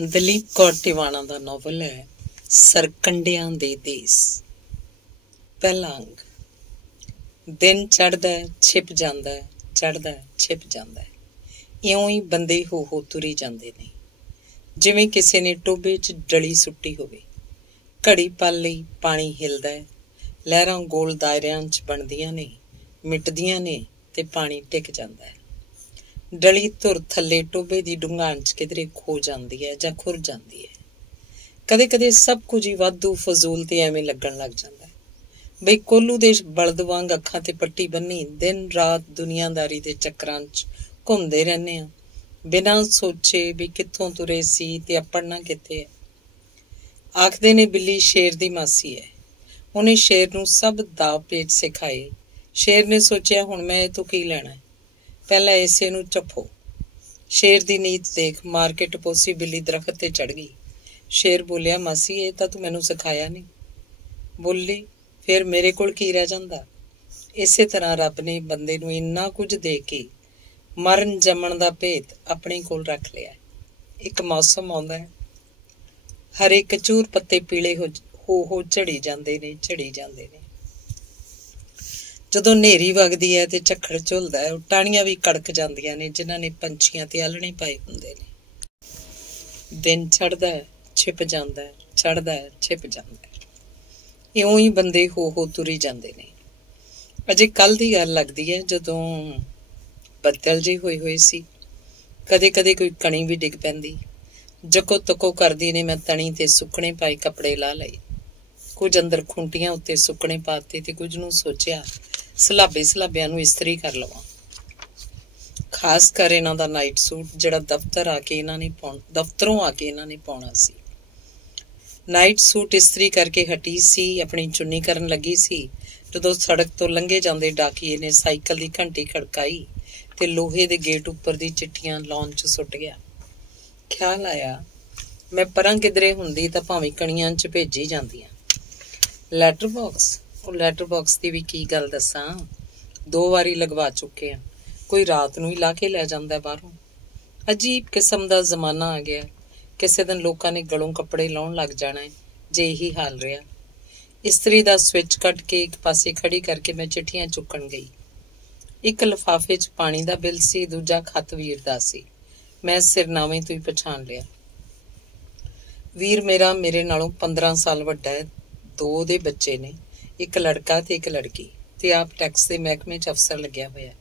ਦਲੀਪ ਕੌਰ ਟਿਵਾਣਾ ਦਾ novel ਹੈ ਸਰਕੰਡਿਆਂ ਦੇ ਦੇਸ। ਪਹਿਲਾ ਅੰਗ। ਦਿਨ ਚੜ੍ਹਦਾ ਛਿਪ ਜਾਂਦਾ, ਚੜ੍ਹਦਾ ਛਿਪ ਜਾਂਦਾ। ਇਉਂ ਹੀ ਬੰਦੇ ਹੋ ਤੁਰੀ ਜਾਂਦੇ ਨੇ, ਜਿਵੇਂ ਕਿਸੇ ਨੇ ਟੋਭੇ 'ਚ ਡਲੀ ਸੁੱਟੀ ਹੋਵੇ। ਘੜੀ ਪਲ ਲਈ ਪਾਣੀ ਹਿਲਦਾ ਹੈ, ਲਹਿਰਾਂ ਗੋਲ ਦਾਇਰਿਆਂ 'ਚ ਬਣਦੀਆਂ ਨੇ, ਮਿਟਦੀਆਂ ਨੇ ਤੇ ਪਾਣੀ ਟਿਕ ਜਾਂਦਾ ਹੈ। ਡਲੀ ਧੁਰ ਥੱਲੇ ਟੋਭੇ ਦੀ ਡੂੰਘਾਣ 'ਚ ਕਿਧਰੇ ਖੋ ਜਾਂਦੀ ਹੈ ਜਾਂ ਖੁਰ ਜਾਂਦੀ ਹੈ। ਕਦੇ ਕਦੇ ਸਭ ਕੁਝ ਹੀ ਵਾਧੂ ਫਜ਼ੂਲ ਤੇ ਐਵੇਂ ਲੱਗਣ ਲੱਗ ਜਾਂਦਾ ਹੈ ਬਈ ਕੋਲੂ ਦੇ ਬਲਦ ਵਾਂਗ ਅੱਖਾਂ ਤੇ ਪੱਟੀ ਬੰਨੀ ਦਿਨ ਰਾਤ ਦੁਨੀਆਦਾਰੀ ਦੇ ਚੱਕਰਾਂ 'ਚ ਘੁੰਮਦੇ ਰਹਿੰਦੇ ਹਾਂ, ਬਿਨਾਂ ਸੋਚੇ ਵੀ ਕਿੱਥੋਂ ਤੁਰੇ ਸੀ ਤੇ ਆਪਣਾ ਕਿੱਥੇ ਹੈ। ਆਖਦੇ ਨੇ ਬਿੱਲੀ ਸ਼ੇਰ ਦੀ ਮਾਸੀ ਹੈ। ਉਹਨੇ ਸ਼ੇਰ ਨੂੰ ਸਭ ਦਾਅ ਪੇਚ ਸਿਖਾਏ। ਸ਼ੇਰ ਨੇ ਸੋਚਿਆ, ਹੁਣ ਮੈਂ ਇਹ ਤੋਂ ਕੀ ਲੈਣਾ, ਪਹਿਲਾਂ ਇਸੇ ਨੂੰ ਚੱਫੋ। ਸ਼ੇਰ ਦੀ ਨੀਤ ਦੇਖ ਮਾਰ ਕੇ ਟਪੋਸੀ ਬਿੱਲੀ ਦਰਖਤ ਤੇ ਚੜ੍ਹ ਗਈ। ਸ਼ੇਰ ਬੋਲਿਆ, ਮਾਸੀ ਇਹ ਤਾਂ ਤੂੰ ਮੈਨੂੰ ਸਿਖਾਇਆ ਨਹੀਂ। ਬੋਲੀ, ਫਿਰ ਮੇਰੇ ਕੋਲ ਕੀ ਰਹਿ ਜਾਂਦਾ। ਇਸੇ ਤਰ੍ਹਾਂ ਰੱਬ ਨੇ ਬੰਦੇ ਨੂੰ ਇੰਨਾ ਕੁਝ ਦੇ ਕੇ ਮਰਨ ਜੰਮਣ ਦਾ ਭੇਤ ਆਪਣੇ ਕੋਲ ਰੱਖ ਲਿਆ। ਇੱਕ ਮੌਸਮ ਆਉਂਦਾ ਹੈ, ਹਰੇ ਕਚੂਰ ਪੱਤੇ ਪੀਲੇ ਹੋ ਝੜੀ ਜਾਂਦੇ ਨੇ, ਝੜੀ ਜਾਂਦੇ ਨੇ। ਜਦੋਂ ਹਨੇਰੀ ਵਗਦੀ ਹੈ ਤੇ ਝੱਖੜ ਝੁੱਲਦਾ ਹੈ, ਉਹ ਟਾਹਣੀਆਂ ਵੀ ਕੜਕ ਜਾਂਦੀਆਂ ਨੇ ਜਿਨ੍ਹਾਂ ਨੇ ਪੰਛੀਆਂ ਤੇ ਆਲ੍ਹਣੇ ਪਾਏ ਹੁੰਦੇ ਨੇ। ਦਿਨ ਚੜ੍ਹਦਾ ਛਿਪ ਜਾਂਦਾ, ਚੜ੍ਹਦਾ ਛਿਪ ਜਾਂਦਾ। ਇਉਂ ਹੀ ਬੰਦੇ ਹੋ ਤੁਰੀ ਜਾਂਦੇ ਨੇ। ਅਜੇ ਕੱਲ੍ਹ ਦੀ ਗੱਲ ਲੱਗਦੀ ਹੈ, ਜਦੋਂ ਬੱਦਲ ਜਿਹੇ ਹੋਏ ਸੀ। ਕਦੇ ਕਦੇ ਕੋਈ ਕਣੀ ਵੀ ਡਿੱਗ ਪੈਂਦੀ। ਜਕੋ ਤਕੋ ਕਰਦੀ ਨੇ ਮੈਂ ਤਣੀ ਤੇ ਸੁੱਕਣੇ ਪਾਏ ਕੱਪੜੇ ਲਾ ਲਏ। ਕੁਝ ਅੰਦਰ ਖੁੰਟੀਆਂ ਉੱਤੇ ਸੁੱਕਣੇ ਪਾਤੇ ਤੇ ਕੁਝ ਨੂੰ ਸੋਚਿਆ ਸਲਾਬਿਆਂ ਨੂੰ ਇਸਤਰੀ ਕਰ ਲਵਾਂ। ਖਾਸ ਕਰ ਇਹਨਾਂ ਦਾ ਨਾਈਟ ਸੂਟ, ਜਿਹੜਾ ਦਫ਼ਤਰੋਂ ਆ ਕੇ ਇਹਨਾਂ ਨੇ ਪਾਉਣਾ ਸੀ। ਨਾਈਟ ਸੂਟ ਇਸਤਰੀ ਕਰਕੇ ਹਟੀ ਸੀ, ਆਪਣੀ ਚੁੰਨੀ ਕਰਨ ਲੱਗੀ ਸੀ, ਜਦੋਂ ਸੜਕ ਤੋਂ ਲੰਘੇ ਜਾਂਦੇ ਡਾਕੀਏ ਨੇ ਸਾਈਕਲ ਦੀ ਘੰਟੀ ਖੜਕਾਈ ਤੇ ਲੋਹੇ ਦੇ ਗੇਟ ਉੱਪਰ ਦੀ ਚਿੱਠੀਆਂ ਲਾਉਣ 'ਚ ਸੁੱਟ ਗਿਆ। ਖਿਆਲ ਆਇਆ, ਮੈਂ ਪਰਾਂ ਕਿਧਰੇ ਹੁੰਦੀ ਤਾਂ ਭਾਵੇਂ ਕਣੀਆਂ 'ਚ ਭੇਜੀ ਜਾਂਦੀਆਂ। ਲੈਟਰ ਬਾਕਸ ਦੀ ਵੀ ਕੀ ਗੱਲ ਦੱਸਾਂ, 2 ਵਾਰੀ ਲਗਵਾ ਚੁੱਕੇ ਆ। ਕੋਈ ਰਾਤ ਨੂੰ ਹੀ ਲਾ ਕੇ ਲੈ ਜਾਂਦਾ ਬਾਹਰੋਂ। ਅਜੀਬ ਕਿਸਮ ਦਾ ਜ਼ਮਾਨਾ ਆ ਗਿਆ। ਕਿਸੇ ਦਿਨ ਲੋਕਾਂ ਨੇ ਗਲੋਂ ਕੱਪੜੇ ਲਾਉਣ ਲੱਗ ਜਾਣਾ ਹੈ ਜੇ ਇਹੀ ਹਾਲ ਰਿਹਾ। ਇਸਤਰੀ ਦਾ ਸਵਿੱਚ ਕੱਟ ਕੇ ਇੱਕ ਪਾਸੇ ਖੜੀ ਕਰਕੇ ਮੈਂ ਚਿੱਠੀਆਂ ਚੁੱਕਣ ਗਈ। ਇੱਕ ਲਿਫਾਫੇ 'ਚ ਪਾਣੀ ਦਾ ਬਿੱਲ ਸੀ, ਦੂਜਾ ਖੱਤ ਵੀਰ ਦਾ ਸੀ। ਮੈਂ ਸਿਰਨਾਵੇਂ ਤੋਂ ਹੀ ਪਛਾਣ ਲਿਆ। ਵੀਰ ਮੇਰਾ ਮੇਰੇ ਨਾਲੋਂ 15 ਸਾਲ ਵੱਡਾ ਹੈ। 2 ਉਹਦੇ ਬੱਚੇ ਨੇ, ਇੱਕ ਲੜਕਾ ਤੇ ਇੱਕ ਲੜਕੀ, ਤੇ ਆਪ ਟੈਕਸ ਦੇ ਮਹਿਕਮੇ 'ਚ ਅਫਸਰ ਲੱਗਿਆ ਹੋਇਆ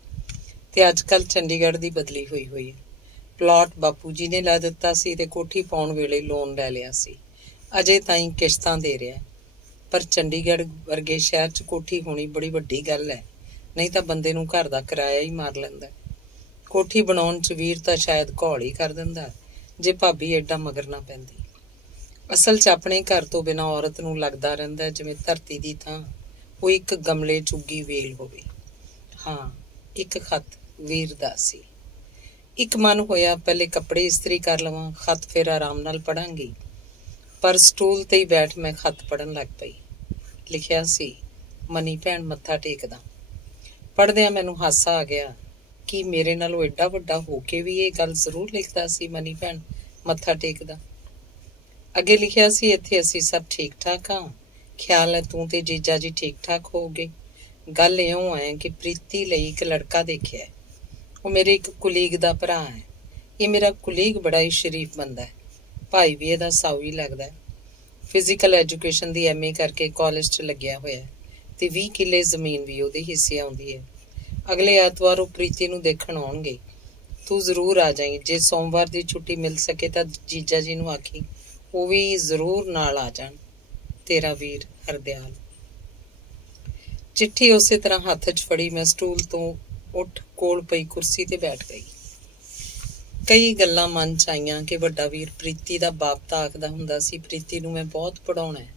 ਤੇ ਅੱਜ ਕੱਲ੍ਹ ਚੰਡੀਗੜ੍ਹ ਦੀ ਬਦਲੀ ਹੋਈ ਹੈ। ਪਲਾਟ ਬਾਪੂ ਜੀ ਨੇ ਲੈ ਦਿੱਤਾ ਸੀ ਤੇ ਕੋਠੀ ਪਾਉਣ ਵੇਲੇ ਲੋਨ ਲੈ ਲਿਆ ਸੀ। ਅਜੇ ਤਾਈਂ ਕਿਸ਼ਤਾਂ ਦੇ ਰਿਹਾ, ਪਰ ਚੰਡੀਗੜ੍ਹ ਵਰਗੇ ਸ਼ਹਿਰ 'ਚ ਕੋਠੀ ਹੋਣੀ ਬੜੀ ਵੱਡੀ ਗੱਲ ਹੈ, ਨਹੀਂ ਤਾਂ ਬੰਦੇ ਨੂੰ ਘਰ ਦਾ ਕਿਰਾਇਆ ਹੀ ਮਾਰ ਲੈਂਦਾ। ਕੋਠੀ ਬਣਾਉਣ 'ਚ ਵੀਰ ਤਾਂ ਸ਼ਾਇਦ ਘੋਲ ਹੀ ਕਰ ਦਿੰਦਾ ਜੇ ਭਾਬੀ ਐਡਾ ਮਗਰ ਨਾ ਪੈਂਦੀ। ਅਸਲ 'ਚ ਆਪਣੇ ਘਰ ਤੋਂ ਬਿਨਾਂ ਔਰਤ ਨੂੰ ਲੱਗਦਾ ਰਹਿੰਦਾ ਜਿਵੇਂ ਧਰਤੀ ਦੀ ਥਾਂ ਉਹ ਇੱਕ ਗਮਲੇ 'ਚ ਉੱਗੀ ਵੇਲ ਹੋਵੇ। ਹਾਂ, ਇੱਕ ਖੱਤ ਵੀਰ ਦਾ ਸੀ। ਇੱਕ ਮਨ ਹੋਇਆ ਪਹਿਲੇ ਕੱਪੜੇ ਇਸਤਰੀ ਕਰ ਲਵਾਂ, ਖੱਤ ਫਿਰ ਆਰਾਮ ਨਾਲ ਪੜ੍ਹਾਂਗੀ। ਪਰ ਸਟੂਲ ਤੇ ਹੀ ਬੈਠ ਮੈਂ ਖੱਤ ਪੜ੍ਹਨ ਲੱਗ ਪਈ। ਲਿਖਿਆ ਸੀ, ਮਨੀ ਭੈਣ ਮੱਥਾ ਟੇਕਦਾ। ਪੜ੍ਹਦਿਆਂ ਮੈਨੂੰ ਹਾਸਾ ਆ ਗਿਆ ਕਿ ਮੇਰੇ ਨਾਲੋਂ ਏਡਾ ਵੱਡਾ ਹੋ ਕੇ ਵੀ ਇਹ ਗੱਲ ਜ਼ਰੂਰ ਲਿਖਦਾ ਸੀ, ਮਨੀ ਭੈਣ ਮੱਥਾ ਟੇਕਦਾ। ਅੱਗੇ ਲਿਖਿਆ ਸੀ, ਇੱਥੇ ਅਸੀਂ ਸਭ ਠੀਕ ਠਾਕ ਹਾਂ, ਖਿਆਲ ਹੈ ਤੂੰ ਤੇ ਜੀਜਾ ਜੀ ਠੀਕ ਠਾਕ ਹੋਗੇ। ਗੱਲ ਇਉਂ ਹੈ ਕਿ ਪ੍ਰੀਤੀ ਲਈ ਇੱਕ ਲੜਕਾ ਦੇਖਿਆ। ਉਹ ਮੇਰੇ ਇੱਕ ਕੁਲੀਗ ਦਾ ਭਰਾ ਹੈ। ਇਹ ਮੇਰਾ ਕੁਲੀਗ ਬੜਾ ਹੀ ਸ਼ਰੀਫ ਬੰਦਾ ਹੈ, ਭਾਈ ਵੀ ਇਹਦਾ ਸਾਊ ਹੀ ਲੱਗਦਾ ਹੈ। ਫਿਜ਼ੀਕਲ ਐਜੂਕੇਸ਼ਨ ਦੀ MA ਕਰਕੇ ਕਾਲਜ 'ਚ ਲੱਗਿਆ ਹੋਇਆ ਤੇ 20 ਕਿੱਲੇ ਜ਼ਮੀਨ ਵੀ ਉਹਦੇ ਹਿੱਸੇ ਆਉਂਦੀ ਹੈ। ਅਗਲੇ ਐਤਵਾਰ ਉਹ ਪ੍ਰੀਤੀ ਨੂੰ ਦੇਖਣ ਆਉਣਗੇ। ਤੂੰ ਜ਼ਰੂਰ ਆ ਜਾਈਂ। ਜੇ ਸੋਮਵਾਰ ਦੀ ਛੁੱਟੀ ਮਿਲ ਸਕੇ ਤਾਂ ਜੀਜਾ ਜੀ ਨੂੰ ਆਖੀ ਉਹ ਵੀ ਜ਼ਰੂਰ ਨਾਲ ਆ ਜਾਣ। ਤੇਰਾ ਵੀਰ ਹਰਦਿਆਲ। ਚਿੱਠੀ ਉਸੇ ਤਰ੍ਹਾਂ ਹੱਥ 'ਚ ਫੜੀ ਮੈਂ ਸਟੂਲ ਤੋਂ ਉੱਠ ਕੋਲ ਪਈ ਕੁਰਸੀ ਤੇ ਬੈਠ ਗਈ। ਕਈ ਗੱਲਾਂ ਮਨ 'ਚ ਆਈਆਂ ਕਿ ਵੱਡਾ ਵੀਰ ਪ੍ਰੀਤੀ ਦਾ ਬਾਪ ਤਾਂ ਆਖਦਾ ਹੁੰਦਾ ਸੀ ਪ੍ਰੀਤੀ ਨੂੰ ਮੈਂ ਬਹੁਤ ਪੜ੍ਹਾਉਣਾ ਹੈ,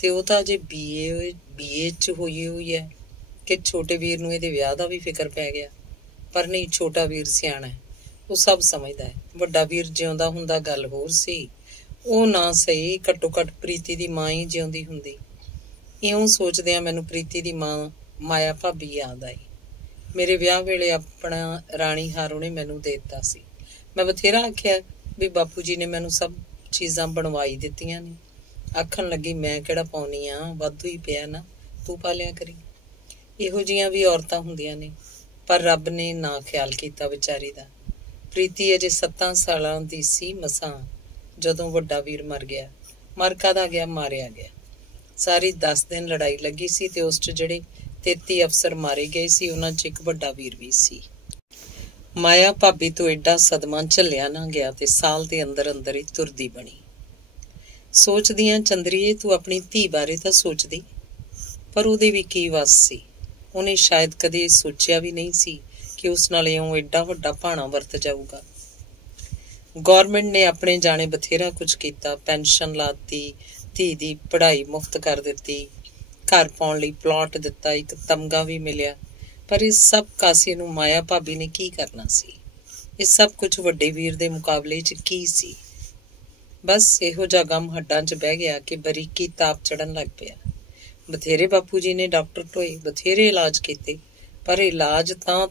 ਤੇ ਉਹ ਤਾਂ ਅਜੇ BA 'ਚ ਹੋਈ ਹੈ ਕਿ ਛੋਟੇ ਵੀਰ ਨੂੰ ਇਹਦੇ ਵਿਆਹ ਦਾ ਵੀ ਫਿਕਰ ਪੈ ਗਿਆ। ਪਰ ਨਹੀਂ, ਛੋਟਾ ਵੀਰ ਸਿਆਣਾ ਹੈ, ਉਹ ਸਭ ਸਮਝਦਾ ਹੈ। ਵੱਡਾ ਵੀਰ ਜਿਉਂਦਾ ਹੁੰਦਾ ਗੱਲ ਹੋਰ ਸੀ, ਉਹ ਨਾ ਸਹੀ ਘੱਟੋ ਘੱਟ ਪ੍ਰੀਤੀ ਦੀ ਮਾਂ ਹੀ ਜਿਉਂਦੀ ਹੁੰਦੀ। ਇਉਂ ਸੋਚਦਿਆਂ ਮੈਨੂੰ ਪ੍ਰੀਤੀ ਦੀ ਮਾਂ ਮਾਇਆ ਭਾਬੀ ਯਾਦ ਆਈ। ਮੇਰੇ ਵਿਆਹ ਵੇਲੇ ਆਪਣਾ ਰਾਣੀ ਹਾਰ ਉਹਨੇ ਮੈਨੂੰ ਦੇ ਦਿੱਤਾ ਸੀ। ਮੈਂ ਬਥੇਰਾ ਆਖਿਆ ਵੀ ਬਾਪੂ ਜੀ ਨੇ ਮੈਨੂੰ ਸਭ ਚੀਜ਼ਾਂ ਬਣਵਾਈ ਦਿੱਤੀਆਂ ਨੇ। ਆਖਣ ਲੱਗੀ ਮੈਂ ਕਿਹੜਾ ਪਾਉਣੀ ਆ, ਵਾਧੂ ਹੀ ਪਿਆ ਨਾ, ਤੂੰ ਪਾ ਲਿਆ ਕਰੀ। ਇਹੋ ਜਿਹੀਆਂ ਵੀ ਔਰਤਾਂ ਹੁੰਦੀਆਂ ਨੇ, ਪਰ ਰੱਬ ਨੇ ਨਾ ਖਿਆਲ ਕੀਤਾ ਵਿਚਾਰੀ ਦਾ। ਪ੍ਰੀਤੀ ਅਜੇ 7 ਸਾਲਾਂ ਦੀ ਸੀ ਮਸਾਂ ਜਦੋਂ ਵੱਡਾ ਵੀਰ ਮਰ ਗਿਆ। ਮਰ ਕਾਹਦਾ ਗਿਆ, ਮਾਰਿਆ ਗਿਆ। ਸਾਰੀ 10 ਦਿਨ ਲੜਾਈ ਲੱਗੀ ਸੀ ਤੇ ਉਸ 'ਚ ਜਿਹੜੇ 33 ਅਫਸਰ ਮਾਰੇ ਗਏ ਸੀ ਉਹਨਾਂ 'ਚ ਇੱਕ ਵੱਡਾ ਵੀਰ ਵੀ ਸੀ। ਮਾਇਆ ਭਾਬੀ ਤੋਂ ਐਡਾ ਸਦਮਾ ਝੱਲਿਆ ਨਾ ਗਿਆ ਤੇ ਸਾਲ ਦੇ ਅੰਦਰ ਅੰਦਰ ਹੀ ਤੁਰਦੀ ਬਣੀ। ਸੋਚਦੀ ਆਂ ਚੰਦਰੀਏ ਤੂੰ ਆਪਣੀ ਧੀ ਬਾਰੇ ਤਾਂ ਸੋਚਦੀ, ਪਰ ਉਹਦੇ ਵੀ ਕੀ ਵੱਸ ਸੀ। ਉਹਨੇ ਸ਼ਾਇਦ ਕਦੇ ਸੋਚਿਆ ਵੀ ਨਹੀਂ ਸੀ ਕਿ ਉਸ ਨਾਲ ਇਉਂ ਐਡਾ ਵੱਡਾ ਭਾਣਾ ਵਰਤ ਜਾਊਗਾ। ਗੌਰਮੈਂਟ ਨੇ ਆਪਣੇ ਜਾਣੇ ਬਥੇਰਾ ਕੁਝ ਕੀਤਾ, ਪੈਨਸ਼ਨ ਲਾਤੀ, ਧੀ ਦੀ ਪੜ੍ਹਾਈ ਮੁਫਤ ਕਰ ਦਿੱਤੀ, ਘਰ ਪਾਉਣ ਲਈ ਪਲਾਟ ਦਿੱਤਾ, ਇੱਕ ਤਮਗਾ ਵੀ ਮਿਲਿਆ। ਪਰ ਇਸ ਸਭ ਕਾਸੇ ਨੂੰ ਮਾਇਆ ਭਾਬੀ ਨੇ ਕੀ ਕਰਨਾ ਸੀ? ਇਹ ਸਭ ਕੁਝ ਵੱਡੇ ਵੀਰ ਦੇ ਮੁਕਾਬਲੇ 'ਚ ਕੀ ਸੀ? ਬਸ ਇਹੋ ਜਿਹਾ ਗਮ ਹੱਡਾਂ 'ਚ ਬਹਿ ਗਿਆ ਕਿ ਬਰੀਕੀ ਤਾਪ ਚੜਨ ਲੱਗ ਪਿਆ। ਬਥੇਰੇ ਬਾਪੂ ਜੀ ਨੇ ਡਾਕਟਰ ਢੋਏ, ਬਥੇਰੇ ਇਲਾਜ ਕੀਤੇ, ਪਰ ਇਲਾਜ ਤਾਂ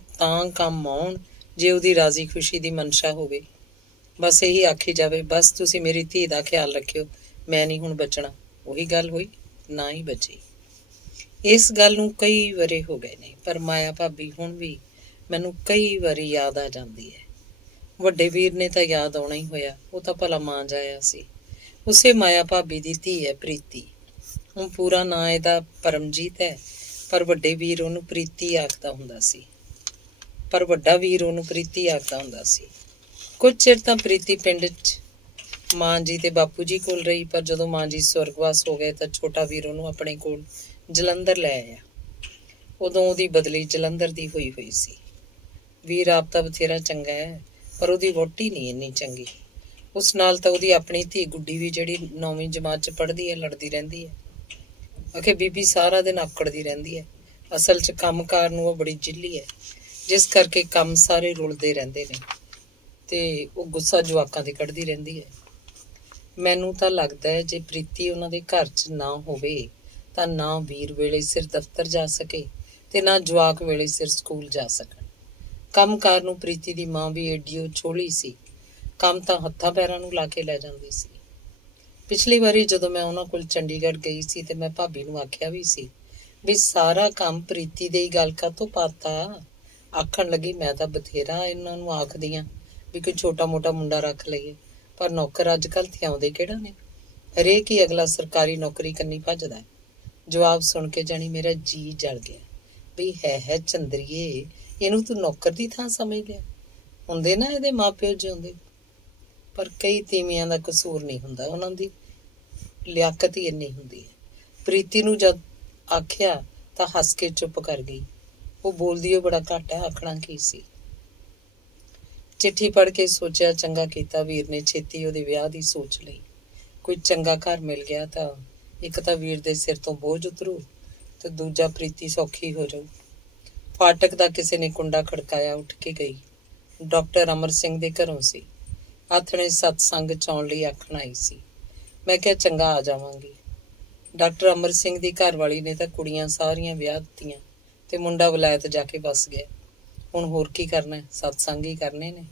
ਕੰਮ ਆਉਣ ਜੇ ਉਹਦੀ ਰਾਜ਼ੀ ਖੁਸ਼ੀ ਦੀ ਮਨਸ਼ਾ ਹੋਵੇ। ਬਸ ਇਹੀ ਆਖੀ ਜਾਵੇ, ਬਸ ਤੁਸੀਂ ਮੇਰੀ ਧੀ ਦਾ ਖਿਆਲ ਰੱਖਿਓ, ਮੈਂ ਨਹੀਂ ਹੁਣ ਬਚਣਾ। ਉਹੀ ਗੱਲ ਹੋਈ, ਨਾ ਹੀ ਬਚੀ। ਇਸ ਗੱਲ ਨੂੰ ਕਈ ਵਰੇ ਹੋ ਗਏ ਨੇ, ਪਰ ਮਾਇਆ ਭਾਬੀ ਹੁਣ ਵੀ ਮੈਨੂੰ ਕਈ ਵਾਰੀ ਯਾਦ ਆ ਜਾਂਦੀ ਹੈ। ਵੱਡੇ ਵੀਰ ਨੇ ਤਾਂ ਯਾਦ ਆਉਣਾ ਹੀ ਹੋਇਆ, ਉਹ ਤਾਂ ਭਲਾ ਮਾਂ ਜਾਇਆ ਸੀ। ਉਸੇ ਮਾਇਆ ਭਾਬੀ ਦੀ ਧੀ ਹੈ ਪ੍ਰੀਤੀ। ਹੁਣ ਪੂਰਾ ਨਾਂ ਇਹਦਾ ਪਰਮਜੀਤ ਹੈ, ਪਰ ਵੱਡੇ ਵੀਰ ਉਹਨੂੰ ਪ੍ਰੀਤੀ ਆਖਦਾ ਹੁੰਦਾ ਸੀ। ਕੁਝ ਚਿਰ ਤਾਂ ਪ੍ਰੀਤੀ ਪਿੰਡ 'ਚ ਮਾਂ ਜੀ ਤੇ ਬਾਪੂ ਜੀ ਕੋਲ ਰਹੀ, ਪਰ ਜਦੋਂ ਮਾਂ ਜੀ ਸਵਰਗਵਾਸ ਹੋ ਗਏ ਤਾਂ ਛੋਟਾ ਵੀਰ ਉਹਨੂੰ ਆਪਣੇ ਕੋਲ ਜਲੰਧਰ ਲੈ ਆਇਆ। ਉਦੋਂ ਉਹਦੀ ਬਦਲੀ ਜਲੰਧਰ ਦੀ ਹੋਈ ਸੀ। ਵੀਰ ਆਪ ਤਾਂ ਬਥੇਰਾ ਚੰਗਾ ਹੈ, ਪਰ ਉਹਦੀ ਵਹੁਟੀ ਨਹੀਂ ਇੰਨੀ ਚੰਗੀ। ਉਸ ਨਾਲ ਤਾਂ ਉਹਦੀ ਆਪਣੀ ਧੀ ਗੁੱਡੀ ਵੀ, ਜਿਹੜੀ 9ਵੀਂ ਜਮਾਤ 'ਚ ਪੜ੍ਹਦੀ ਹੈ, ਲੜਦੀ ਰਹਿੰਦੀ ਹੈ। ਆਖੇ ਬੀਬੀ ਸਾਰਾ ਦਿਨ ਆਕੜਦੀ ਰਹਿੰਦੀ ਹੈ। ਅਸਲ 'ਚ ਕੰਮਕਾਰ ਨੂੰ ਉਹ ਬੜੀ ਜਿੱਲੀ ਹੈ, ਜਿਸ ਕਰਕੇ ਕੰਮ ਸਾਰੇ ਰੁਲਦੇ ਰਹਿੰਦੇ ਨੇ ਤੇ ਉਹ ਗੁੱਸਾ ਜਵਾਕਾਂ ਤੇ ਕੱਢਦੀ ਰਹਿੰਦੀ ਹੈ। ਮੈਨੂੰ ਤਾਂ ਲੱਗਦਾ ਹੈ ਜੇ ਪ੍ਰੀਤੀ ਉਹਨਾਂ ਦੇ ਘਰ 'ਚ ਨਾ ਹੋਵੇ ਤਾਂ ਨਾ ਵੀਰ ਵੇਲੇ ਸਿਰ ਦਫ਼ਤਰ ਜਾ ਸਕੇ ਤੇ ਨਾ ਜਵਾਕ ਵੇਲੇ ਸਿਰ ਸਕੂਲ ਜਾ ਸਕਣ। ਕੰਮਕਾਰ ਨੂੰ ਪ੍ਰੀਤੀ ਦੀ ਮਾਂ ਵੀ ਏਡੀ ਛੋਲੀ ਸੀ, ਕੰਮ ਤਾਂ ਹੱਥਾਂ ਪੈਰਾਂ ਨੂੰ ਲਾ ਕੇ ਲੈ ਜਾਂਦੀ ਸੀ। ਪਿਛਲੀ ਵਾਰੀ ਜਦੋਂ ਮੈਂ ਉਹਨਾਂ ਕੋਲ ਚੰਡੀਗੜ੍ਹ ਗਈ ਸੀ ਤੇ ਮੈਂ ਭਾਬੀ ਨੂੰ ਆਖਿਆ ਵੀ ਸੀ ਵੀ ਸਾਰਾ ਕੰਮ ਪ੍ਰੀਤੀ ਦੇ ਹੀ ਗੱਲ ਕਾਹਤੋਂ ਪਾਤਾ। ਆਖਣ ਲੱਗੀ ਮੈਂ ਤਾਂ ਬਥੇਰਾ ਇਹਨਾਂ ਨੂੰ ਆਖਦੀ ਆਂ ਵੀ ਕੋਈ ਛੋਟਾ ਮੋਟਾ ਮੁੰਡਾ ਰੱਖ ਲਈਏ, ਪਰ ਨੌਕਰ ਅੱਜ ਕੱਲ੍ਹ ਥਿਆਉਂਦੇ ਕਿਹੜਾ ਨੇ। ਹਰੇਕ ਹੀ ਅਗਲਾ ਸਰਕਾਰੀ ਨੌਕਰੀ ਕੰਨੀ ਭੱਜਦਾ। ਜਵਾਬ ਸੁਣ ਕੇ ਜਾਣੀ ਮੇਰਾ ਜੀ ਜਲ ਗਿਆ ਵੀ ਹੈ ਚੰਦਰੀਏ, ਇਹਨੂੰ ਤੂੰ ਨੌਕਰ ਦੀ ਥਾਂ ਸਮਝ ਲਿਆ। ਹੁੰਦੇ ਨਾ ਇਹਦੇ ਮਾਪਿਓ ਜਿਉਂਦੇ, ਪਰ ਕਈ ਤੀਵੀਆਂ ਦਾ ਕਸੂਰ ਨਹੀਂ ਹੁੰਦਾ, ਉਹਨਾਂ ਦੀ ਲਿਆਕਤ ਹੀ ਇੰਨੀ ਹੁੰਦੀ ਹੈ। ਪ੍ਰੀਤੀ ਨੂੰ ਜਦ ਆਖਿਆ ਤਾਂ ਹੱਸ ਕੇ ਚੁੱਪ ਕਰ ਗਈ। ਉਹ ਬੋਲਦੀ ਉਹ ਬੜਾ ਘੱਟ ਹੈ, ਆਖਣਾ ਕੀ ਸੀ। ਚਿੱਠੀ ਪੜ੍ਹ ਕੇ ਸੋਚਿਆ ਚੰਗਾ ਕੀਤਾ ਵੀਰ ਨੇ ਛੇਤੀ ਉਹਦੇ ਵਿਆਹ ਦੀ ਸੋਚ ਲਈ। ਕੋਈ ਚੰਗਾ ਘਰ ਮਿਲ ਗਿਆ ਤਾਂ ਇੱਕ ਤਾਂ ਵੀਰ ਦੇ ਸਿਰ ਤੋਂ ਬੋਝ ਉਤਰੂ ਤੇ ਦੂਜਾ ਪ੍ਰੀਤੀ ਸੌਖੀ ਹੋ ਜਾਊ। ਫਾਟਕ ਦਾ ਕਿਸੇ ਨੇ ਕੁੰਡਾ ਖੜਕਾਇਆ, ਉੱਠ ਕੇ ਗਈ। ਡਾਕਟਰ ਅਮਰ ਸਿੰਘ ਦੇ ਘਰੋਂ ਸੀ। ਆਥਣੇ ਸਤਸੰਗ 'ਚ ਆਉਣ ਲਈ ਆਖਣ ਆਈ ਸੀ। ਮੈਂ ਕਿਹਾ ਚੰਗਾ ਆ ਜਾਵਾਂਗੀ। ਡਾਕਟਰ ਅਮਰ ਸਿੰਘ ਦੀ ਘਰਵਾਲੀ ਨੇ ਤਾਂ ਕੁੜੀਆਂ ਸਾਰੀਆਂ ਵਿਆਹ ਦਿੱਤੀਆਂ ਤੇ ਮੁੰਡਾ ਵਲਾਇਤ ਜਾ ਕੇ ਵੱਸ ਗਿਆ। ਹੁਣ ਹੋਰ ਕੀ ਕਰਨਾ, ਸਤਸੰਗ ਹੀ ਕਰਨੇ ਨੇ।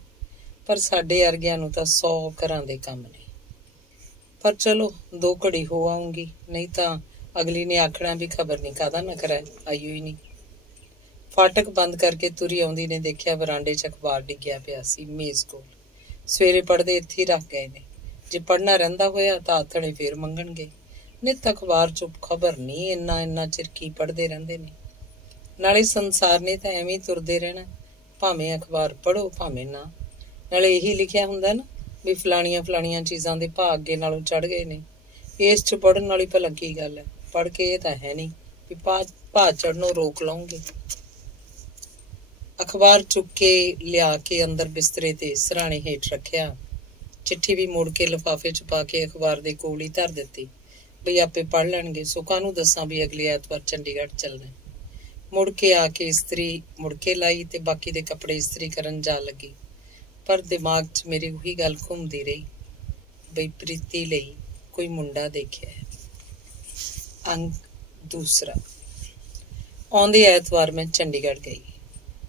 ਪਰ ਸਾਡੇ ਅਰਗਿਆਂ ਨੂੰ ਤਾਂ 100 ਘਰਾਂ ਦੇ ਕੰਮ ਨੇ। ਪਰ ਚਲੋ 2 ਘੜੀ ਹੋ ਆਉਂਗੀ, ਨਹੀਂ ਤਾਂ ਅਗਲੀ ਨੇ ਆਖਣਾ ਵੀ ਖਬਰ ਨਹੀਂ ਕਾਹਦਾ ਨਖਰਾ ਆਈ ਹੀ ਨਹੀਂ। ਫਾਟਕ ਬੰਦ ਕਰਕੇ ਤੁਰੀ ਆਉਂਦੀ ਨੇ ਦੇਖਿਆ ਬਰਾਂਡੇ 'ਚ ਅਖਬਾਰ ਡਿੱਗਿਆ ਪਿਆ ਸੀ ਮੇਜ਼ ਕੋਲ। ਸਵੇਰੇ ਪੜ੍ਹਦੇ ਇੱਥੇ ਹੀ ਰੱਖ ਗਏ ਨੇ, ਜੇ ਪੜ੍ਹਨਾ ਰਹਿੰਦਾ ਹੋਇਆ ਤਾਂ ਆਥਣੇ ਫੇਰ ਮੰਗਣਗੇ। ਨਿੱਤ ਅਖਬਾਰ 'ਚੋਂ ਖਬਰ ਨਹੀਂ, ਇੰਨਾ ਚਿਰ ਕੀ ਪੜ੍ਹਦੇ ਰਹਿੰਦੇ ਨੇ। ਨਾਲੇ ਸੰਸਾਰ ਨੇ ਤਾਂ ਐਵੇਂ ਹੀ ਤੁਰਦੇ ਰਹਿਣਾ, ਭਾਵੇਂ ਅਖਬਾਰ ਪੜ੍ਹੋ ਭਾਵੇਂ ਨਾ। ਨਾਲੇ ਇਹੀ ਲਿਖਿਆ ਹੁੰਦਾ ਨਾ ਵੀ ਫਲਾਣੀਆਂ ਚੀਜ਼ਾਂ ਦੇ ਭਾਅ ਅੱਗੇ ਨਾਲੋਂ ਚੜ੍ਹ ਗਏ ਨੇ। ਇਸ 'ਚ ਪੜ੍ਹਨ ਵਾਲੀ ਭਲਾ ਕੀ ਗੱਲ ਹੈ? ਪੜ੍ਹ ਕੇ ਇਹ ਤਾਂ ਹੈ ਨਹੀਂ ਵੀ ਭਾਅ ਚੜ੍ਹਨੋਂ ਰੋਕ ਲਓਗੇ। ਅਖਬਾਰ ਚੁੱਕ ਕੇ ਲਿਆ ਕੇ ਅੰਦਰ ਬਿਸਤਰੇ ਤੇ ਸਿਰਹਾਣੇ ਹੇਠ ਰੱਖਿਆ। ਚਿੱਠੀ ਵੀ ਮੁੜ ਕੇ ਲਿਫਾਫੇ 'ਚ ਪਾ ਕੇ ਅਖਬਾਰ ਦੇ ਕੋਲ ਹੀ ਧਰ ਦਿੱਤੀ ਬਈ ਆਪੇ ਪੜ੍ਹ ਲੈਣਗੇ। ਸੁੱਕਾ ਨੂੰ ਦੱਸਾਂ ਵੀ ਅਗਲੇ ਐਤਵਾਰ ਚੰਡੀਗੜ੍ਹ ਚੱਲਣਾ। ਮੁੜ ਕੇ ਆ ਕੇ ਇਸਤਰੀ ਮੁੜ ਕੇ ਲਾਈ ਤੇ ਬਾਕੀ ਦੇ ਕੱਪੜੇ ਇਸਤਰੀ ਕਰਨ ਜਾ ਲੱਗੀ। ਪਰ ਦਿਮਾਗ 'ਚ ਮੇਰੀ ਉਹੀ ਗੱਲ ਘੁੰਮਦੀ ਰਹੀ ਬਈ ਪ੍ਰੀਤੀ ਲਈ ਕੋਈ ਮੁੰਡਾ ਦੇਖਿਆ ਹੈ। ਅੰਕ 2। ਆਉਂਦੇ ਐਤਵਾਰ ਮੈਂ ਚੰਡੀਗੜ੍ਹ ਗਈ।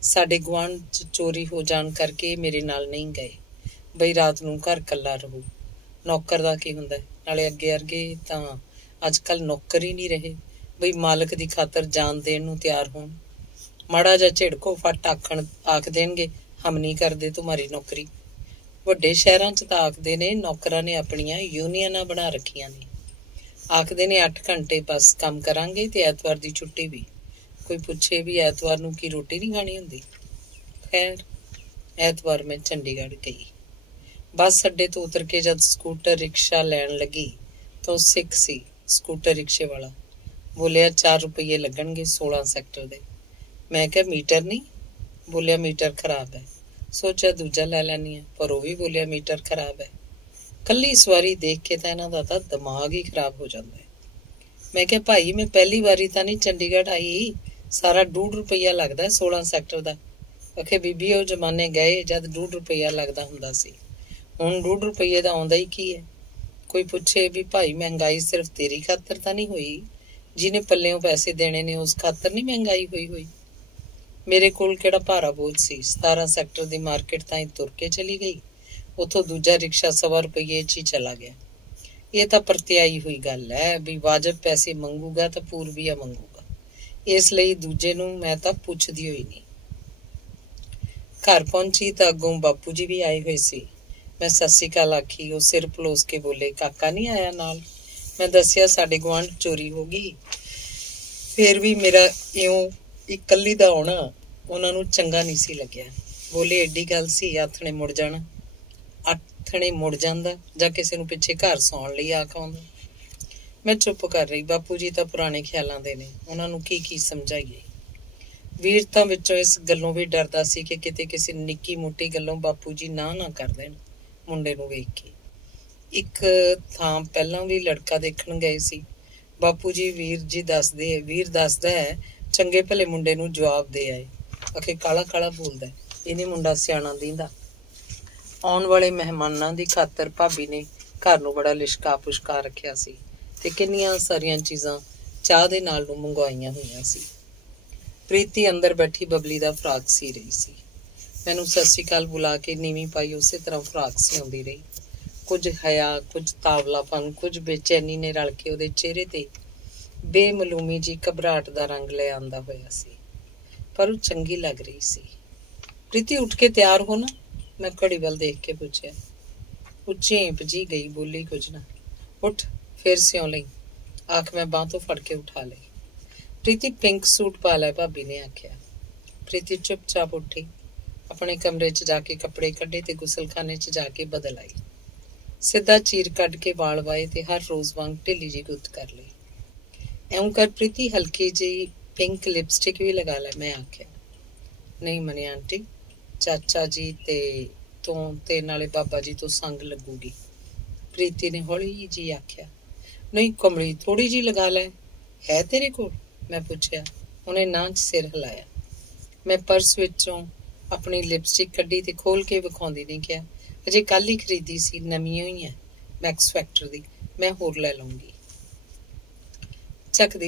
ਸਾਡੇ ਗੁਆਂਢ 'ਚ ਚੋਰੀ ਹੋ ਜਾਣ ਕਰਕੇ ਮੇਰੇ ਨਾਲ ਨਹੀਂ ਗਏ। ਬਈ ਰਾਤ ਨੂੰ ਘਰ ਇਕੱਲਾ ਰਹੂ। ਨੌਕਰ ਦਾ ਕੀ ਹੁੰਦਾ? ਨਾਲੇ ਅੱਗੇ ਅਰਗੇ ਤਾਂ ਅੱਜ ਕੱਲ੍ਹ ਨੌਕਰ ਹੀ ਨਹੀਂ ਰਹੇ ਬਈ ਮਾਲਕ ਦੀ ਖਾਤਰ ਜਾਨ ਦੇਣ ਨੂੰ ਤਿਆਰ ਹੋਣ। ਮਾੜਾ ਜਿਹਾ ਝਿੜਕੋ ਫੱਟ ਆਖ ਦੇਣਗੇ ਹਮ ਨਹੀਂ ਕਰਦੇ ਤੁਮਾਰੀ ਨੌਕਰੀ। ਵੱਡੇ ਸ਼ਹਿਰਾਂ 'ਚ ਤਾਂ ਆਖਦੇ ਨੇ ਨੌਕਰਾਂ ਨੇ ਆਪਣੀਆਂ ਯੂਨੀਅਨਾਂ ਬਣਾ ਰੱਖੀਆਂ ਨੇ। ਆਖਦੇ ਨੇ 8 ਘੰਟੇ ਬਸ ਕੰਮ ਕਰਾਂਗੇ ਤੇ ਐਤਵਾਰ ਦੀ ਛੁੱਟੀ ਵੀ। ਕੋਈ ਪੁੱਛੇ ਵੀ ਐਤਵਾਰ ਨੂੰ ਕੀ ਰੋਟੀ ਨਹੀਂ ਖਾਣੀ ਹੁੰਦੀ? ਖੈਰ, ਐਤਵਾਰ ਮੈਂ ਚੰਡੀਗੜ੍ਹ ਗਈ। ਬੱਸ ਅੱਡੇ ਤੋਂ ਉਤਰ ਕੇ ਜਦ ਸਕੂਟਰ ਰਿਕਸ਼ਾ ਲੈਣ ਲੱਗੀ ਤਾਂ ਉਹ ਸਿੱਖ ਸੀ ਸਕੂਟਰ ਰਿਕਸ਼ੇ ਵਾਲਾ। ਬੋਲਿਆ 4 ਰੁਪਈਏ ਲੱਗਣਗੇ 16 ਸੈਕਟਰ ਦੇ। ਮੈਂ ਕਿਹਾ ਮੀਟਰ ਨਹੀਂ? ਬੋਲਿਆ ਮੀਟਰ ਖਰਾਬ ਹੈ। ਸੋਚਿਆ ਦੂਜਾ ਲੈ ਲੈਣੀ ਹੈ, ਪਰ ਉਹ ਵੀ ਬੋਲਿਆ ਮੀਟਰ ਖਰਾਬ ਹੈ। ਕੱਲੀ ਸਵਾਰੀ ਦੇਖ ਕੇ ਤਾਂ ਇਹਨਾਂ ਦਾ ਤਾਂ ਦਿਮਾਗ ਹੀ ਖਰਾਬ ਹੋ ਜਾਂਦਾ ਹੈ। ਮੈਂ ਕਿਹਾ ਭਾਈ ਮੈਂ ਪਹਿਲੀ ਵਾਰੀ ਤਾਂ ਨਹੀਂ ਚੰਡੀਗੜ੍ਹ ਆਈ, ਸਾਰਾ 1.5 ਰੁਪਈਆ ਲੱਗਦਾ 16 ਸੈਕਟਰ ਦਾ। ਆਖੇ ਬੀਬੀ ਉਹ ਜ਼ਮਾਨੇ ਗਏ ਜਦ 1.5 ਰੁਪਈਆ ਲੱਗਦਾ ਹੁੰਦਾ ਸੀ, ਹੁਣ 1.5 ਰੁਪਈਏ ਦਾ ਆਉਂਦਾ ਹੀ ਕੀ ਹੈ। ਕੋਈ ਪੁੱਛੇ ਵੀ ਭਾਈ ਮਹਿੰਗਾਈ ਸਿਰਫ ਤੇਰੀ ਖਾਤਰ ਤਾਂ ਨਹੀਂ ਹੋਈ, ਜਿਹਨੇ ਪੱਲਿਓਂ ਪੈਸੇ ਦੇਣੇ ਨੇ ਉਸ ਖਾਤਰ ਨਹੀਂ ਮਹਿੰਗਾਈ ਹੋਈ। ਮੇਰੇ ਕੋਲ ਕਿਹੜਾ ਭਾਰਾ ਬੋਝ ਸੀ। 17 ਸੈਕਟਰ ਦੀ ਮਾਰਕੀਟ ਤਾਂ ਹੀ ਤੁਰ ਕੇ ਚਲੀ ਗਈ, ਉੱਥੋਂ ਦੂਜਾ ਰਿਕਸ਼ਾ 1.25 ਰੁਪਈਏ 'ਚ ਹੀ ਚਲਾ ਗਿਆ। ਇਹ ਤਾਂ ਪਰਤਿਆਈ ਹੋਈ ਗੱਲ ਹੈ ਵੀ ਵਾਜਬ ਪੈਸੇ ਮੰਗੂਗਾ ਤਾਂ ਪੂਰਬੀਆ ਮੰਗੂਗਾ, ਇਸ ਲਈ ਦੂਜੇ ਨੂੰ ਮੈਂ ਤਾਂ ਪੁੱਛਦੀ ਹੋਈ ਨਹੀਂ। ਘਰ ਪਹੁੰਚੀ ਤਾਂ ਅੱਗੋਂ ਬਾਪੂ ਜੀ ਵੀ ਆਏ ਹੋਏ ਸੀ। ਮੈਂ ਸਤਿ ਸ਼੍ਰੀ ਅਕਾਲ ਆਖੀ। ਉਹ ਸਿਰ ਪਲੋਸ ਕੇ ਬੋਲੇ ਕਾਕਾ ਨਹੀਂ ਆਇਆ ਨਾਲ? ਮੈਂ ਦੱਸਿਆ ਸਾਡੇ ਗੁਆਂਢ ਚੋਰੀ ਹੋ ਗਈ। ਫੇਰ ਵੀ ਮੇਰਾ ਇਉਂ ਇਕੱਲੀ ਦਾ ਆਉਣਾ ਉਹਨਾਂ ਨੂੰ ਚੰਗਾ ਨਹੀਂ ਸੀ ਲੱਗਿਆ। ਬੋਲੇ ਏਡੀ ਗੱਲ ਸੀ ਆਥਣੇ ਮੁੜ ਜਾਣਾ। ਆਥਣੇ ਮੁੜ ਜਾਂਦਾ ਜਾਂ ਕਿਸੇ ਨੂੰ ਪਿੱਛੇ ਘਰ ਸੌਣ ਲਈ ਆਖ ਆਉਂਦਾ। ਮੈਂ ਚੁੱਪ ਕਰ ਰਹੀ। ਬਾਪੂ ਜੀ ਤਾਂ ਪੁਰਾਣੇ ਖਿਆਲਾਂ ਦੇ ਨੇ, ਉਹਨਾਂ ਨੂੰ ਕੀ ਸਮਝਾਈਏ। ਵੀਰ ਤਾਂ ਵਿੱਚੋਂ ਇਸ ਗੱਲੋਂ ਵੀ ਡਰਦਾ ਸੀ ਕਿ ਕਿਤੇ ਕਿਸੇ ਨਿੱਕੀ ਮੋਟੀ ਗੱਲੋਂ ਬਾਪੂ ਜੀ ਨਾ ਕਰ ਦੇਣ ਮੁੰਡੇ ਨੂੰ ਵੇਖ ਕੇ। ਇੱਕ ਥਾਂ ਪਹਿਲਾਂ ਵੀ ਲੜਕਾ ਦੇਖਣ ਗਏ ਸੀ। ਬਾਪੂ ਜੀ ਵੀਰ ਦੱਸਦਾ ਹੈ ਚੰਗੇ ਭਲੇ ਮੁੰਡੇ ਨੂੰ ਜਵਾਬ ਦੇ ਆਏ। ਆਖੇ ਕਾਲਾ ਬੋਲਦਾ, ਇਹਨੇ ਮੁੰਡਾ ਸਿਆਣਾ ਦੀਂਦਾ। ਆਉਣ ਵਾਲੇ ਮਹਿਮਾਨਾਂ ਦੀ ਖਾਤਰ ਭਾਬੀ ਨੇ ਘਰ ਨੂੰ ਬੜਾ ਲਿਸ਼ਕਾ ਪੁਸ਼ਕਾ ਰੱਖਿਆ ਸੀ ਤੇ ਕਿੰਨੀਆਂ ਸਾਰੀਆਂ ਚੀਜ਼ਾਂ ਚਾਹ ਦੇ ਨਾਲ ਨੂੰ ਮੰਗਵਾਈਆਂ ਹੋਈਆਂ ਸੀ। ਪ੍ਰੀਤੀ ਅੰਦਰ ਬੈਠੀ ਬਬਲੀ ਦਾ ਫਰਾਕ ਸੀ ਰਹੀ ਸੀ। ਮੈਨੂੰ ਸਤਿ ਸ਼੍ਰੀ ਅਕਾਲ ਬੁਲਾ ਕੇ ਨੀਵੀਂ ਪਾਈ ਉਸੇ ਤਰ੍ਹਾਂ ਫਰਾਕ ਸਿਉਂਦੀ ਰਹੀ। ਕੁਝ ਹਯਾ, ਕੁਝ ਤਾਵਲਾਪਨ, ਕੁਝ ਬੇਚੈਨੀ ਨੇ ਰਲ ਕੇ ਉਹਦੇ ਚਿਹਰੇ ਤੇ ਬੇਮਲੂਮੀ ਜੀ ਘਬਰਾਹਟ ਦਾ ਰੰਗ ਲੈ ਆਂਦਾ ਹੋਇਆ ਸੀ, ਪਰ ਉਹ ਚੰਗੀ ਲੱਗ ਰਹੀ ਸੀ। ਪ੍ਰੀਤੀ ਉੱਠ ਕੇ ਤਿਆਰ ਹੋ ਨਾ? ਮੈਂ ਘੜੀ ਵੱਲ ਦੇਖ ਕੇ ਪੁੱਛਿਆ। ਉਹ ਝੇਂਪ ਜੀ ਗਈ, ਬੋਲੀ ਕੁਝ ਨਾ। ਉੱਠ ਫੇਰ ਸਿਉਂ ਲਈ ਆਖ ਮੈਂ ਬਾਂਹ ਤੋਂ ਫੜ ਕੇ ਉਠਾ ਲਈ। ਪ੍ਰੀਤੀ ਪਿੰਕ ਸੂਟ ਪਾ ਲੈ, ਭਾਬੀ ਨੇ ਆਖਿਆ। ਪ੍ਰੀਤੀ ਚੁੱਪਚਾਪ ਉੱਠੀ, ਆਪਣੇ ਕਮਰੇ 'ਚ ਜਾ ਕੇ ਕੱਪੜੇ ਕੱਢੇ ਤੇ ਗੁਸਲਖਾਨੇ 'ਚ ਜਾ ਕੇ ਬਦਲ ਆਈ। ਸਿੱਧਾ ਚੀਰ ਕੱਢ ਕੇ ਵਾਲ ਵਾਏ ਤੇ ਹਰ ਰੋਜ਼ ਵਾਂਗ ਢਿੱਲੀ ਜੀ ਗੁੱਤ ਕਰ ਲਈ। ਇਉਂ ਕਰ ਪ੍ਰੀਤੀ ਹਲਕੀ ਜਿਹੀ ਪਿੰਕ ਲਿਪਸਟਿਕ ਵੀ ਲਗਾ ਲੈ, ਮੈਂ ਆਖਿਆ। ਨਹੀਂ ਮਨੀ ਆਂਟੀ, ਚਾਚਾ ਜੀ ਤੇ ਨਾਲੇ ਬਾਬਾ ਜੀ ਤੋਂ ਸੰਗ ਲੱਗੂਗੀ, ਪ੍ਰੀਤੀ ਨੇ ਹੌਲੀ ਜੀ ਆਖਿਆ। ਨਹੀਂ ਕਮਲੀ, ਥੋੜੀ ਜੀ ਲਗਾ ਲੈ, ਹੈ ਤੇਰੇ ਕੋਲ? ਮੈਂ ਪੁੱਛਿਆ। ਉਹਨੇ ਨਾਂ 'ਚ ਸਿਰ ਹਿਲਾਇਆ। ਮੈਂ ਪਰਸ ਵਿੱਚੋਂ ਆਪਣੀ ਲਿਪਸਟਿਕ ਕੱਢੀ ਤੇ ਖੋਲ ਕੇ ਵਿਖਾਉਂਦੀ ਨੇ ਕਿਹਾ, ਅਜੇ ਕੱਲ ਹੀ ਖਰੀਦੀ ਸੀ, ਨਵੀਂ ਹੋਈ ਹੈ, ਮੈਕਸ ਫੈਕਟਰ ਦੀ, ਮੈਂ ਹੋਰ ਲੈ ਲਊਂਗੀ।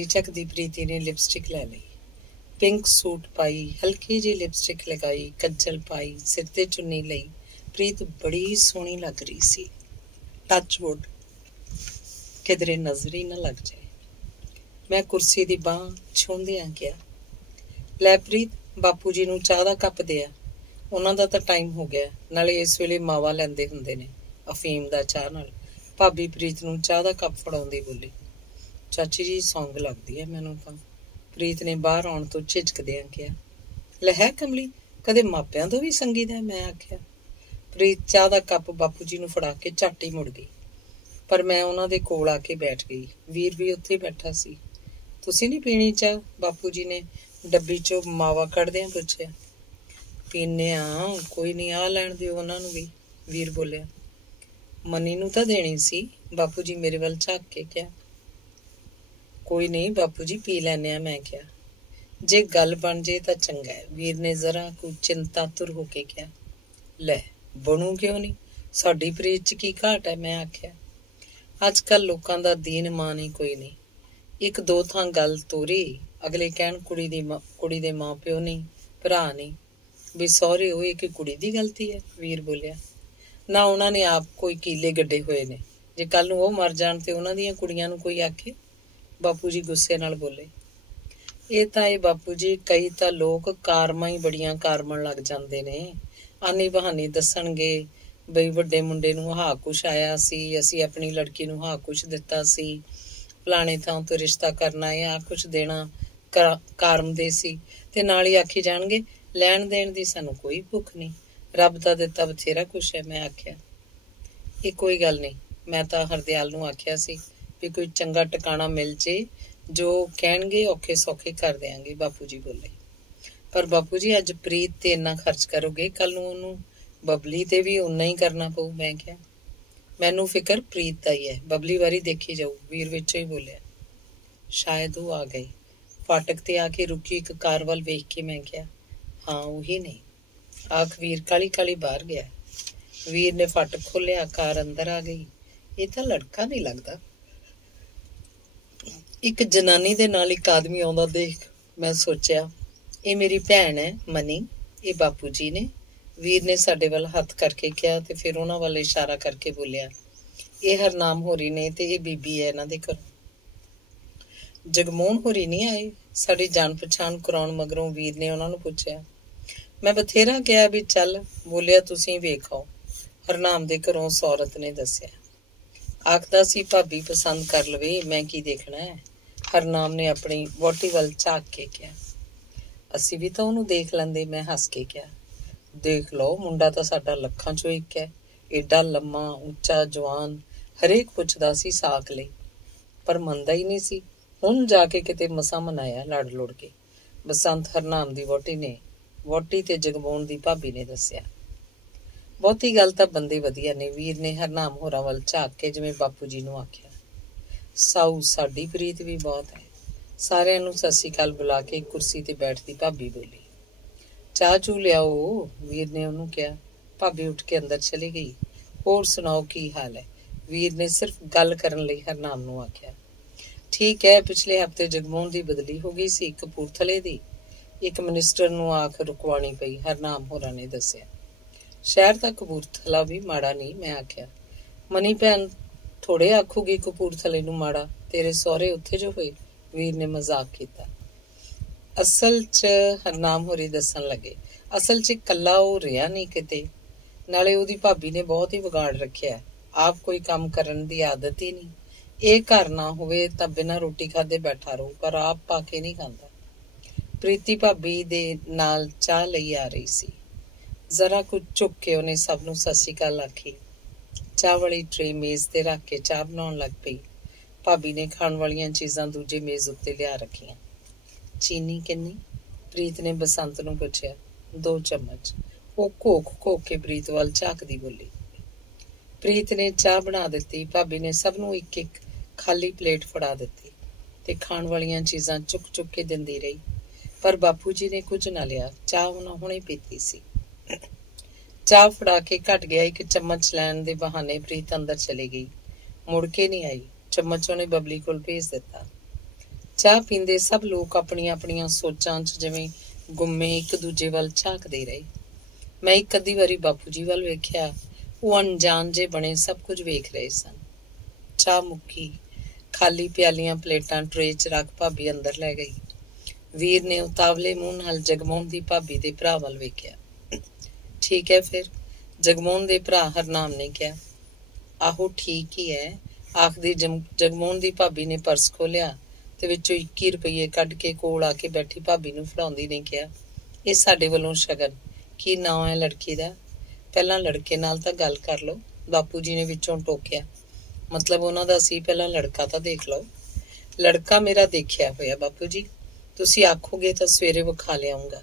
ਚੱਕਦੀ ਪ੍ਰੀਤੀ ਨੇ ਲਿਪਸਟਿਕ ਲੈ ਲਈ, ਪਿੰਕ ਸੂਟ ਪਾਈ, ਹਲਕੀ ਜਿਹੀ ਲਿਪਸਟਿਕ ਲਗਾਈ, ਕੱਜਲ ਪਾਈ, ਸਿਰ ਤੇ ਚੁੰਨੀ ਲਈ। ਪ੍ਰੀਤ ਬੜੀ ਸੋਹਣੀ ਲੱਗ ਰਹੀ ਸੀ। ਟੱਚਵੁੱਡ ਕਿਧਰੇ ਨਜ਼ਰ ਹੀ ਨਾ ਲੱਗ ਜਾਏ। ਮੈਂ ਕੁਰਸੀ ਦੀ ਬਾਂਹ ਛੂੰਹਦਿਆਂ ਕਿਹਾ, ਲੈ ਪ੍ਰੀਤ, ਬਾਪੂ ਜੀ ਨੂੰ ਚਾਹ ਦਾ ਕੱਪ ਦੇ ਆ, ਉਹਨਾਂ ਦਾ ਤਾਂ ਟਾਈਮ ਹੋ ਗਿਆ, ਨਾਲੇ ਇਸ ਵੇਲੇ ਮਾਵਾ ਲੈਂਦੇ ਹੁੰਦੇ ਨੇ ਅਫੀਮ ਦਾ ਚਾਹ ਨਾਲ। ਭਾਬੀ ਪ੍ਰੀਤ ਨੂੰ ਚਾਹ ਦਾ ਕੱਪ ਫੜਾਉਂਦੀ ਬੋਲੀ। ਚਾਚੀ ਜੀ ਸੌਂਗ ਲੱਗਦੀ ਹੈ ਮੈਨੂੰ ਤਾਂ, ਪ੍ਰੀਤ ਨੇ ਬਾਹਰ ਆਉਣ ਤੋਂ ਝਿਜਕਦਿਆਂ ਕਿਹਾ। ਲੈ ਹੈ ਕਮਲੀ, ਕਦੇ ਮਾਪਿਆਂ ਤੋਂ ਵੀ ਸੰਗੀਤ ਹੈ, ਮੈਂ ਆਖਿਆ। ਪ੍ਰੀਤ ਚਾਹ ਦਾ ਕੱਪ ਬਾਪੂ ਜੀ ਨੂੰ ਫੜਾ ਕੇ ਝੱਟ ਹੀ ਮੁੜ ਗਈ, ਪਰ ਮੈਂ ਉਹਨਾਂ ਦੇ ਕੋਲ ਆ ਕੇ ਬੈਠ ਗਈ। ਵੀਰ ਵੀ ਉੱਥੇ ਬੈਠਾ ਸੀ। ਤੁਸੀਂ ਨਹੀਂ ਪੀਣੀ ਚਾਹ? ਬਾਪੂ ਜੀ ਨੇ ਡੱਬੀ 'ਚੋਂ ਮਾਵਾ ਕੱਢਦਿਆਂ ਪੁੱਛਿਆ। ਪੀਨੇ ਆ, ਕੋਈ ਨਹੀਂ, ਆ ਲੈਣ ਦਿਓ ਉਹਨਾਂ ਨੂੰ ਵੀ, ਵੀਰ ਬੋਲਿਆ। ਮਨੀ ਨੂੰ ਤਾਂ ਦੇਣੀ ਸੀ, ਬਾਪੂ ਜੀ ਮੇਰੇ ਵੱਲ ਝਾਕ ਕੇ ਕਿਹਾ। ਕੋਈ ਨਹੀਂ ਬਾਪੂ ਜੀ, ਪੀ ਲੈਨੇ ਆ, ਮੈਂ ਕਿਹਾ। ਜੇ ਗੱਲ ਬਣ ਜੇ ਤਾਂ ਚੰਗਾ ਹੈ, ਵੀਰ ਨੇ ਜ਼ਰਾ ਕੁ ਚਿੰਤਾਤੁਰ ਹੋ ਕੇ ਕਿਹਾ। ਲੈ ਬਣੂ ਕਿਉਂ ਨਹੀਂ, ਸਾਡੀ ਪ੍ਰੀਤ 'ਚ ਕੀ ਘਾਟ ਹੈ, ਮੈਂ ਆਖਿਆ। ਅੱਜ ਕੱਲ ਲੋਕਾਂ ਦਾ ਦੀਨ ਮਾਨ ਹੀ ਕੋਈ ਨਹੀਂ। ਇੱਕ ਦੋ ਥਾਂ ਗੱਲ ਤੋਰੀ, ਅਗਲੇ ਕਹਿਣ ਕੁੜੀ ਦੇ ਮਾਂ ਪਿਓ ਨਹੀਂ, ਭਰਾ ਨਹੀਂ, ਵੀ ਸਹੁਰੇ ਹੋਏ ਕਿ ਕੁੜੀ ਦੀ ਗਲਤੀ ਹੈ, ਵੀਰ ਬੋਲਿਆ। ਨਾ ਉਹਨਾਂ ਨੇ ਆਪ ਕੋਈ ਕੀਲੇ ਗੱਡੇ ਹੋਏ ਨੇ। ਜੇ ਕੱਲ ਨੂੰ ਉਹ ਮਰ ਜਾਣ ਤੇ ਉਹਨਾਂ ਦੀਆਂ ਕੁੜੀਆਂ ਨੂੰ ਕੋਈ ਆਖੇ। ਬਾਪੂ ਜੀ ਗੁੱਸੇ ਨਾਲ ਬੋਲੇ। ਇਹ ਬਾਪੂ ਜੀ, ਕਈ ਤਾਂ ਲੋਕ ਕਾਰਮਾਂ ਹੀ ਬੜੀਆਂ ਕਾਰਮਣ ਲੱਗ ਜਾਂਦੇ ਨੇ। ਆਨੀ ਬਹਾਨੀ ਦੱਸਣਗੇ ਬਈ ਵੱਡੇ ਮੁੰਡੇ ਨੂੰ ਆਹ ਕੁਛ ਆਇਆ ਸੀ, ਅਸੀਂ ਆਪਣੀ ਲੜਕੀ ਨੂੰ ਆਹ ਕੁਛ ਦਿੱਤਾ ਸੀ, ਫਲਾਣੇ ਥਾਂ ਤੋਂ ਰਿਸ਼ਤਾ ਕਰਨਾ ਹੈ, ਆਹ ਕੁਛ ਦੇਣਾ ਕਾਰਮ ਦੇ ਸੀ। ਤੇ ਨਾਲ ਹੀ ਆਖੀ ਜਾਣਗੇ ਲੈਣ ਦੇਣ ਦੀ ਸਾਨੂੰ ਕੋਈ ਭੁੱਖ ਨਹੀਂ, ਰੱਬ ਦਾ ਦਿੱਤਾ ਬਥੇਰਾ ਕੁਛ ਹੈ। ਮੈਂ ਆਖਿਆ ਇਹ ਕੋਈ ਗੱਲ ਨਹੀਂ। ਮੈਂ ਤਾਂ ਹਰਦਿਆਲ ਨੂੰ ਆਖਿਆ ਸੀ ਵੀ ਕੋਈ ਚੰਗਾ ਟਿਕਾਣਾ ਮਿਲ ਜੇ, ਜੋ ਕਹਿਣਗੇ ਔਖੇ ਸੌਖੇ ਕਰ ਦਿਆਂਗੇ। ਬਾਪੂ ਜੀ ਬੋਲੇ। ਪਰ ਬਾਪੂ ਜੀ ਅੱਜ ਪ੍ਰੀਤ ਤੇ ਇੰਨਾ ਖਰਚ ਕਰੋਗੇ, ਕੱਲ ਨੂੰ ਉਹਨੂੰ ਬਬਲੀ ਤੇ ਵੀ ਓਨਾ ਹੀ ਕਰਨਾ ਪਊ। ਮੈਂ ਕਿਹਾ ਮੈਨੂੰ ਫਿਕਰ ਪ੍ਰੀਤ ਦਾ ਹੀ ਹੈ, ਬਬਲੀ ਵਾਰੀ ਦੇਖੀ ਜਾਊ। ਵੀਰ ਵਿੱਚੋਂ ਹੀ ਬੋਲਿਆ। ਸ਼ਾਇਦ ਉਹ ਆ ਗਈ। ਫਾਟਕ ਤੇ ਆ ਕੇ ਰੁਕੀ ਇੱਕ ਕਾਰ ਵੱਲ ਵੇਖ ਕੇ ਮੈਂ ਕਿਹਾ ਹਾਂ ਉਹੀ ਨਹੀਂ। ਆਖ ਵੀਰ ਕਾਲੀ ਕਾਲੀ ਬਾਹਰ ਗਿਆ। ਵੀਰ ਨੇ ਫਾਟਕ ਖੋਲਿਆ, ਕਾਰ ਅੰਦਰ ਆ ਗਈ। ਇਹ ਤਾਂ ਲੜਕਾ ਨਹੀਂ ਲੱਗਦਾ। ਇੱਕ ਜਨਾਨੀ ਦੇ ਨਾਲ ਇੱਕ ਆਦਮੀ ਆਉਂਦਾ ਦੇਖ ਮੈਂ ਸੋਚਿਆ ਇਹ ਮੇਰੀ ਭੈਣ ਹੈ ਮਨੀ, ਇਹ ਬਾਪੂ ਜੀ ਨੇ। ਵੀਰ ਨੇ ਸਾਡੇ ਵੱਲ ਹੱਥ ਕਰਕੇ ਕਿਹਾ ਤੇ ਫਿਰ ਉਹਨਾਂ ਵੱਲ ਇਸ਼ਾਰਾ ਕਰਕੇ ਬੋਲਿਆ ਇਹ ਹਰਨਾਮ ਹੋਰੀ ਨੇ ਤੇ ਇਹ ਬੀਬੀ ਹੈ ਇਹਨਾਂ ਦੇ ਘਰ। ਜਗਮੋਹਨ ਹੋਰੀ ਨਹੀਂ ਆਏ? ਸਾਡੀ ਜਾਣ ਪਛਾਣ ਕਰਾਉਣ ਮਗਰੋਂ ਵੀਰ ਨੇ ਉਹਨਾਂ ਨੂੰ ਪੁੱਛਿਆ। ਮੈਂ ਬਥੇਰਾ ਕਿਹਾ ਵੀ ਚੱਲ, ਬੋਲਿਆ ਤੁਸੀਂ ਵੇਖ ਆਓ। ਹਰਨਾਮ ਦੇ ਘਰੋਂ ਉਸ ਔਰਤ ਨੇ ਦੱਸਿਆ। ਆਖਦਾ ਸੀ ਭਾਬੀ ਪਸੰਦ ਕਰ ਲਵੇ, ਮੈਂ ਕੀ ਦੇਖਣਾ ਹੈ। ਹਰਨਾਮ ਨੇ ਆਪਣੀ ਵਹੁਟੀ ਵੱਲ ਝਾਕ ਕੇ ਕਿਹਾ। ਅਸੀਂ ਵੀ ਤਾਂ ਉਹਨੂੰ ਦੇਖ ਲੈਂਦੇ। ਮੈਂ ਹੱਸ ਕੇ ਕਿਹਾ ਦੇਖ ਲਓ, ਮੁੰਡਾ ਤਾਂ ਸਾਡਾ ਲੱਖਾਂ ਚੋਂ ਇੱਕ ਹੈ। ਏਡਾ ਲੰਮਾ ਉੱਚਾ ਜਵਾਨ, ਹਰੇਕ ਪੁੱਛਦਾ ਸੀ ਸਾਕ ਲਈ, ਪਰ ਮੰਨਦਾ ਹੀ ਨਹੀਂ ਸੀ। ਹੁਣ ਜਾ ਕੇ ਕਿਤੇ ਮਸਾਂ ਮਨਾਇਆ ਲੜ ਲੁੜ ਕੇ। ਬਸੰਤ ਹਰਨਾਮ ਦੀ ਵਹੁਟੀ ਤੇ ਜਗਮੋਹਨ ਦੀ ਭਾਬੀ ਨੇ ਦੱਸਿਆ। ਬਹੁਤੀ ਗੱਲ ਤਾਂ ਬੰਦੇ ਵਧੀਆ ਨੇ। ਵੀਰ ਨੇ ਹਰਨਾਮ ਹੋਰਾਂ ਵੱਲ ਝਾਕ ਕੇ ਜਿਵੇਂ ਬਾਪੂ ਜੀ ਨੂੰ ਆਖਿਆ। ਸਾਊ ਸਾਡੀ ਪ੍ਰੀਤ ਵੀ ਬਹੁਤ ਹੈ। ਸਾਰਿਆਂ ਨੂੰ ਸਤਿ ਸ੍ਰੀ ਅਕਾਲ ਬੁਲਾ ਕੇ ਕੁਰਸੀ ਤੇ ਬੈਠਦੀ ਭਾਬੀ ਬੋਲੀ। ਚਾਹ ਚੂ ਲਿਆਓ, ਵੀਰ ਨੇ ਉਹਨੂੰ ਕਿਹਾ। ਭਾਬੀ ਉੱਠ ਕੇ ਅੰਦਰ ਚਲੀ ਗਈ। ਹੋਰ ਸੁਣਾਓ ਕੀ ਹਾਲ ਹੈ? ਵੀਰ ਨੇ ਸਿਰਫ ਗੱਲ ਕਰਨ ਲਈ ਹਰਨਾਮ ਨੂੰ ਆਖਿਆ। ਠੀਕ ਹੈ, ਪਿਛਲੇ ਹਫ਼ਤੇ ਜਗਮੋਹਨ ਦੀ ਬਦਲੀ ਹੋ ਗਈ ਸੀ ਕਪੂਰਥਲੇ ਦੀ। ਇੱਕ ਮਿਨਿਸਟਰ ਨੂੰ ਆਖ ਰੁਕਵਾਣੀ ਪਈ, ਹਰਨਾਮ ਹੋਰਾਂ ਨੇ ਦੱਸਿਆ। ਸ਼ਹਿਰ ਦਾ ਕਪੂਰਥਲਾ ਵੀ ਮਾੜਾ ਨਹੀਂ। ਮੈਂ ਆਖਿਆ ਮਨੀ ਭੈਣ ਥੋੜੇ ਆਖੂਗੀ ਕਪੂਰਥਲੇ ਨੂੰ ਮਾੜਾ, ਤੇਰੇ ਸਹੁਰੇ ਉੱਥੇ ਜੋ ਹੋਏ। ਵੀਰ ਨੇ ਮਜ਼ਾਕ ਕੀਤਾ। ਅਸਲ 'ਚ ਹਰਨਾਮ ਹੋਰੀ ਦੱਸਣ ਲੱਗੇ, ਅਸਲ 'ਚ ਇਕੱਲਾ ਉਹ ਰਿਹਾ ਨਹੀਂ ਕਿਤੇ, ਨਾਲੇ ਉਹਦੀ ਭਾਬੀ ਨੇ ਬਹੁਤ ਹੀ ਵਿਗਾੜ ਰੱਖਿਆ। ਆਪ ਕੋਈ ਕੰਮ ਕਰਨ ਦੀ ਆਦਤ ਹੀ ਨਹੀਂ। ਇਹ ਘਰ ਨਾ ਹੋਵੇ ਤਾਂ ਬਿਨਾਂ ਰੋਟੀ ਖਾਦੇ ਬੈਠਾ ਰਹੂ, ਪਰ ਆਪ ਪਾ ਕੇ ਨਹੀਂ ਖਾਂਦਾ। ਪ੍ਰੀਤੀ ਭਾਬੀ ਦੇ ਨਾਲ ਚਾਹ ਲਈ ਆ ਰਹੀ ਸੀ। ਜ਼ਰਾ ਕੁਝ ਝੁੱਕ ਕੇ ਉਹਨੇ ਸਭ ਨੂੰ ਸਤਿ ਸ੍ਰੀ ਅਕਾਲ ਆਖੀ। ਚਾਹ ਵਾਲੀ ਟਰੇ ਮੇਜ਼ ਤੇ ਰੱਖ ਕੇ ਚਾਹ ਬਣਾਉਣ ਲੱਗ ਪਈ। ਭਾਬੀ ਨੇ ਖਾਣ ਵਾਲੀਆਂ ਚੀਜ਼ਾਂ ਦੂਜੇ ਮੇਜ਼ ਉੱਤੇ ਲਿਆ ਰੱਖੀਆਂ। ਚੀਨੀ ਕਿੰਨੀ? ਪ੍ਰੀਤ ਨੇ ਬਸੰਤ ਨੂੰ ਪੁੱਛਿਆ। 2 ਚਮਚ। ਉਹ ਘੋਕ ਕੇ ਪ੍ਰੀਤ ਵੱਲ ਝਾਕਦੀ ਬੋਲੀ। ਪ੍ਰੀਤ ਨੇ ਚਾਹ ਬਣਾ ਦਿੱਤੀ। ਭਾਬੀ ਨੇ ਸਭ ਨੂੰ ਇੱਕ ਇੱਕ ਖਾਲੀ ਪਲੇਟ ਫੜਾ ਦਿੱਤੀ ਤੇ ਖਾਣ ਵਾਲੀਆਂ ਚੀਜ਼ਾਂ ਚੁੱਕ ਕੇ ਦਿੰਦੀ ਰਹੀ, ਪਰ ਬਾਪੂ ਜੀ ਨੇ ਕੁਝ ਨਾ ਲਿਆ। ਚਾਹ ਉਹਨਾਂ ਹੁਣੇ ਪੀਤੀ ਸੀ। ਚਾਹ ਫੜਾ ਕੇ ਘਟ ਗਿਆ। 1 ਚਮਚ ਲੈਣ ਦੇ ਬਹਾਨੇ ਪ੍ਰੀਤ ਅੰਦਰ ਚਲੀ ਗਈ। ਮੁੜ ਕੇ ਨਹੀਂ ਆਈ। ਚਮਚ ਉਹਨੇ ਬਬਲੀ ਕੋਲ ਭੇਜ ਦਿੱਤਾ। ਚਾਹ ਪੀਂਦੇ ਸਭ ਲੋਕ ਆਪਣੀਆਂ ਆਪਣੀਆਂ ਸੋਚਾਂ 'ਚ ਜਿਵੇਂ ਗੁੰਮੇ ਇੱਕ ਦੂਜੇ ਵੱਲ ਝਾਕਦੇ ਰਹੇ। ਮੈਂ ਇੱਕ ਅੱਧੀ ਵਾਰੀ ਬਾਪੂ ਜੀ ਵੱਲ ਵੇਖਿਆ। ਉਹ ਅਣਜਾਣ ਜੇ ਬਣੇ ਸਭ ਕੁਝ ਵੇਖ ਰਹੇ ਸਨ। ਚਾਹ ਮੁੱਕੀ। ਖਾਲੀ ਪਿਆਲੀਆਂ ਪਲੇਟਾਂ ਟਰੇ 'ਚ ਰੱਖ ਭਾਬੀ ਅੰਦਰ ਲੈ ਗਈ। ਵੀਰ ਨੇ ਉਤਾਵਲੇ ਮੂੰਹ ਨਾਲ ਜਗਮੋਹਨ ਦੀ ਭਾਬੀ ਦੇ ਭਰਾ ਵੱਲ ਵੇਖਿਆ। ਠੀਕ ਹੈ ਫਿਰ? ਜਗਮੋਹਨ ਦੇ ਭਰਾ ਹਰਨਾਮ ਨੇ ਕਿਹਾ। ਆਹੋ ਠੀਕ ਹੀ ਹੈ। ਆਖਦੀ ਜਗਮੋਹਨ ਦੀ ਭਾਬੀ ਨੇ ਪਰਸ ਖੋਲਿਆ ਤੇ ਵਿੱਚੋਂ 21 ਰੁਪਏ ਕੱਢ ਕੇ ਕੋਲ ਆ ਕੇ ਬੈਠੀ ਭਾਬੀ ਨੂੰ ਫੜਾਉਂਦੀ ਨੇ ਕਿਹਾ, ਇਹ ਸਾਡੇ ਵੱਲੋਂ ਸ਼ਗਨ। ਕੀ ਨਾਂ ਹੈ ਲੜਕੀ ਦਾ? ਪਹਿਲਾਂ ਲੜਕੇ ਨਾਲ ਤਾਂ ਗੱਲ ਕਰ ਲਓ, ਬਾਪੂ ਜੀ ਨੇ ਵਿੱਚੋਂ ਟੋਕਿਆ। ਮਤਲਬ ਉਹਨਾਂ ਦਾ ਸੀ ਪਹਿਲਾਂ ਲੜਕਾ ਤਾਂ ਦੇਖ ਲਓ। ਲੜਕਾ ਮੇਰਾ ਦੇਖਿਆ ਹੋਇਆ ਬਾਪੂ ਜੀ, ਤੁਸੀਂ ਆਖੋਗੇ ਤਾਂ ਸਵੇਰੇ ਵਿਖਾ ਲਿਆਉਂਗਾ,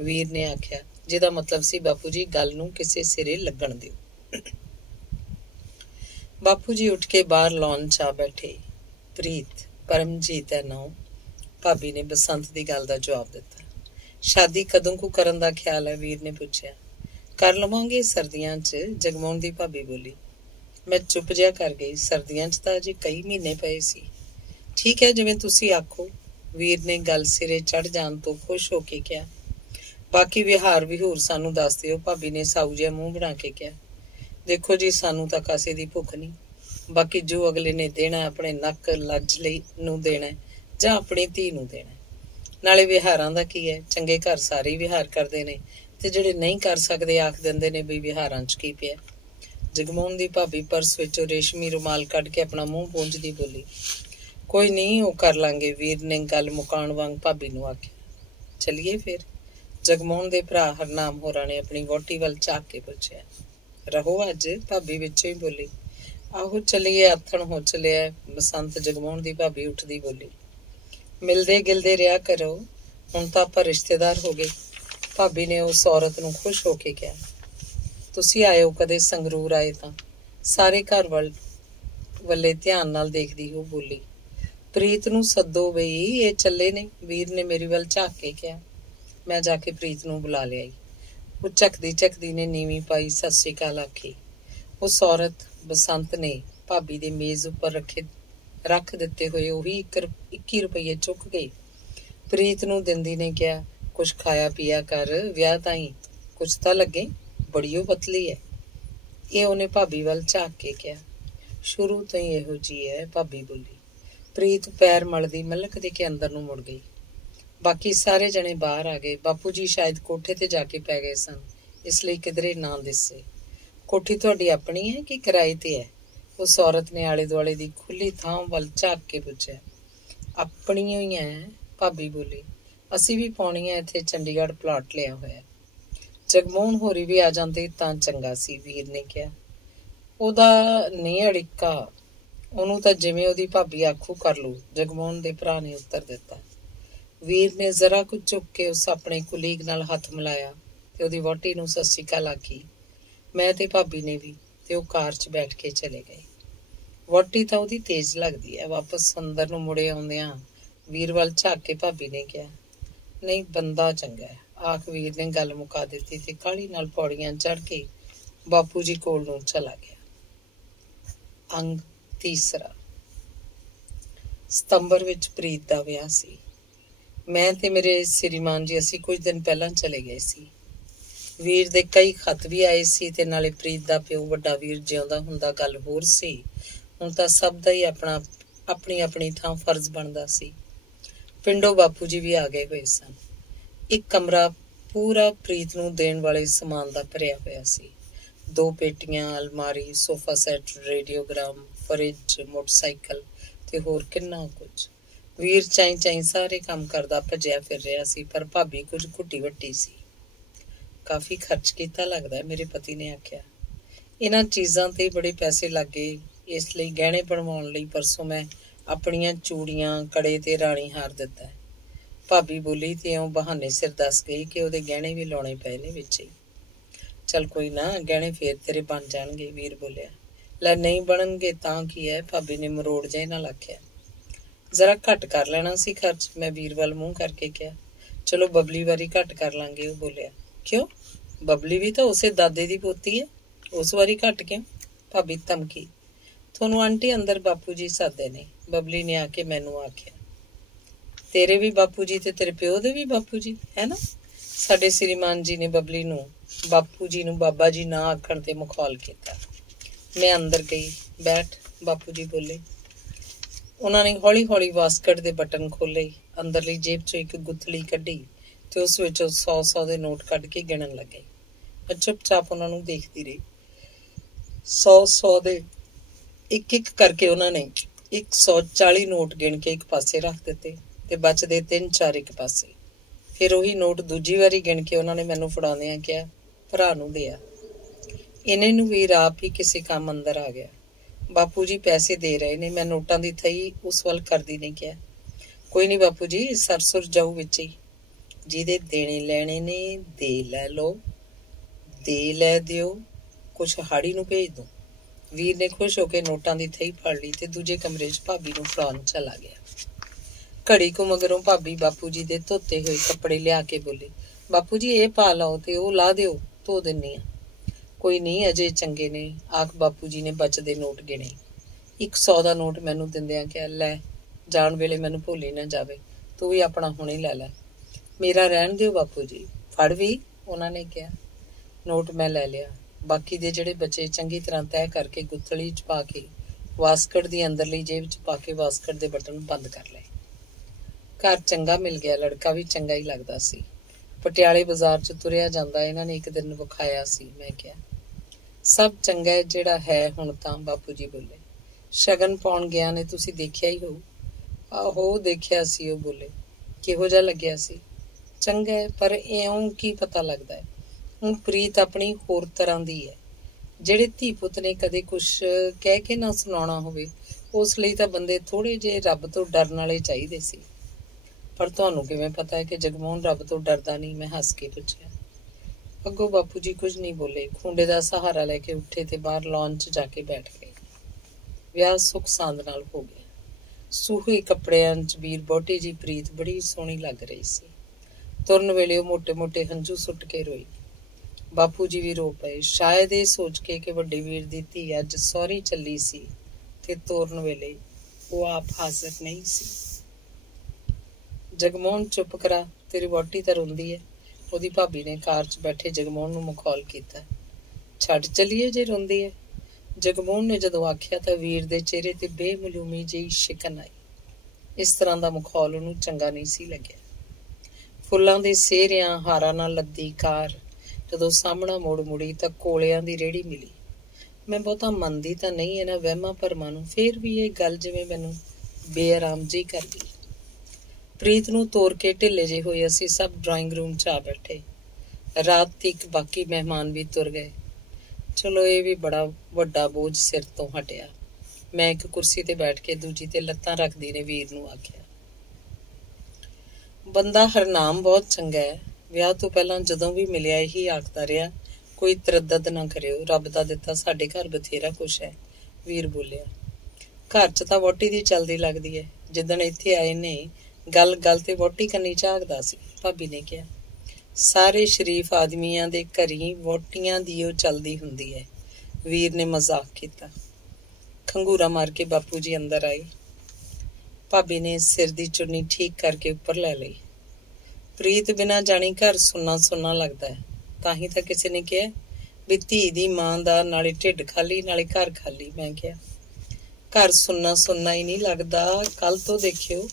ਵੀਰ ਨੇ ਆਖਿਆ, ਜਿਹਦਾ ਮਤਲਬ ਸੀ ਬਾਪੂ ਜੀ ਗੱਲ ਨੂੰ ਕਿਸੇ ਸਿਰੇ ਲੱਗਣ ਦਿਓ। ਬਾਪੂ ਜੀ ਉੱਠ ਕੇ ਬਾਹਰ ਲੌਨ 'ਚ ਆ ਬੈਠੇ। ਪ੍ਰੀਤ ਪਰਮਜੀਤ ਹੈ ਨਾਂ। ਭਾਬੀ ਨੇ ਬਸੰਤ ਦੀ ਗੱਲ ਦਾ ਜਵਾਬ ਦਿੱਤਾ। ਸ਼ਾਦੀ ਕਦੋਂ ਕੁ ਕਰਨ ਦਾ ਖਿਆਲ ਹੈ? ਵੀਰ ਨੇ ਪੁੱਛਿਆ। ਕਰ ਲਵਾਂਗੇ ਸਰਦੀਆਂ 'ਚ, ਜਗਮੋਹਨ ਦੀ ਭਾਬੀ ਬੋਲੀ। ਮੈਂ ਚੁੱਪ ਜਿਹਾ ਕਰ ਗਈ। ਸਰਦੀਆਂ 'ਚ ਤਾਂ ਅਜੇ ਕਈ ਮਹੀਨੇ ਪਏ ਸੀ। ਠੀਕ ਹੈ, ਜਿਵੇਂ ਤੁਸੀਂ ਆਖੋ, ਵੀਰ ਨੇ ਗੱਲ ਸਿਰੇ ਚੜ ਜਾਣ ਤੋਂ ਖੁਸ਼ ਹੋ ਕੇ ਕਿਹਾ। ਬਾਕੀ ਵਿਹਾਰ ਵਿਹੂਰ ਸਾਨੂੰ ਦੱਸ ਦਿਓ, ਭਾਬੀ ਨੇ ਸਾਊ ਜਿਹਾ ਮੂੰਹ ਬਣਾ ਕੇ ਕਿਹਾ। देखो जी, सानू तां कासे दी भुख नहीं, बाकी जो अगले ने देना अपने नक लज लई नूं देना जां अपनी धी नूं देना। नाले विहारां दा की है, चंगे घर सारे ही विहार करदे ने ते ਜਿਹੜੇ नहीं कर सकदे आख ਦਿੰਦੇ ਨੇ ਵੀ ਵਿਹਾਰਾਂ 'ਚ ਕੀ ਪਿਆ। ਜਗਮੋਹਨ ਦੀ ਭਾਬੀ ਪਰਸ ਵਿੱਚੋਂ ਰੇਸ਼ਮੀ ਰੁਮਾਲ ਕੱਢ ਕੇ ਆਪਣਾ ਮੂੰਹ ਪੂੰਝਦੀ ਬੋਲੀ, ਕੋਈ ਨਹੀਂ, ਉਹ ਕਰ ਲਾਂਗੇ। ਵੀਰ ਨੇ ਗੱਲ ਮੁਕਾਉਣ ਵਾਂਗ ਭਾਬੀ ਨੂੰ ਆਖਿਆ, ਚੱਲੀਏ ਫਿਰ। ਜਗਮੋਹਨ ਦੇ ਭਰਾ ਹਰਨਾਮ ਹੋਰਾਂ ਨੇ ਆਪਣੀ ਵਹੁਟੀ ਵੱਲ ਝਾਕ ਕੇ ਪੁੱਛਿਆ, ਰਹੋ ਅੱਜ? ਭਾਬੀ ਵਿੱਚੋਂ ਹੀ ਬੋਲੀ, ਆਹੋ ਚੱਲੀਏ, ਆਥਣ ਹੋ ਚੱਲਿਆ। ਬਸੰਤ ਜਗਮੋਹਨ ਦੀ ਭਾਬੀ ਉੱਠਦੀ ਬੋਲੀ, ਮਿਲਦੇ ਗਿਲਦੇ ਰਿਹਾ ਕਰੋ, ਹੁਣ ਤਾਂ ਆਪਾਂ ਰਿਸ਼ਤੇਦਾਰ ਹੋ ਗਏ। ਭਾਬੀ ਨੇ ਉਸ ਔਰਤ ਨੂੰ ਖੁਸ਼ ਹੋ ਕੇ ਕਿਹਾ, ਤੁਸੀਂ ਆਇਓ ਕਦੇ ਸੰਗਰੂਰ ਆਏ ਤਾਂ। ਸਾਰੇ ਘਰ ਵੱਲੇ ਧਿਆਨ ਨਾਲ ਦੇਖਦੀ ਉਹ ਬੋਲੀ, ਪ੍ਰੀਤ ਨੂੰ ਸੱਦੋ ਬਈ, ਇਹ ਚੱਲੇ ਨੇ। ਵੀਰ ਨੇ ਮੇਰੀ ਵੱਲ ਝਾਕ ਕੇ ਕਿਹਾ। ਮੈਂ ਜਾ ਕੇ ਪ੍ਰੀਤ ਨੂੰ ਬੁਲਾ ਲਿਆਈ। ਉਹ ਝਕਦੀ ਨੇ ਨੀਵੀਂ ਪਾਈ ਸਤਿ ਸ੍ਰੀ ਅਕਾਲ ਆਖੀ। ਉਸ ਔਰਤ ਬਸੰਤ ਨੇ ਭਾਬੀ ਦੇ ਮੇਜ਼ ਉੱਪਰ ਰੱਖ ਦਿੱਤੇ ਹੋਏ ਉਹੀ 21 ਰੁਪਈਏ ਚੁੱਕ ਗਈ। ਪ੍ਰੀਤ ਨੂੰ ਦਿੰਦੀ ਨੇ ਕਿਹਾ, ਕੁਛ ਖਾਇਆ ਪੀਆ ਕਰ, ਵਿਆਹ ਤਾਈਂ ਕੁਛ ਤਾਂ ਲੱਗੇ, ਬੜੀ ਉਹ ਪਤਲੀ ਹੈ। ਇਹ ਉਹਨੇ ਭਾਬੀ ਵੱਲ ਝਾਕ ਕੇ ਕਿਹਾ। ਸ਼ੁਰੂ ਤੋਂ ਹੀ ਇਹੋ ਜੀ ਹੈ, ਭਾਬੀ ਬੋਲੀ। ਪ੍ਰੀਤ ਪੈਰ ਮਲਦੀ ਮਲਕ ਦੇ ਕੇ ਅੰਦਰ ਨੂੰ ਮੁੜ ਗਈ। ਬਾਕੀ ਸਾਰੇ ਜਣੇ ਬਾਹਰ ਆ ਗਏ। ਬਾਪੂ ਜੀ ਸ਼ਾਇਦ ਕੋਠੇ ਤੇ ਜਾ ਕੇ ਪੈ ਗਏ ਸਨ, ਇਸ ਲਈ ਕਿਧਰੇ ਨਾ ਦਿਸੇ। ਕੋਠੀ ਤੁਹਾਡੀ ਆਪਣੀ ਹੈ ਕਿ ਕਿਰਾਏ ਤੇ ਹੈ? ਉਸ ਔਰਤ ਨੇ ਆਲੇ ਦੁਆਲੇ ਦੀ ਖੁੱਲੀ ਥਾਂ ਵੱਲ ਝਾਕ ਕੇ ਪੁੱਛਿਆ। ਆਪਣੀ ਹੀ ਹੈ, ਭਾਬੀ ਬੋਲੀ, ਅਸੀਂ ਵੀ ਪਾਉਣੀ ਹੈ, ਇੱਥੇ ਚੰਡੀਗੜ੍ਹ ਪਲਾਟ ਲਿਆ ਹੋਇਆ। ਜਗਮੋਹਨ ਹੋਰੀ ਵੀ ਆ ਜਾਂਦੇ ਤਾਂ ਚੰਗਾ ਸੀ, ਵੀਰ ਨੇ ਕਿਹਾ। ਉਹਦਾ ਨਹੀਂ ਅੜਿੱਕਾ, ਉਹਨੂੰ ਤਾਂ ਜਿਵੇਂ ਉਹਦੀ ਭਾਬੀ ਆਖੂ ਕਰ ਲੂ, ਜਗਮੋਹਨ ਦੇ ਭਰਾ ਨੇ ਉੱਤਰ ਦਿੱਤਾ। ਵੀਰ ਨੇ ਜ਼ਰਾ ਕੁ ਝੁੱਕ ਕੇ ਉਸ ਆਪਣੇ ਕੁਲੀਗ ਨਾਲ ਹੱਥ ਮਿਲਾਇਆ ਤੇ ਉਹਦੀ ਵਹੁਟੀ ਨੂੰ ਸਤਿ ਸ੍ਰੀ ਅਕਾਲ ਆਖੀ। ਮੈਂ ਤੇ ਭਾਬੀ ਨੇ ਵੀ, ਤੇ ਉਹ ਕਾਰ 'ਚ ਬੈਠ ਕੇ ਚਲੇ ਗਏ। ਵਹੁਟੀ ਤਾਂ ਉਹਦੀ ਤੇਜ਼ ਲੱਗਦੀ ਹੈ। ਵਾਪਸ ਅੰਦਰ ਨੂੰ ਮੁੜੇ ਆਉਂਦਿਆਂ ਵੀਰ ਵੱਲ ਝਾਕ ਕੇ ਭਾਬੀ ਨੇ ਕਿਹਾ, ਨਹੀਂ, ਬੰਦਾ ਚੰਗਾ ਹੈ। ਆਖ ਵੀਰ ਨੇ ਗੱਲ ਮੁਕਾ ਦਿੱਤੀ ਤੇ ਕਾਹਲੀ ਨਾਲ ਪੌੜੀਆਂ ਚੜ੍ਹ ਕੇ ਬਾਪੂ ਜੀ ਕੋਲ ਨੂੰ ਚਲਾ ਗਿਆ। ਅੰਗ ਤੀਸਰਾ। ਸਤੰਬਰ ਵਿੱਚ ਪ੍ਰੀਤ ਦਾ ਵਿਆਹ ਸੀ। ਮੈਂ ਤੇ ਮੇਰੇ ਸ੍ਰੀਮਾਨ ਜੀ ਅਸੀਂ ਕੁਝ ਦਿਨ ਪਹਿਲਾਂ ਚਲੇ ਗਏ ਸੀ। ਵੀਰ ਦੇ ਕਈ ਖੱਤ ਵੀ ਆਏ ਸੀ ਤੇ ਨਾਲੇ ਪ੍ਰੀਤ ਦਾ ਪਿਓ ਵੱਡਾ ਵੀਰ ਜਿਉਂਦਾ ਹੁੰਦਾ ਗੱਲ ਹੋਰ ਸੀ। ਹੁਣ ਤਾਂ ਸਭ ਦਾ ਹੀ ਆਪਣੀ ਆਪਣੀ ਥਾਂ ਫਰਜ਼ ਬਣਦਾ ਸੀ। ਪਿੰਡੋਂ ਬਾਪੂ ਜੀ ਵੀ ਆ ਗਏ ਹੋਏ ਸਨ। ਇੱਕ ਕਮਰਾ ਪੂਰਾ ਪ੍ਰੀਤ ਨੂੰ ਦੇਣ ਵਾਲੇ ਸਮਾਨ ਦਾ ਭਰਿਆ ਹੋਇਆ ਸੀ। 2 ਪੇਟੀਆਂ, ਅਲਮਾਰੀ, ਸੋਫਾ ਸੈੱਟ, ਰੇਡੀਓਗ੍ਰਾਮ, ਫਰਿੱਜ, ਮੋਟਰਸਾਈਕਲ ਤੇ ਹੋਰ ਕਿੰਨਾ ਕੁਝ। ਵੀਰ ਚਾਈ ਸਾਰੇ ਕੰਮ ਕਰਦਾ ਭੱਜਿਆ ਫਿਰ ਰਿਹਾ ਸੀ, ਪਰ ਭਾਬੀ ਕੁਝ ਘੁੱਟੀ ਵੱਟੀ ਸੀ। ਕਾਫੀ ਖਰਚ ਕੀਤਾ ਲੱਗਦਾ, ਮੇਰੇ ਪਤੀ ਨੇ ਆਖਿਆ। ਇਹਨਾਂ ਚੀਜ਼ਾਂ ਤੇ ਬੜੇ ਪੈਸੇ ਲੱਗ ਗਏ, ਇਸ ਲਈ ਗਹਿਣੇ ਬਣਵਾਉਣ ਲਈ ਪਰਸੋਂ ਮੈਂ ਆਪਣੀਆਂ ਚੂੜੀਆਂ, ਕੜੇ ਤੇ ਰਾਣੀ ਹਾਰ ਦਿੱਤਾ। ਭਾਬੀ ਬੋਲੀ ਤੇ ਉਹ ਬਹਾਨੇ ਸਿਰ ਦੱਸ ਗਈ ਕਿ ਉਹਦੇ ਗਹਿਣੇ ਵੀ ਲਾਉਣੇ ਪਏ ਨੇ ਵਿੱਚ ਹੀ। ਚੱਲ ਕੋਈ ਨਾ, ਗਹਿਣੇ ਫੇਰ ਤੇਰੇ ਬਣ ਜਾਣਗੇ, ਵੀਰ ਬੋਲਿਆ। ਲੈ ਨਹੀਂ ਬਣਨਗੇ ਤਾਂ ਕੀ ਹੈ, ਭਾਬੀ ਨੇ ਮਰੋੜ ਜਿਹੇ ਨਾਲ ਆਖਿਆ। ਜ਼ਰਾ ਘੱਟ ਕਰ ਲੈਣਾ ਸੀ ਖਰਚ, ਮੈਂ ਵੀਰ ਵੱਲ ਮੂੰਹ ਕਰਕੇ ਕਿਹਾ। ਚਲੋ ਬਬਲੀ ਵਾਰੀ ਘੱਟ ਕਰ ਲਾਂਗੇ, ਉਹ ਬੋਲਿਆ। ਕਿਉਂ? ਬਬਲੀ ਵੀ ਤਾਂ ਉਸੇ ਦਾਦੇ ਦੀ ਪੋਤੀ ਹੈ, ਉਸ ਵਾਰੀ ਘੱਟ ਕਿਉਂ? ਭਾਬੀ ਧਮਕੀ। ਤੁਹਾਨੂੰ ਆਂਟੀ ਅੰਦਰ ਬਾਪੂ ਜੀ ਸਾਦੇ ਨੇ, ਬਬਲੀ ਨੇ ਆ ਕੇ ਮੈਨੂੰ ਆਖਿਆ। ਤੇਰੇ ਵੀ ਬਾਪੂ ਜੀ ਤੇ ਤੇਰੇ ਪਿਓ ਦੇ ਵੀ ਬਾਪੂ ਜੀ ਹੈ ਨਾ? ਸਾਡੇ ਸ੍ਰੀਮਾਨ ਜੀ ਨੇ ਬਬਲੀ ਨੂੰ ਬਾਪੂ ਜੀ ਨੂੰ ਬਾਬਾ ਜੀ ਨਾ ਆਖਣ ਤੇ ਮਖੌਲ ਕੀਤਾ। ਮੈਂ ਅੰਦਰ ਗਈ। ਬੈਠ, ਬਾਪੂ ਜੀ ਬੋਲੇ। ਉਹਨਾਂ ਨੇ ਹੌਲੀ ਹੌਲੀ ਵਾਸਕਟ ਦੇ ਬਟਨ ਖੋਲੇ, ਅੰਦਰਲੀ ਜੇਬ ਚੋਂ ਇੱਕ ਗੁੱਥਲੀ ਕੱਢੀ ਤੇ ਉਸ ਵਿੱਚੋਂ 100 ਦੇ ਨੋਟ ਕੱਢ ਕੇ ਗਿਣਨ ਲੱਗੇ। ਮੈਂ ਚੁੱਪਚਾਪ ਉਹਨਾਂ ਨੂੰ ਦੇਖਦੀ ਰਹੀ। 100 ਦੇ ਇੱਕ ਕਰਕੇ ਉਹਨਾਂ ਨੇ 140 ਨੋਟ ਗਿਣ ਕੇ ਇੱਕ ਪਾਸੇ ਰੱਖ ਦਿੱਤੇ ਤੇ ਬਚਦੇ 3-4 ਇੱਕ ਪਾਸੇ। ਫਿਰ ਉਹੀ ਨੋਟ ਦੂਜੀ ਵਾਰੀ ਗਿਣ ਕੇ ਉਹਨਾਂ ਨੇ ਮੈਨੂੰ ਫੜਾਉਂਦਿਆਂ ਕਿਹਾ, ਭਰਾ ਨੂੰ ਦਿਆ। ਇਹਨੇ ਨੂੰ ਵੀਰ ਆਪ ਹੀ ਕਿਸੇ ਕੰਮ ਅੰਦਰ ਆ ਗਿਆ। ਬਾਪੂ ਜੀ ਪੈਸੇ ਦੇ ਰਹੇ ਨੇ, ਮੈਂ ਨੋਟਾਂ ਦੀ ਥਈ ਉਸ ਵੱਲ ਕਰਦੀ ਨੇ ਕਿਹਾ, ਕੋਈ ਨਹੀਂ ਬਾਪੂ ਜੀ, ਸਰਸੁਰ ਜਾਊ ਵਿੱਚ ਹੀ। ਜਿਹਦੇ ਦੇਣੇ ਲੈਣੇ ਨੇ ਦੇ ਲੈ ਲਓ, ਦੇ ਲੈ ਦਿਓ, ਕੁਛ ਹਾੜੀ ਨੂੰ ਭੇਜ ਦੋ। ਵੀਰ ਨੇ ਖੁਸ਼ ਹੋ ਕੇ ਨੋਟਾਂ ਦੀ ਥਈ ਫੜ ਲਈ ਤੇ ਦੂਜੇ ਕਮਰੇ 'ਚ ਭਾਬੀ ਨੂੰ ਫੜਾਉਣ ਚਲਾ ਗਿਆ। ਘੜੀ ਕੁ ਮਗਰੋਂ ਭਾਬੀ ਬਾਪੂ ਜੀ ਦੇ ਧੋਤੇ ਹੋਏ ਕੱਪੜੇ ਲਿਆ ਕੇ ਬੋਲੀ, ਬਾਪੂ ਜੀ ਇਹ ਪਾ ਲਓ ਤੇ ਉਹ ਲਾ ਦਿਓ, ਧੋ ਦਿੰਨੀ ਆ। ਕੋਈ ਨਹੀਂ, ਅਜੇ ਚੰਗੇ ਨੇ, ਆਖ ਬਾਪੂ ਜੀ ਨੇ ਬਚਦੇ ਨੋਟ ਗਿਣੇ। 100 ਦਾ ਨੋਟ ਮੈਨੂੰ ਦਿੰਦਿਆਂ ਕਿਹਾ, ਲੈ ਜਾਣ ਵੇਲੇ ਮੈਨੂੰ ਭੁੱਲੀ ਨਾ ਜਾਵੇ, ਤੂੰ ਵੀ ਆਪਣਾ ਹੁਣੇ ਲੈ ਲੈ। ਮੇਰਾ ਰਹਿਣ ਦਿਓ ਬਾਪੂ ਜੀ। ਫੜ ਵੀ, ਉਹਨਾਂ ਨੇ ਕਿਹਾ। ਨੋਟ ਮੈਂ ਲੈ ਲਿਆ। बाकी दे ਜਿਹੜੇ बचे चंगी तरह तय करके गुत्थड़ी च पा के वास्कट दी अंदरली जेब च पा के वास्कट दे बटन बंद कर लए। घर चंगा मिल गया, लड़का भी चंगा ही लगदा सी। पटियाले बाजार च तुरिया ਜਾਂਦਾ, ਇਹਨਾਂ ने एक दिन विखाया सी। मैं क्या सब चंगा है ਜਿਹੜਾ है ਹੁਣ ਤਾਂ, बापू जी बोले। शगन पाउण ਗਿਆ ने ਤੁਸੀਂ ਦੇਖਿਆ ਹੀ ਹੋਊ। आहो देखिया सी, ਉਹ बोले। ਕਿਹੋ ਜਿਹਾ ਲੱਗਿਆ ਸੀ? ਚੰਗਾ ਹੈ, ਪਰ ਇਉਂ ਕੀ ਪਤਾ ਲੱਗਦਾ ਹੈ। ਹੁਣ ਪ੍ਰੀਤ ਆਪਣੀ ਹੋਰ ਤਰ੍ਹਾਂ ਦੀ ਹੈ। ਜਿਹੜੇ ਧੀ ਪੁੱਤ ਨੇ ਕਦੇ ਕੁਛ ਕਹਿ ਕੇ ਨਾ ਸੁਣਾਉਣਾ ਹੋਵੇ, ਉਸ ਲਈ ਤਾਂ ਬੰਦੇ ਥੋੜੇ ਜਿਹੇ ਰੱਬ ਤੋਂ ਡਰਨ ਵਾਲੇ ਚਾਹੀਦੇ ਸੀ। ਪਰ ਤੁਹਾਨੂੰ ਕਿਵੇਂ ਪਤਾ ਹੈ ਕਿ ਜਗਮੋਹਨ ਰੱਬ ਤੋਂ ਡਰਦਾ ਨਹੀਂ? ਮੈਂ ਹੱਸ ਕੇ ਪੁੱਛਿਆ। ਅੱਗੋਂ ਬਾਪੂ ਜੀ ਕੁਝ ਨਹੀਂ ਬੋਲੇ। ਖੂੰਡੇ ਦਾ ਸਹਾਰਾ ਲੈ ਕੇ ਉੱਠੇ ਤੇ ਬਾਹਰ ਲੌਨ 'ਚ ਜਾ ਕੇ ਬੈਠ ਗਏ। ਵਿਆਹ ਸੁੱਖ ਸਾਂਦ ਨਾਲ ਹੋ ਗਿਆ। ਸੂਹੇ ਕੱਪੜਿਆਂ 'ਚ ਵੀਰ ਬੋਟੀ ਜੀ ਪ੍ਰੀਤ ਬੜੀ ਸੋਹਣੀ ਲੱਗ ਰਹੀ ਸੀ। ਤੁਰਨ ਵੇਲੇ ਉਹ ਮੋਟੇ ਮੋਟੇ ਹੰਝੂ ਸੁੱਟ ਕੇ ਰੋਈ। ਬਾਪੂ ਜੀ ਵੀ ਰੋ ਪਏ, ਸ਼ਾਇਦ ਇਹ ਸੋਚ ਕੇ ਕਿ ਵੱਡੇ ਵੀਰ ਦੀ ਧੀ ਅੱਜ ਸਹੁਰੀ ਚੱਲੀ ਸੀ ਤੇ ਤੋਰਨ ਵੇਲੇ ਉਹ ਆਪ ਹਾਜ਼ਰ ਨਹੀਂ ਸੀ। ਜਗਮੋਹਨ ਚੁੱਪ ਕਰਾ, ਤੇਰੀ ਵਹੁਟੀ ਤਾਂ ਰੋਂਦੀ ਹੈ। ਉਹਦੀ ਭਾਬੀ ਨੇ ਕਾਰ 'ਚ ਬੈਠੇ ਜਗਮੋਹਨ ਨੂੰ ਮਖੌਲ ਕੀਤਾ। ਛੱਡ ਚੱਲੀਏ ਜੇ ਰੋਂਦੀ ਹੈ। ਜਗਮੋਹਨ ਨੇ ਜਦੋਂ ਆਖਿਆ ਤਾਂ ਵੀਰ ਦੇ ਚਿਹਰੇ ਤੇ ਬੇਮਲੂਮੀ ਜਿਹੀ ਸ਼ਿਕਨ ਆਈ। ਇਸ ਤਰ੍ਹਾਂ ਦਾ ਮਖੌਲ ਉਹਨੂੰ ਚੰਗਾ ਨਹੀਂ ਸੀ ਲੱਗਿਆ। ਫੁੱਲਾਂ ਦੇ ਸਿਹਰਿਆਂ ਹਾਰਾਂ ਨਾਲ ਲੱਦੀ ਕਾਰ ਜਦੋਂ ਸਾਹਮਣਾ ਮੋੜ ਮੁੜੀ ਤਾਂ ਕੋਲਿਆਂ ਦੀ ਰੇਹੜੀ ਮਿਲੀ। ਮੈਂ ਬਹੁਤਾ ਮੰਨਦੀ ਤਾਂ ਨਹੀਂ ਇਹਨਾਂ ਵਹਿਮਾਂ ਭਰਮਾਂ ਨੂੰ, ਫੇਰ ਵੀ ਇਹ ਗੱਲ ਜਿਵੇਂ ਮੈਨੂੰ ਬੇਆਰਾਮ ਜਿਹੀ ਕਰ ਗਈ। ਪ੍ਰੀਤ ਨੂੰ ਤੋਰ ਕੇ ਢਿੱਲੇ ਜਿਹੇ ਹੋਏ ਅਸੀਂ ਸਭ ਡਰਾਇੰਗ ਰੂਮ 'ਚ ਆ ਬੈਠੇ। ਰਾਤ ਤੀਕ ਬਾਕੀ ਮਹਿਮਾਨ ਵੀ ਤੁਰ ਗਏ। ਚਲੋ ਇਹ ਵੀ ਬੜਾ ਵੱਡਾ ਬੋਝ ਸਿਰ ਤੋਂ ਹਟਿਆ। ਮੈਂ ਇੱਕ ਕੁਰਸੀ ਤੇ ਬੈਠ ਕੇ ਦੂਜੀ ਤੇ ਲੱਤਾਂ ਰੱਖਦੀ ਨੇ ਵੀਰ ਨੂੰ ਆਖਿਆ, ਬੰਦਾ ਹਰਨਾਮ ਬਹੁਤ ਚੰਗਾ ਹੈ। ਵਿਆਹ ਤੋਂ ਪਹਿਲਾਂ ਜਦੋਂ ਵੀ ਮਿਲਿਆ ਇਹੀ ਆਖਦਾ ਰਿਹਾ, ਕੋਈ ਤਰੱਦਦ ਨਾ ਕਰਿਓ, ਰੱਬ ਦਾ ਦਿੱਤਾ ਸਾਡੇ ਘਰ ਬਥੇਰਾ ਕੁਛ ਹੈ। ਵੀਰ ਬੋਲਿਆ, ਘਰ 'ਚ ਤਾਂ ਵਹੁਟੀ ਦੀ ਚਲਦੀ ਲੱਗਦੀ ਹੈ। ਜਿੱਦਣ ਇੱਥੇ ਆਏ ਨੇ ਗੱਲ ਗੱਲ ਤੇ ਵਹੁਟੀ ਕੰਨੀ ਝਾਕਦਾ ਸੀ। ਭਾਬੀ ਨੇ ਕਿਹਾ, ਸਾਰੇ ਸ਼ਰੀਫ ਆਦਮੀਆਂ ਦੇ ਘਰੀ ਵਹੁਟੀਆਂ ਦੀ ਉਹ ਚਲਦੀ ਹੁੰਦੀ ਹੈ। ਵੀਰ ਨੇ ਮਜ਼ਾਕ ਕੀਤਾ। ਖੰਗੂਰਾ ਮਾਰ ਕੇ ਬਾਪੂ ਜੀ ਅੰਦਰ ਆਏ। ਭਾਬੀ ਨੇ ਸਿਰ ਦੀ ਚੁੰਨੀ ਠੀਕ ਕਰਕੇ ਉੱਪਰ ਲੈ ਲਈ। ਪ੍ਰੀਤ ਬਿਨਾਂ ਜਾਣੀ ਘਰ ਸੁੰਨਾ ਸੁੰਨਾ ਲੱਗਦਾ ਹੈ। ਤਾਂ ਹੀ ਤਾਂ ਕਿਸੇ ਨੇ ਕਿਹਾ ਵੀ ਧੀ ਦੀ ਮਾਂ ਦਾ ਨਾਲੇ ਢਿੱਡ ਖਾਲੀ ਨਾਲੇ ਘਰ ਖਾਲੀ। ਮੈਂ ਕਿਹਾ, ਘਰ ਸੁੰਨਾ ਸੁੰਨਾ ਹੀ ਨਹੀਂ ਲੱਗਦਾ। ਕੱਲ ਤੋਂ ਦੇਖਿਓ,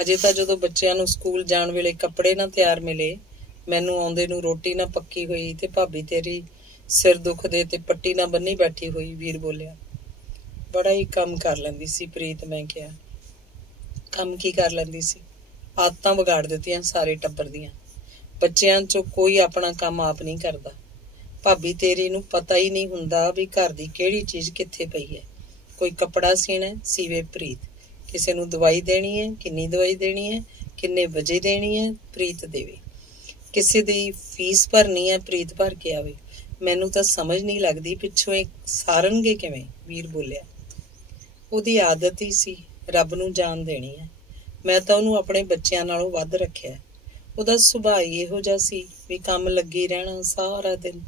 ਅਜੇ ਤਾਂ ਜਦੋਂ ਬੱਚਿਆਂ ਨੂੰ ਸਕੂਲ ਜਾਣ ਵੇਲੇ ਕੱਪੜੇ ਨਾ ਤਿਆਰ ਮਿਲੇ, ਮੈਨੂੰ ਆਉਂਦੇ ਨੂੰ ਰੋਟੀ ਨਾ ਪੱਕੀ ਹੋਈ ਤੇ ਭਾਬੀ ਤੇਰੀ ਸਿਰ ਦੁਖਦੇ ਤੇ ਪੱਟੀ ਨਾ ਬੰਨੀ ਬੈਠੀ ਹੋਈ। ਵੀਰ ਬੋਲਿਆ, ਬੜਾ ਹੀ ਕੰਮ ਕਰ ਲੈਂਦੀ ਸੀ ਪ੍ਰੀਤ। ਮੈਂ ਕਿਹਾ, ਕੰਮ ਕੀ ਕਰ ਲੈਂਦੀ ਸੀ? ਆਦਤਾਂ ਵਿਗਾੜ ਦਿੱਤੀਆਂ ਸਾਰੇ ਟੱਬਰ ਦੀਆਂ। ਬੱਚਿਆਂ 'ਚੋਂ ਕੋਈ ਆਪਣਾ ਕੰਮ ਆਪ ਨਹੀਂ ਕਰਦਾ। ਭਾਬੀ ਤੇਰੀ ਨੂੰ ਪਤਾ ਹੀ ਨਹੀਂ ਹੁੰਦਾ ਵੀ ਘਰ ਦੀ ਕਿਹੜੀ ਚੀਜ਼ ਕਿੱਥੇ ਪਈ ਹੈ। ਕੋਈ ਕੱਪੜਾ ਸੀਣਾ, ਸੀਵੇ ਪ੍ਰੀਤ। ਕਿਸੇ ਨੂੰ ਦਵਾਈ ਦੇਣੀ ਹੈ, ਕਿੰਨੀ ਦਵਾਈ ਦੇਣੀ ਹੈ, ਕਿੰਨੇ ਵਜੇ ਦੇਣੀ ਹੈ, ਪ੍ਰੀਤ ਦੇਵੇ। ਕਿਸੇ ਦੀ ਫੀਸ ਭਰਨੀ ਹੈ, ਪ੍ਰੀਤ ਭਰ ਕੇ ਆਵੇ। ਮੈਨੂੰ ਤਾਂ ਸਮਝ ਨਹੀਂ ਲੱਗਦੀ ਪਿੱਛੋਂ ਇਹ ਸਾਰਨਗੇ ਕਿਵੇਂ। ਵੀਰ ਬੋਲਿਆ, ਉਹਦੀ ਆਦਤ ਹੀ ਸੀ, ਰੱਬ ਨੂੰ ਜਾਨ ਦੇਣੀ ਹੈ। ਮੈਂ ਤਾਂ ਉਹਨੂੰ ਆਪਣੇ ਬੱਚਿਆਂ ਨਾਲੋਂ ਵੱਧ ਰੱਖਿਆ। ਉਹਦਾ ਸੁਭਾਅ ਹੀ ਇਹੋ ਜਿਹਾ ਸੀ ਵੀ ਕੰਮ ਲੱਗੀ ਰਹਿਣਾ ਸਾਰਾ ਦਿਨ।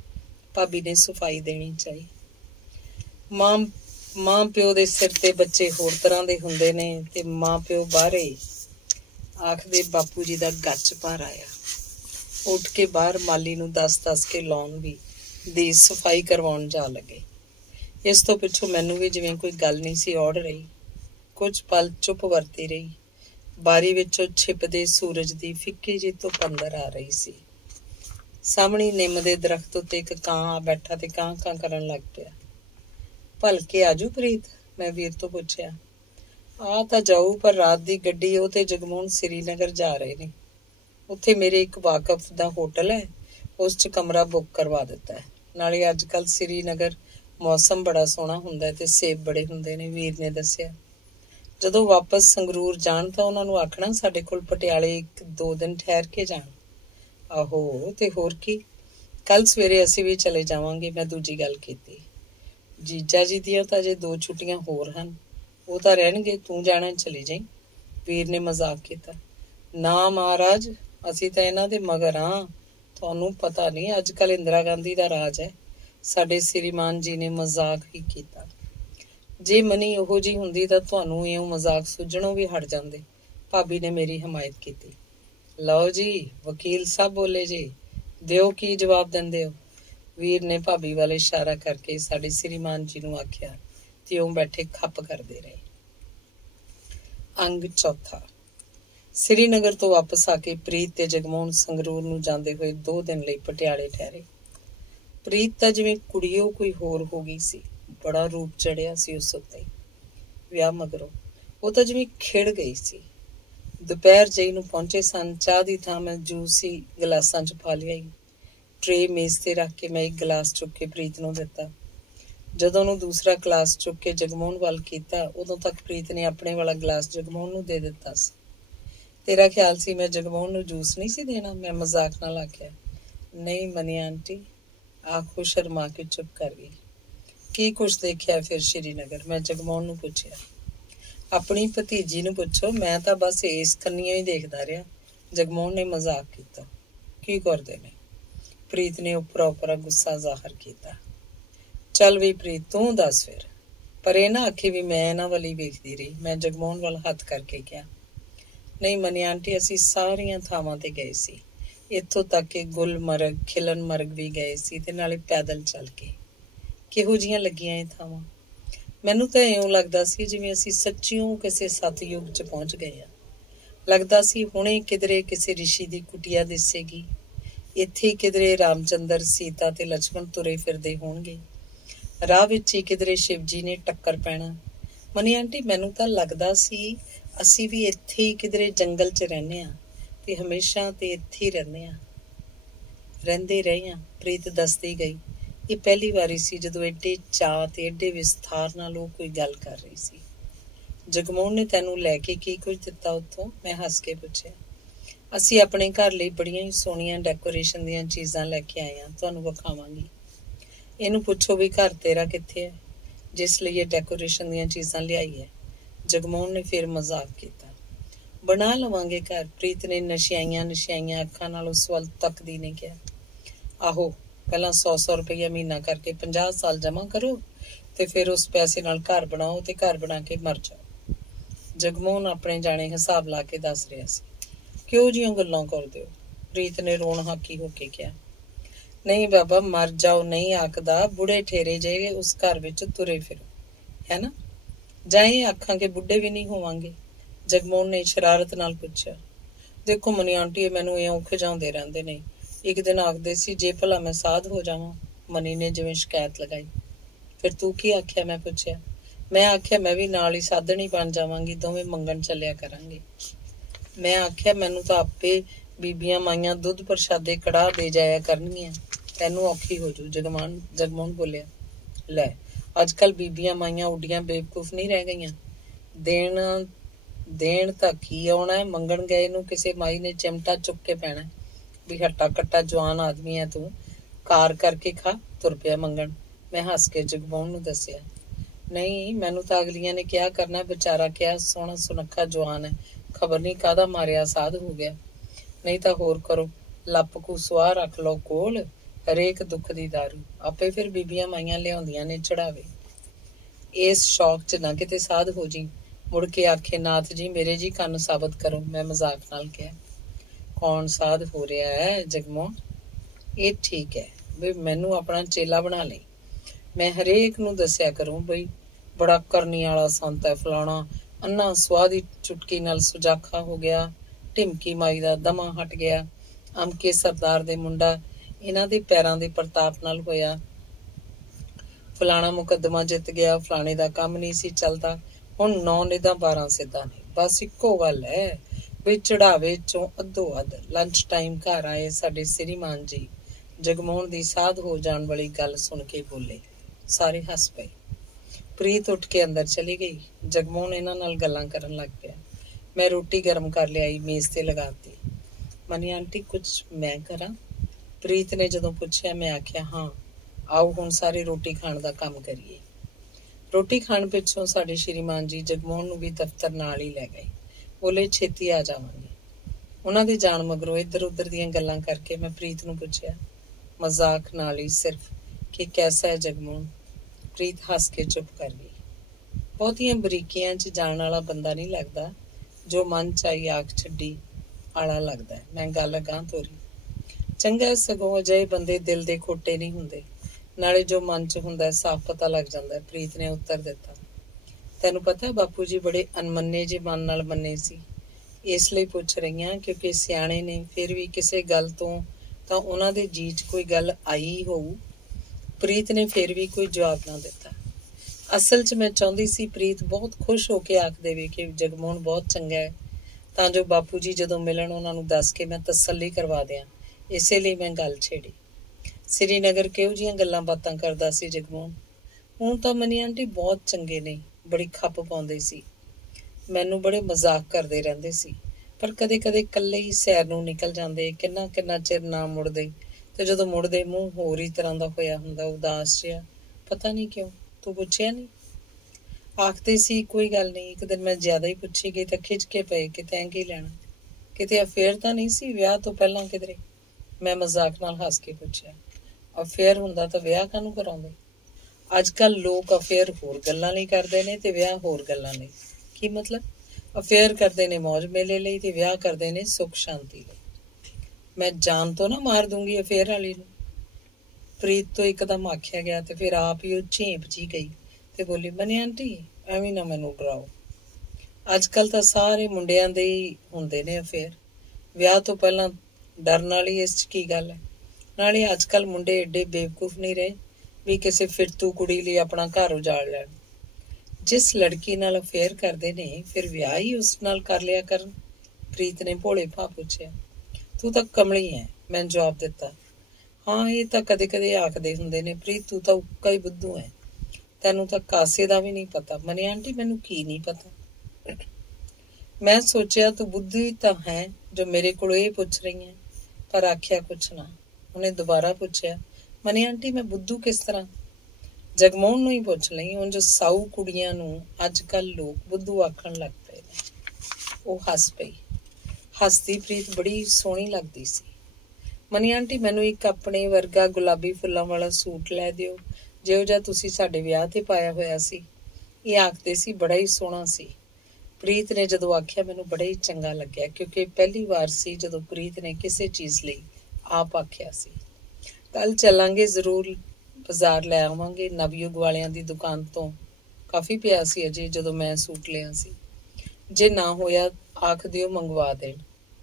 ਭਾਬੀ ਨੇ ਸਫਾਈ ਦੇਣੀ ਚਾਹੀ। ਮਾਂ ਪਿਓ ਦੇ ਸਿਰ ਤੇ ਬੱਚੇ ਹੋਰ ਤਰ੍ਹਾਂ ਦੇ ਹੁੰਦੇ ਨੇ ਤੇ ਮਾਂ ਪਿਓ ਬਾਹਰੇ। ਆਖਦੇ ਬਾਪੂ ਜੀ ਦਾ ਗੱਚ ਭਰ ਆਇਆ। ਉੱਠ ਕੇ ਬਾਹਰ ਮਾਲੀ ਨੂੰ ਦੱਸ ਕੇ ਲਾਉਣ ਦੀ ਸਫਾਈ ਕਰਵਾਉਣ ਜਾ ਲੱਗੇ। ਇਸ ਤੋਂ ਪਿੱਛੋਂ ਮੈਨੂੰ ਵੀ ਜਿਵੇਂ ਕੋਈ ਗੱਲ ਨਹੀਂ ਸੀ ਔੜ ਰਹੀ। ਕੁਝ ਪਲ ਚੁੱਪ ਵਰਤੀ ਰਹੀ। ਬਾਰੀ ਵਿੱਚੋਂ ਛਿਪਦੇ ਸੂਰਜ ਦੀ ਫਿੱਕੀ ਜਿਹੀ ਧੁੱਪ ਅੰਦਰ ਆ ਰਹੀ ਸੀ। ਸਾਹਮਣੇ ਨਿੰਮ ਦੇ ਦਰਖਤ ਉੱਤੇ ਇੱਕ ਕਾਂ ਆ ਬੈਠਾ ਤੇ ਕਾਂ ਕਾਂ ਕਰਨ ਲੱਗ ਪਿਆ। ਭਲਕੇ ਆਜੂ ਪ੍ਰੀਤ? ਮੈਂ ਵੀਰ ਤੋਂ ਪੁੱਛਿਆ। ਆ ਤਾਂ ਜਾਊ, ਪਰ ਰਾਤ ਦੀ ਗੱਡੀ ਉਹ ਤੇ ਜਗਮੋਹਨ ਸ੍ਰੀਨਗਰ ਜਾ ਰਹੇ ਨੇ। ਉੱਥੇ ਮੇਰੇ ਇੱਕ ਵਾਕਫ ਦਾ ਹੋਟਲ ਹੈ, ਉਸ 'ਚ ਕਮਰਾ ਬੁੱਕ ਕਰਵਾ ਦਿੱਤਾ ਹੈ। ਨਾਲੇ ਅੱਜ ਕੱਲ੍ਹ ਸ੍ਰੀਨਗਰ ਮੌਸਮ ਬੜਾ ਸੋਹਣਾ ਹੁੰਦਾ ਹੈ ਤੇ ਸੇਬ ਬੜੇ ਹੁੰਦੇ ਨੇ। ਵੀਰ ਨੇ ਦੱਸਿਆ, ਜਦੋਂ ਵਾਪਸ ਸੰਗਰੂਰ ਜਾਣ ਤਾਂ ਉਹਨਾਂ ਨੂੰ ਆਖਣਾ ਸਾਡੇ ਕੋਲ ਪਟਿਆਲੇ 1-2 ਦਿਨ ਠਹਿਰ ਕੇ ਜਾਣ। ਆਹੋ, ਤੇ ਹੋਰ ਕੀ, ਕੱਲ ਸਵੇਰੇ ਅਸੀਂ ਵੀ ਚਲੇ ਜਾਵਾਂਗੇ। ਮੈਂ ਦੂਜੀ ਗੱਲ ਕੀਤੀ, ਜੀਜਾ ਜੀ ਦੀਆਂ ਤਾਂ ਅਜੇ 2 ਛੁੱਟੀਆਂ ਹੋਰ ਹਨ, ਉਹ ਤਾਂ ਰਹਿਣਗੇ, ਤੂੰ ਜਾਣਾ ਚਲੀ ਜਾਈਂ। ਵੀਰ ਨੇ ਮਜ਼ਾਕ ਕੀਤਾ। ਨਾ ਮਹਾਰਾਜ, ਅਸੀਂ ਤਾਂ ਇਹਨਾਂ ਦੇ ਮਗਰ ਹਾਂ। ਤੁਹਾਨੂੰ ਪਤਾ ਨਹੀਂ, ਅੱਜ ਕੱਲ੍ਹ ਇੰਦਰਾ ਗਾਂਧੀ ਦਾ ਰਾਜ ਹੈ। ਸਾਡੇ ਸ੍ਰੀਮਾਨ ਜੀ ਨੇ ਮਜ਼ਾਕ ਹੀ ਕੀਤਾ। ਜੇ ਮਨੀ ਉਹੋ ਜਿਹੀ ਹੁੰਦੀ ਤਾਂ ਤੁਹਾਨੂੰ ਇਉਂ ਮਜ਼ਾਕ ਸੁੱਝਣੋਂ ਵੀ ਹਟ ਜਾਂਦੇ। ਭਾਬੀ ਨੇ ਮੇਰੀ ਹਮਾਇਤ ਕੀਤੀ। ਲਓ ਜੀ, ਵਕੀਲ ਸਾਹਿਬ ਬੋਲੇ ਜੀ, ਦਿਓ ਕੀ ਜਵਾਬ ਦਿੰਦੇ ਹੋ? ਵੀਰ ਨੇ ਭਾਬੀ ਵੱਲ ਇਸ਼ਾਰਾ ਕਰਕੇ ਸਾਡੇ ਸ੍ਰੀਮਾਨ ਜੀ ਨੂੰ ਆਖਿਆ ਤੇ ਉਹ ਬੈਠੇ ਖੱਪ ਕਰਦੇ ਰਹੇ। ਅੰਗ ਚੌਥਾ। ਸ੍ਰੀਨਗਰ ਤੋਂ ਵਾਪਸ ਆ ਕੇ ਪ੍ਰੀਤ ਤੇ ਜਗਮੋਹਨ ਸੰਗਰੂਰ ਨੂੰ ਜਾਂਦੇ ਹੋਏ 2 ਦਿਨ ਲਈ ਪਟਿਆਲੇ ਠਹਿਰੇ। ਪ੍ਰੀਤ ਤਾਂ ਜਿਵੇਂ ਕੁੜੀਓ ਕੋਈ ਹੋਰ ਹੋ ਗਈ ਸੀ। ਬੜਾ ਰੂਪ ਚੜਿਆ ਸੀ ਉਸ ਉੱਤੇ। ਵਿਆਹ ਮਗਰੋਂ ਉਹ ਤਾਂ ਜਿਵੇਂ ਖਿੜ ਗਈ ਸੀ। ਦੁਪਹਿਰ ਜਿਹੀ ਨੂੰ ਪਹੁੰਚੇ ਸਨ। ਚਾਹ ਦੀ ਥਾਂ ਮੈਂ ਜੂਸ ਹੀ ਗਲਾਸਾਂ 'ਚ ਪਾ ਲਿਆਈ। ਟਰੇ ਮੇਜ਼ ਤੇ ਰੱਖ ਕੇ ਮੈਂ ਇੱਕ ਗਲਾਸ ਚੁੱਕ ਕੇ ਪ੍ਰੀਤ ਨੂੰ ਦਿੱਤਾ। ਜਦੋਂ ਉਹਨੂੰ ਦੂਸਰਾ ਗਲਾਸ ਚੁੱਕ ਕੇ ਜਗਮੋਹਨ ਵੱਲ ਕੀਤਾ, ਉਦੋਂ ਤੱਕ ਪ੍ਰੀਤ ਨੇ ਆਪਣੇ ਵਾਲਾ ਗਲਾਸ ਜਗਮੋਹਨ ਨੂੰ ਦੇ ਦਿੱਤਾ ਸੀ। ਤੇਰਾ ਖਿਆਲ ਸੀ ਮੈਂ ਜਗਮੋਹਨ ਨੂੰ ਜੂਸ ਨਹੀਂ ਸੀ ਦੇਣਾ? ਮੈਂ ਮਜ਼ਾਕ ਨਾਲ ਆਖਿਆ। ਨਹੀਂ ਮਨੀ ਆਂਟੀ, ਆਖੋ ਸ਼ਰਮਾ ਕੇ ਚੁੱਪ ਕਰ ਗਈ। ਕੀ ਕੁਛ ਦੇਖਿਆ ਫਿਰ ਸ਼੍ਰੀਨਗਰ? ਮੈਂ ਜਗਮੋਹਨ ਨੂੰ ਪੁੱਛਿਆ। ਆਪਣੀ ਭਤੀਜੀ ਨੂੰ ਪੁੱਛੋ, ਮੈਂ ਤਾਂ ਬਸ ਇਸ ਕੰਨੀਆਂ ਹੀ ਦੇਖਦਾ ਰਿਹਾ। ਜਗਮੋਹਨ ਨੇ ਮਜ਼ਾਕ ਕੀਤਾ। ਕੀ ਕਰਦੇ ਨੇ? ਪ੍ਰੀਤ ਨੇ ਉੱਪਰਾ ਗੁੱਸਾ ਜ਼ਾਹਰ ਕੀਤਾ। ਚੱਲ ਵੀ ਪ੍ਰੀਤ, ਤੂੰ ਦੱਸ ਫਿਰ। ਪਰ ਇਹ ਨਾ ਆਖੇ ਵੀ ਮੈਂ ਇਹਨਾਂ ਵੱਲ ਹੀ ਵੇਖਦੀ ਰਹੀ। ਮੈਂ ਜਗਮੋਹਨ ਵੱਲ ਹੱਥ ਕਰਕੇ ਕਿਹਾ। ਨਹੀਂ ਮਨੀ ਆਂਟੀ, ਅਸੀਂ ਸਾਰੀਆਂ ਥਾਵਾਂ ਤੇ ਗਏ ਸੀ। ਇੱਥੋਂ ਤੱਕ ਕਿ ਗੁਲਮਰਗ, ਖਿਲਨਮਰਗ ਵੀ ਗਏ ਸੀ ਤੇ ਨਾਲੇ ਪੈਦਲ ਚੱਲ ਕੇ। ਕਿਹੋ ਜਿਹੀਆਂ ਲੱਗੀਆਂ ਇਹ ਥਾਵਾਂ? ਮੈਨੂੰ ਤਾਂ ਇਉਂ ਲੱਗਦਾ ਸੀ ਜਿਵੇਂ ਅਸੀਂ ਸੱਚਿਓਂ ਕਿਸੇ ਸਤਯੁਗ 'ਚ ਪਹੁੰਚ ਗਏ ਆ। ਲੱਗਦਾ ਸੀ ਹੁਣੇ ਕਿਧਰੇ ਕਿਸੇ ਰਿਸ਼ੀ ਦੀ ਕੁਟੀਆ ਦਿਸੇਗੀ। ਇੱਥੇ ਹੀ ਕਿਧਰੇ ਰਾਮਚੰਦਰ, ਸੀਤਾ ਤੇ ਲਛਮਣ ਤੁਰੇ ਫਿਰਦੇ ਹੋਣਗੇ। ਰਾਹ ਵਿੱਚ ਹੀ ਕਿਧਰੇ ਸ਼ਿਵ ਜੀ ਨੇ ਟੱਕਰ ਪੈਣਾ। ਮਨੀ ਆਂਟੀ, ਮੈਨੂੰ ਤਾਂ ਲੱਗਦਾ ਸੀ ਅਸੀਂ ਵੀ ਇੱਥੇ ਹੀ ਕਿਧਰੇ ਜੰਗਲ 'ਚ ਰਹਿੰਦੇ ਹਾਂ ਤੇ ਹਮੇਸ਼ਾ ਤੇ ਇੱਥੇ ਹੀ ਰਹਿੰਦੇ ਰਹੇ ਹਾਂ। ਪ੍ਰੀਤ ਦੱਸਦੀ ਗਈ। ਇਹ ਪਹਿਲੀ ਵਾਰੀ ਸੀ ਜਦੋਂ ਐਡੇ ਚਾਅ ਤੇ ਐਡੇ ਵਿਸਥਾਰ ਨਾਲ ਉਹ ਕੋਈ ਗੱਲ ਕਰ ਰਹੀ ਸੀ। ਜਗਮੋਹਨ ਨੇ ਤੈਨੂੰ ਲੈ ਕੇ ਕੀ ਕੁਝ ਦਿੱਤਾ ਉੱਥੋਂ? ਮੈਂ ਹੱਸ ਕੇ ਪੁੱਛਿਆ। ਅਸੀਂ ਆਪਣੇ ਘਰ ਲਈ ਬੜੀਆਂ ਹੀ ਸੋਹਣੀਆਂ ਡੈਕੋਰੇਸ਼ਨ ਦੀਆਂ ਚੀਜ਼ਾਂ ਲੈ ਕੇ ਆਏ ਹਾਂ, ਤੁਹਾਨੂੰ ਵਿਖਾਵਾਂਗੀ। ਇਹਨੂੰ ਪੁੱਛੋ ਵੀ ਘਰ ਤੇਰਾ ਕਿੱਥੇ ਹੈ, ਜਿਸ ਲਈ ਇਹ ਡੈਕੋਰੇਸ਼ਨ ਦੀਆਂ ਚੀਜ਼ਾਂ ਲਿਆਈ ਹੈ। ਜਗਮੋਹਨ ਨੇ ਫਿਰ ਮਜ਼ਾਕ ਕੀਤਾ। ਬਣਾ ਲਵਾਂਗੇ ਘਰ। ਪ੍ਰੀਤ ਨੇ ਨਸ਼ਿਆਈਆਂ ਅੱਖਾਂ ਨਾਲ ਉਸ ਵੱਲ ਤੱਕਦੀ ਨੇ ਕਿਹਾ। ਆਹੋ, ਪਹਿਲਾਂ 100 ਰੁਪਈਆ ਮਹੀਨਾ ਕਰਕੇ 50 ਸਾਲ ਜਮ੍ਹਾਂ ਕਰੋ ਤੇ ਫਿਰ ਉਸ ਪੈਸੇ ਨਾਲ ਘਰ ਬਣਾਓ ਤੇ ਘਰ ਬਣਾ ਕੇ ਮਰ ਜਾਓ। ਜਗਮੋਹਨ ਆਪਣੇ ਜਾਣੇ ਹਿਸਾਬ ਲਾ ਕੇ ਦੱਸ ਰਿਹਾ ਸੀ। ਕਿਉਂ ਜਿਹੀਆਂ ਗੱਲਾਂ ਕਰਦੇ ਹੋ? ਪ੍ਰੀਤ ਨੇ ਰੋਣ ਹਾਕੀ ਹੋ ਕੇ ਕਿਹਾ। ਨਹੀਂ ਬਾਬਾ, ਮਰ ਜਾਓ ਨਹੀਂ ਆਖਦਾ, ਬੁੜੇ ਠੇਰੇ ਜੇ ਉਸ ਘਰ ਵਿੱਚ ਤੁਰੇ ਫਿਰੋ, ਹੈ ਨਾ? ਜਾਂ ਇਹ ਆਖਾਂ ਕਿ ਬੁੱਢੇ ਵੀ ਨਹੀਂ ਹੋਵਾਂਗੇ? ਜਗਮੋਹਨ ਨੇ ਸ਼ਰਾਰਤ ਨਾਲ ਪੁੱਛਿਆ। ਦੇਖੋ ਮਨੀ ਆਂਟੀ, ਮੈਨੂੰ ਇਉਂ ਖਿਜਾਉਂਦੇ ਰਹਿੰਦੇ ਨੇ। ਇੱਕ ਦਿਨ ਆਖਦੇ ਸੀ ਜੇ ਭਲਾ ਮੈਂ ਸਾਧ ਹੋ ਜਾਵਾਂ। ਮਨੀ ਨੇ ਜਿਵੇਂ ਸ਼ਿਕਾਇਤ ਲਗਾਈ। ਫਿਰ ਤੂੰ ਕੀ ਆਖਿਆ? ਮੈਂ ਪੁੱਛਿਆ। ਮੈਂ ਆਖਿਆ ਮੈਂ ਵੀ ਨਾਲ ਹੀ ਸਾਧਣੀ ਬਣ ਜਾਵਾਂਗੀ, ਦੋਵੇਂ ਮੰਗਣ ਚੱਲਿਆ ਕਰਾਂਗੇ। ਮੈਂ ਆਖਿਆ ਮੈਨੂੰ ਤਾਂ ਆਪੇ ਬੀਬੀਆਂ ਮਾਈਆਂ ਦੁੱਧ ਪ੍ਰਸ਼ਾਦੇ ਕੜਾਹ ਦੇ ਜਾਇਆ ਕਰਨਗੀਆਂ, ਤੈਨੂੰ ਔਖੀ ਹੋ ਜੂ। ਜਗਮੋਹਨ ਬੋਲਿਆ। ਲੈ, ਅੱਜ ਕੱਲ ਬੀਬੀਆਂ ਮਾਈਆਂ ਉੱਡੀਆਂ ਬੇਵਕੂਫ ਨਹੀਂ ਰਹਿ ਗਈਆਂ। ਦੇਣ ਤਾਂ ਕੀ ਆਉਣਾ? ਮੰਗਣ ਗਏ ਨੂੰ ਕਿਸੇ ਮਾਈ ਨੇ ਚਿਮਟਾ ਚੁੱਕ ਕੇ ਪੈਣਾ ਵੀ ਹੱਟਾ ਕੱਟਾ ਜਵਾਨ ਆਦਮੀ ਹੈ ਤੂੰ, ਕਾਰ ਕਰਕੇ ਖਾ, ਤੁਰ ਪਿਆ ਮੰਗਣ। ਮੈਂ ਹੱਸ ਕੇ ਜਗਮੋਹਨ ਨੂੰ ਦੱਸਿਆ। ਨਹੀਂ, ਮੈਨੂੰ ਤਾਂ ਅਗਲੀਆਂ ਨੇ ਕਿਹਾ ਕਰਨਾ ਵਿਚਾਰਾ ਕਿਹਾ ਸੋਹਣਾ ਸੁਨੱਖਾ ਜਵਾਨ ਹੈ, ਖਬਰ ਨਹੀਂ ਕਾਹਦਾ ਮਾਰਿਆ ਸਾਧ ਹੋ ਗਿਆ। ਨਹੀਂ ਤਾਂ ਹੋਰ ਕਰੋ, ਲੱਪ ਕੂ ਸੁਆਹ ਰੱਖ ਲਓ ਕੋਲ, ਹਰੇਕ ਦੁੱਖ ਦੀ ਦਾਰੂ। ਆਪੇ ਫਿਰ ਬੀਬੀਆਂ ਮਾਈਆਂ ਲਿਆਉਂਦੀਆਂ ਨੇ ਚੜਾਵੇ। ਇਸ ਸ਼ੌਕ 'ਚ ਨਾ ਕਿਤੇ ਸਾਧ ਹੋ ਜੀ, ਮੁੜ ਕੇ ਆਖੇ ਨਾਥ ਜੀ ਮੇਰੇ ਜੀ ਕੰਨ ਸਾਬਤ ਕਰੋ। ਮੈਂ ਮਜ਼ਾਕ ਨਾਲ ਕਿਹਾ। ਕੌਣ ਸਾਧ ਹੋ ਰਿਹਾ ਹੈ ਜਗਮੋਹਨ? ਇਹ ਠੀਕ ਹੈ ਬਈ ਮੈਨੂੰ ਆਪਣਾ ਚੇਲਾ ਬਣਾ ਲਈ। ਮੈਂ ਹਰੇਕ ਨੂੰ ਦੱਸਿਆ ਕਰੂੰ ਬਈ ਬੜਾ ਕਰਨੀ ਵਾਲਾ ਸੰਤ ਹੈ ਫਲਾਣਾ, ਅੰਨਾ ਸੁਆਹ ਦੀ ਚੁਟਕੀ ਨਾਲ ਸੁਜਾਖਾ ਹੋ ਗਿਆ, ਢਿਮਕੀ ਮਾਈ ਦਾ ਦਮਾ ਹਟ ਗਿਆ, ਅਮਕੇ ਸਰਦਾਰ ਦੇ ਮੁੰਡਾ ਇਹਨਾਂ ਦੇ ਪੈਰਾਂ ਦੇ ਪ੍ਰਤਾਪ ਨਾਲ ਹੋਇਆ, ਫਲਾਣਾ ਮੁਕੱਦਮਾ ਜਿੱਤ ਗਿਆ, ਫਲਾਣੇ ਦਾ ਕੰਮ ਨਹੀਂ ਸੀ ਚੱਲਦਾ। ਹੁਣ 9 ਨਿਦਾਂ 12 ਸਿੱਧਾ ਨਹੀਂ, ਬਸ ਇੱਕੋ ਗੱਲ ਹੈ ਵੀ ਚੜਾਵੇ ਚੋਂ ਅੱਧੋ ਅੱਧ ਲੰਚ ਟਾਈਮ ਘਰ ਆਏ ਸਾਡੇ ਸ੍ਰੀਮਾਨ ਜੀ। ਜਗਮੋਹਨ ਦੀ ਸਾਧ ਹੋ ਜਾਣ ਵਾਲੀ ਗੱਲ ਸੁਣ ਕੇ ਬੋਲੇ। ਸਾਰੇ ਹੱਸ ਪਏ। ਪ੍ਰੀਤ ਉੱਠ ਕੇ ਅੰਦਰ ਚਲੀ ਗਈ। ਜਗਮੋਹਨ ਇਹਨਾਂ ਨਾਲ ਗੱਲਾਂ ਕਰਨ ਲੱਗ ਪਿਆ। ਮੈਂ ਰੋਟੀ ਗਰਮ ਕਰ ਲਿਆਈ, ਮੇਜ਼ ਤੇ ਲਗਾਤੀ। ਮਨੀ ਆਂਟੀ ਕੁਝ ਮੈਂ ਕਰਾਂ? ਪ੍ਰੀਤ ਨੇ ਜਦੋਂ ਪੁੱਛਿਆ ਮੈਂ ਆਖਿਆ ਹਾਂ, ਆਓ ਹੁਣ ਸਾਰੇ ਰੋਟੀ ਖਾਣ ਦਾ ਕੰਮ ਕਰੀਏ। ਰੋਟੀ ਖਾਣ ਪਿੱਛੋਂ ਸਾਡੇ ਸ਼੍ਰੀਮਾਨ ਜੀ ਜਗਮੋਹਨ ਨੂੰ ਵੀ ਦਫ਼ਤਰ ਨਾਲ ਹੀ ਲੈ ਗਏ। ਬੋਲੇ ਛੇਤੀ ਆ ਜਾਵਾਂਗੇ। ਉਹਨਾਂ ਦੇ ਜਾਣ ਮਗਰੋਂ ਇੱਧਰ ਉੱਧਰ ਦੀਆਂ ਗੱਲਾਂ ਕਰਕੇ ਮੈਂ ਪ੍ਰੀਤ ਨੂੰ ਪੁੱਛਿਆ, ਮਜ਼ਾਕ ਨਾਲ ਹੀ ਸਿਰਫ, ਕਿ ਕੈਸਾ ਹੈ ਜਗਮੋਹਨ? ਪ੍ਰੀਤ ਹੱਸ ਕੇ ਚੁੱਪ ਕਰ ਗਈ। ਬਹੁਤੀਆਂ ਬਰੀਕੀਆਂ 'ਚ ਜਾਣ ਵਾਲਾ ਬੰਦਾ ਨਹੀਂ ਲੱਗਦਾ, ਜੋ ਮਨ 'ਚ ਆਈ ਆਖ ਛੱਡੀ ਆਲਾ ਲੱਗਦਾ। ਮੈਂ ਗੱਲ ਅਗਾਂਹ ਤੋਰੀ। ਚੰਗਾ, ਸਗੋਂ ਅਜਿਹੇ ਬੰਦੇ ਦਿਲ ਦੇ ਖੋਟੇ ਨਹੀਂ ਹੁੰਦੇ। ਨਾਲੇ ਜੋ ਮਨ 'ਚ ਹੁੰਦਾ ਸਾਫ਼ ਪਤਾ ਲੱਗ ਜਾਂਦਾ। ਪ੍ਰੀਤ ਨੇ ਉੱਤਰ ਦਿੱਤਾ, ਤੈਨੂੰ ਪਤਾ ਬਾਪੂ ਜੀ ਬੜੇ ਅਣਮੰਨੇ ਜਿਹੇ ਮਨ ਨਾਲ ਮੰਨੇ ਸੀ। ਇਸ ਲਈ ਪੁੱਛ ਰਹੀ ਹਾਂ ਕਿਉਂਕਿ ਸਿਆਣੇ ਨੇ, ਫਿਰ ਵੀ ਕਿਸੇ ਗੱਲ ਤੋਂ ਤਾਂ ਉਹਨਾਂ ਦੇ ਜੀਅ 'ਚ ਕੋਈ ਗੱਲ ਆਈ ਹੋਊ। ਪ੍ਰੀਤ ਨੇ ਫਿਰ ਵੀ ਕੋਈ ਜਵਾਬ ਨਾ ਦਿੱਤਾ। ਅਸਲ 'ਚ ਮੈਂ ਚਾਹੁੰਦੀ ਸੀ ਪ੍ਰੀਤ ਬਹੁਤ ਖੁਸ਼ ਹੋ ਕੇ ਆਖ ਦੇਵੇ ਕਿ ਜਗਮੋਹਨ ਬਹੁਤ ਚੰਗਾ ਹੈ, ਤਾਂ ਜੋ ਬਾਪੂ ਜੀ ਜਦੋਂ ਮਿਲਣ ਉਹਨਾਂ ਨੂੰ ਦੱਸ ਕੇ ਮੈਂ ਤਸੱਲੀ ਕਰਵਾ ਦਿਆਂ। ਇਸੇ ਲਈ ਮੈਂ ਗੱਲ ਛੇੜੀ। ਸ੍ਰੀਨਗਰ ਕਿਹੋ ਜਿਹੀਆਂ ਗੱਲਾਂ ਬਾਤਾਂ ਕਰਦਾ ਸੀ ਜਗਮੋਹਨ? ਹੁਣ ਤਾਂ ਮਨੀ ਆਂਟੀ ਬਹੁਤ ਚੰਗੇ ਨੇ, ਬੜੀ ਖੱਪ ਪਾਉਂਦੇ ਸੀ, ਮੈਨੂੰ ਬੜੇ ਮਜ਼ਾਕ ਕਰਦੇ ਰਹਿੰਦੇ ਸੀ, ਪਰ ਕਦੇ ਕਦੇ ਇਕੱਲੇ ਹੀ ਸੈਰ ਨੂੰ ਨਿਕਲ ਜਾਂਦੇ, ਕਿੰਨਾ ਕਿੰਨਾ ਚਿਰ ਨਾ ਮੁੜਦੇ, ਤੇ ਜਦੋਂ ਮੁੜਦੇ ਮੂੰਹ ਹੋਰ ਹੀ ਤਰ੍ਹਾਂ ਦਾ ਹੋਇਆ ਹੁੰਦਾ, ਉਦਾਸ ਜਿਹਾ। ਪਤਾ ਨਹੀਂ ਕਿਉਂ। ਤੂੰ ਪੁੱਛਿਆ ਨਹੀਂ? ਆਖਦੇ ਸੀ ਕੋਈ ਗੱਲ ਨਹੀਂ। ਇੱਕ ਦਿਨ ਮੈਂ ਜ਼ਿਆਦਾ ਹੀ ਪੁੱਛੀ ਗਈ ਤਾਂ ਖਿੱਚ ਕੇ ਪਏ ਕਿ ਤੈਂ ਕੀ ਲੈਣਾ? ਕਿਤੇ ਅਫੇਅਰ ਤਾਂ ਨਹੀਂ ਸੀ ਵਿਆਹ ਤੋਂ ਪਹਿਲਾਂ ਕਿਧਰੇ? ਮੈਂ ਮਜ਼ਾਕ ਨਾਲ ਹੱਸ ਕੇ ਪੁੱਛਿਆ। ਅਫੇਅਰ ਹੁੰਦਾ ਤਾਂ ਵਿਆਹ ਕਾਹਨੂੰ ਕਰਾਉਂਦੇ? ਅੱਜ ਕੱਲ੍ਹ ਲੋਕ ਅਫੇਅਰ ਹੋਰ ਗੱਲਾਂ ਲਈ ਕਰਦੇ ਨੇ ਤੇ ਵਿਆਹ ਹੋਰ ਗੱਲਾਂ ਲਈ। ਕੀ ਮਤਲਬ? ਅਫੇਅਰ ਕਰਦੇ ਨੇ ਮੌਜ ਮੇਲੇ ਲਈ ਤੇ ਵਿਆਹ ਕਰਦੇ ਨੇ ਸੁੱਖ ਸ਼ਾਂਤੀ ਲਈ। ਮੈਂ ਜਾਨ ਤੋਂ ਨਾ ਮਾਰ ਦੂੰਗੀ ਅਫੇਅਰ ਵਾਲੀ ਨੂੰ, ਪ੍ਰੀਤ ਤੋਂ ਇੱਕਦਮ ਆਖਿਆ ਗਿਆ ਤੇ ਫਿਰ ਆਪ ਹੀ ਉਹ ਝੇਂਪ ਜੀ ਗਈ ਤੇ ਬੋਲੀ, ਮਨੀ ਆਂਟੀ ਐਵੇਂ ਨਾ ਮੈਨੂੰ ਡਰਾਓ। ਅੱਜ ਕੱਲ੍ਹ ਤਾਂ ਸਾਰੇ ਮੁੰਡਿਆਂ ਦੇ ਹੀ ਹੁੰਦੇ ਨੇ ਅਫੇਅਰ। ਵਿਆਹ ਤੋਂ ਪਹਿਲਾਂ ਡਰਨ ਵਾਲੀ ਇਸ 'ਚ ਕੀ ਗੱਲ ਹੈ? ਨਾਲੇ ਅੱਜ ਕੱਲ੍ਹ ਮੁੰਡੇ ਏਡੇ ਬੇਵਕੂਫ ਨਹੀਂ ਰਹੇ ਵੀ ਕਿਸੇ ਫਿਰਤੂ ਕੁੜੀ ਲਈ ਆਪਣਾ ਘਰ ਉਜਾੜ ਲੈਣ। ਜਿਸ ਲੜਕੀ ਨਾਲ ਅਫੇਅਰ ਕਰਦੇ ਨੇ ਫਿਰ ਵਿਆਹ ਹੀ ਉਸ ਨਾਲ ਕਰ ਲਿਆ ਕਰਨ। ਪ੍ਰੀਤ ਨੇ ਭੋਲੇ ਭਾਅ ਪੁੱਛਿਆ। ਤੂੰ ਤਾਂ ਕਮਲੀ ਹੈ, ਮੈਂ ਜਵਾਬ ਦਿੱਤਾ। ਹਾਂ ਇਹ ਤਾਂ ਕਦੇ ਕਦੇ ਆਖਦੇ ਹੁੰਦੇ ਨੇ ਪ੍ਰੀਤ, ਤੂੰ ਤਾਂ ਉੱਕਾ ਹੀ ਬੁੱਧੂ ਹੈ, ਤੈਨੂੰ ਤਾਂ ਕਾਸੇ ਦਾ ਵੀ ਨਹੀਂ ਪਤਾ। ਮਨੀ ਆਂਟੀ ਮੈਨੂੰ ਕੀ ਨਹੀਂ ਪਤਾ? ਮੈਂ ਸੋਚਿਆ ਤੂੰ ਬੁੱਧੂ ਹੀ ਤਾਂ ਹੈ ਜੋ ਮੇਰੇ ਕੋਲੋਂ ਇਹ ਪੁੱਛ ਰਹੀ ਹੈ, ਪਰ ਆਖਿਆ ਕੁਛ ਨਾ। ਉਹਨੇ ਦੁਬਾਰਾ ਪੁੱਛਿਆ, ਮਨੀ ਆਂਟੀ ਮੈਂ ਬੁੱਧੂ ਕਿਸ ਤਰ੍ਹਾਂ? ਜਗਮੋਹਨ ਨੂੰ ਹੀ ਪੁੱਛ ਲਈ, ਉਂਝ ਸਾਊ ਕੁੜੀਆਂ ਨੂੰ ਅੱਜ ਕੱਲ੍ਹ ਲੋਕ ਬੁੱਧੂ ਆਖਣ ਲੱਗ ਪਏ ਨੇ। ਉਹ ਹੱਸ ਪਈ। ਹੱਸਦੀ ਪ੍ਰੀਤ ਬੜੀ ਸੋਹਣੀ ਲੱਗਦੀ ਸੀ। ਮਨੀ ਆਂਟੀ ਮੈਨੂੰ ਇੱਕ ਆਪਣੇ ਵਰਗਾ ਗੁਲਾਬੀ ਫੁੱਲਾਂ ਵਾਲਾ ਸੂਟ ਲੈ ਦਿਓ, ਜਿਹੋ ਜਿਹਾ ਤੁਸੀਂ ਸਾਡੇ ਵਿਆਹ ਤੇ ਪਾਇਆ ਹੋਇਆ ਸੀ। ਇਹ ਆਖਦੇ ਸੀ ਬੜਾ ਹੀ ਸੋਹਣਾ ਸੀ। ਪ੍ਰੀਤ ਨੇ ਜਦੋਂ ਆਖਿਆ ਮੈਨੂੰ ਬੜਾ ਹੀ ਚੰਗਾ ਲੱਗਿਆ, ਕਿਉਂਕਿ ਪਹਿਲੀ ਵਾਰ ਸੀ ਜਦੋਂ ਪ੍ਰੀਤ ਨੇ ਕਿਸੇ ਚੀਜ਼ ਲਈ ਆਪ ਆਖਿਆ ਸੀ। ਕੱਲ ਚੱਲਾਂਗੇ ਜ਼ਰੂਰ, ਬਾਜ਼ਾਰ ਲੈ ਆਵਾਂਗੇ। ਨਵਯੁੱਗ ਵਾਲਿਆਂ ਦੀ ਦੁਕਾਨ ਤੋਂ ਕਾਫੀ ਪਿਆ ਸੀ ਅਜੇ ਜਦੋਂ ਮੈਂ ਸੂਟ ਲਿਆ ਸੀ। ਜੇ ਨਾ ਹੋਇਆ ਆਖ ਦਿਓ ਮੰਗਵਾ ਦੇਣ।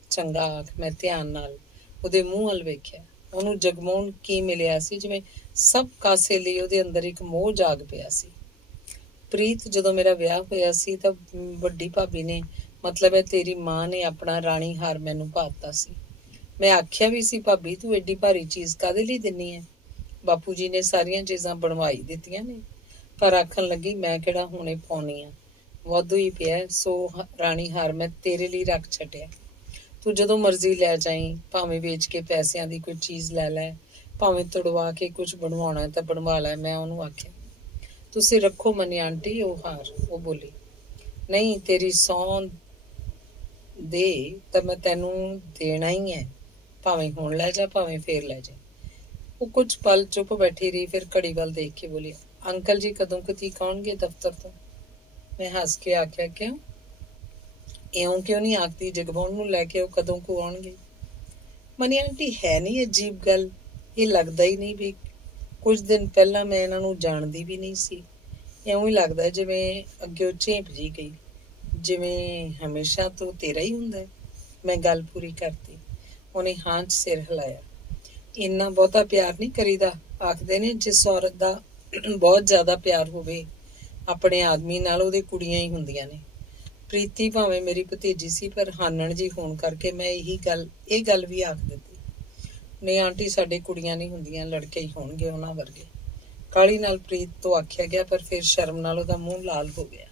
ਚੰਗਾ ਆਖ। ਮੈਂ ਧਿਆਨ ਨਾਲ ਉਹਦੇ ਮੂੰਹ ਵੱਲ ਵੇਖਿਆ। ਉਹਨੂੰ ਜਗਮੋਹਨ ਕੀ ਮਿਲਿਆ ਸੀ ਜਿਵੇਂ ਸਭ ਕਾਸੇ ਲਈ ਉਹਦੇ ਅੰਦਰ ਇੱਕ ਮੋਹ ਜਾਗ ਪਿਆ ਸੀ। ਪ੍ਰੀਤ ਜਦੋਂ ਮੇਰਾ ਵਿਆਹ ਹੋਇਆ ਸੀ ਤਾਂ ਵੱਡੀ ਭਾਬੀ ਨੇ, ਮਤਲਬ ਹੈ ਤੇਰੀ ਮਾਂ ਨੇ, ਆਪਣਾ ਰਾਣੀ ਹਾਰ ਮੈਨੂੰ ਪਾ ਦਿੱਤਾ ਸੀ। ਮੈਂ ਆਖਿਆ ਵੀ ਸੀ, ਭਾਬੀ ਤੂੰ ਐਡੀ ਭਾਰੀ ਚੀਜ਼ ਕਾਹਦੇ ਲਈ ਦਿੰਨੀ ਹੈ? ਬਾਪੂ ਜੀ ਨੇ ਸਾਰੀਆਂ ਚੀਜ਼ਾਂ ਬਣਵਾਈ ਦਿੱਤੀਆਂ ਨੇ। ਪਰ ਆਖਣ ਲੱਗੀ ਮੈਂ ਕਿਹੜਾ ਹੁਣੇ ਪਾਉਣੀ ਆ, ਵਾਧੂ ਹੀ ਪਿਆ, ਸੋ ਰਾਣੀ ਹਾਰ ਮੈਂ ਤੇਰੇ ਲਈ ਰੱਖ ਛੱਡਿਆ। ਤੂੰ ਜਦੋਂ ਮਰਜ਼ੀ ਲੈ ਜਾਈਂ, ਭਾਵੇਂ ਵੇਚ ਕੇ ਪੈਸਿਆਂ ਦੀ ਕੋਈ ਚੀਜ਼ ਲੈ ਲੈ, ਭਾਵੇਂ ਤੁੜਵਾ ਕੇ ਕੁਝ ਬਣਵਾਉਣਾ ਤਾਂ ਬਣਵਾ ਲੈ। ਮੈਂ ਉਹਨੂੰ ਆਖਿਆ ਤੁਸੀਂ ਰੱਖੋ ਮਨੀ ਆਂਟੀ ਉਹ ਹਾਰ। ਉਹ ਬੋਲੀ, ਨਹੀਂ ਤੇਰੀ ਸਹੁੰ ਦੇ ਤਾਂ ਮੈਂ ਤੈਨੂੰ ਦੇਣਾ ਹੀ ਹੈ, ਭਾਵੇਂ ਹੁਣ ਲੈ ਜਾ ਭਾਵੇਂ ਫੇਰ ਲੈ ਜਾ। ਉਹ ਕੁਝ ਪਲ ਚੁੱਪ ਬੈਠੀ ਰਹੀ, ਫਿਰ ਘੜੀ ਵੱਲ ਦੇਖ ਕੇ ਬੋਲੀ, ਅੰਕਲ ਜੀ ਕਦੋਂ ਤੀਕ ਆਉਣਗੇ ਦਫ਼ਤਰ ਤੋਂ? ਮੈਂ ਹੱਸ ਕੇ ਆਖਿਆ ਕਿਉਂ? ਇਉਂ ਕਿਉਂ ਨਹੀਂ ਆਖਦੀ, ਜਗਮੋਹਨ ਨੂੰ ਲੈ ਕੇ ਉਹ ਕਦੋਂ ਕੁ ਆਉਣਗੇ? ਮਨੀ ਆਂਟੀ ਹੈ ਨਹੀਂ ਅਜੀਬ ਗੱਲ, ਇਹ ਲੱਗਦਾ ਹੀ ਨਹੀਂ ਵੀ ਕੁਝ ਦਿਨ ਪਹਿਲਾਂ ਮੈਂ ਇਹਨਾਂ ਨੂੰ ਜਾਣਦੀ ਵੀ ਨਹੀਂ ਸੀ। ਇਉਂ ਹੀ ਲੱਗਦਾ ਜਿਵੇਂ ਅੱਗੇ ਝੇਂਪ ਜੀ ਗਈ, ਜਿਵੇਂ ਹਮੇਸ਼ਾ ਤੋਂ ਤੇਰਾ ਹੀ ਹੁੰਦਾ। ਮੈਂ ਗੱਲ ਪੂਰੀ ਕਰਤੀ। ਉਹਨੇ ਹਾਂ 'ਚ ਸਿਰ ਹਿਲਾਇਆ। ਇੰਨਾ ਬਹੁਤਾ ਪਿਆਰ ਨਹੀਂ ਕਰੀਦਾ। ਆਖਦੇ ਨੇ ਜਿਸ ਔਰਤ ਦਾ ਬਹੁਤ ਜ਼ਿਆਦਾ ਪਿਆਰ ਹੋਵੇ ਆਪਣੇ ਆਦਮੀ ਨਾਲ, ਉਹਦੇ ਕੁੜੀਆਂ ਹੀ ਹੁੰਦੀਆਂ ਨੇ। ਪ੍ਰੀਤੀ ਭਾਵੇਂ ਮੇਰੀ ਭਤੀਜੀ ਸੀ, ਪਰ ਹਾਨਣ ਜੀ ਹੋਣ ਕਰਕੇ ਮੈਂ ਇਹ ਗੱਲ ਵੀ ਆਖ ਦਿੱਤੀ, ਨਹੀਂ ਆਂਟੀ ਸਾਡੇ ਕੁੜੀਆਂ ਨਹੀਂ ਹੁੰਦੀਆਂ, ਲੜਕੇ ਹੀ ਹੋਣਗੇ ਉਹਨਾਂ ਵਰਗੇ। ਕਾਹਲੀ ਨਾਲ ਪ੍ਰੀਤ ਤੋਂ ਆਖਿਆ ਗਿਆ, ਪਰ ਫਿਰ ਸ਼ਰਮ ਨਾਲ ਉਹਦਾ ਮੂੰਹ ਲਾਲ ਹੋ ਗਿਆ।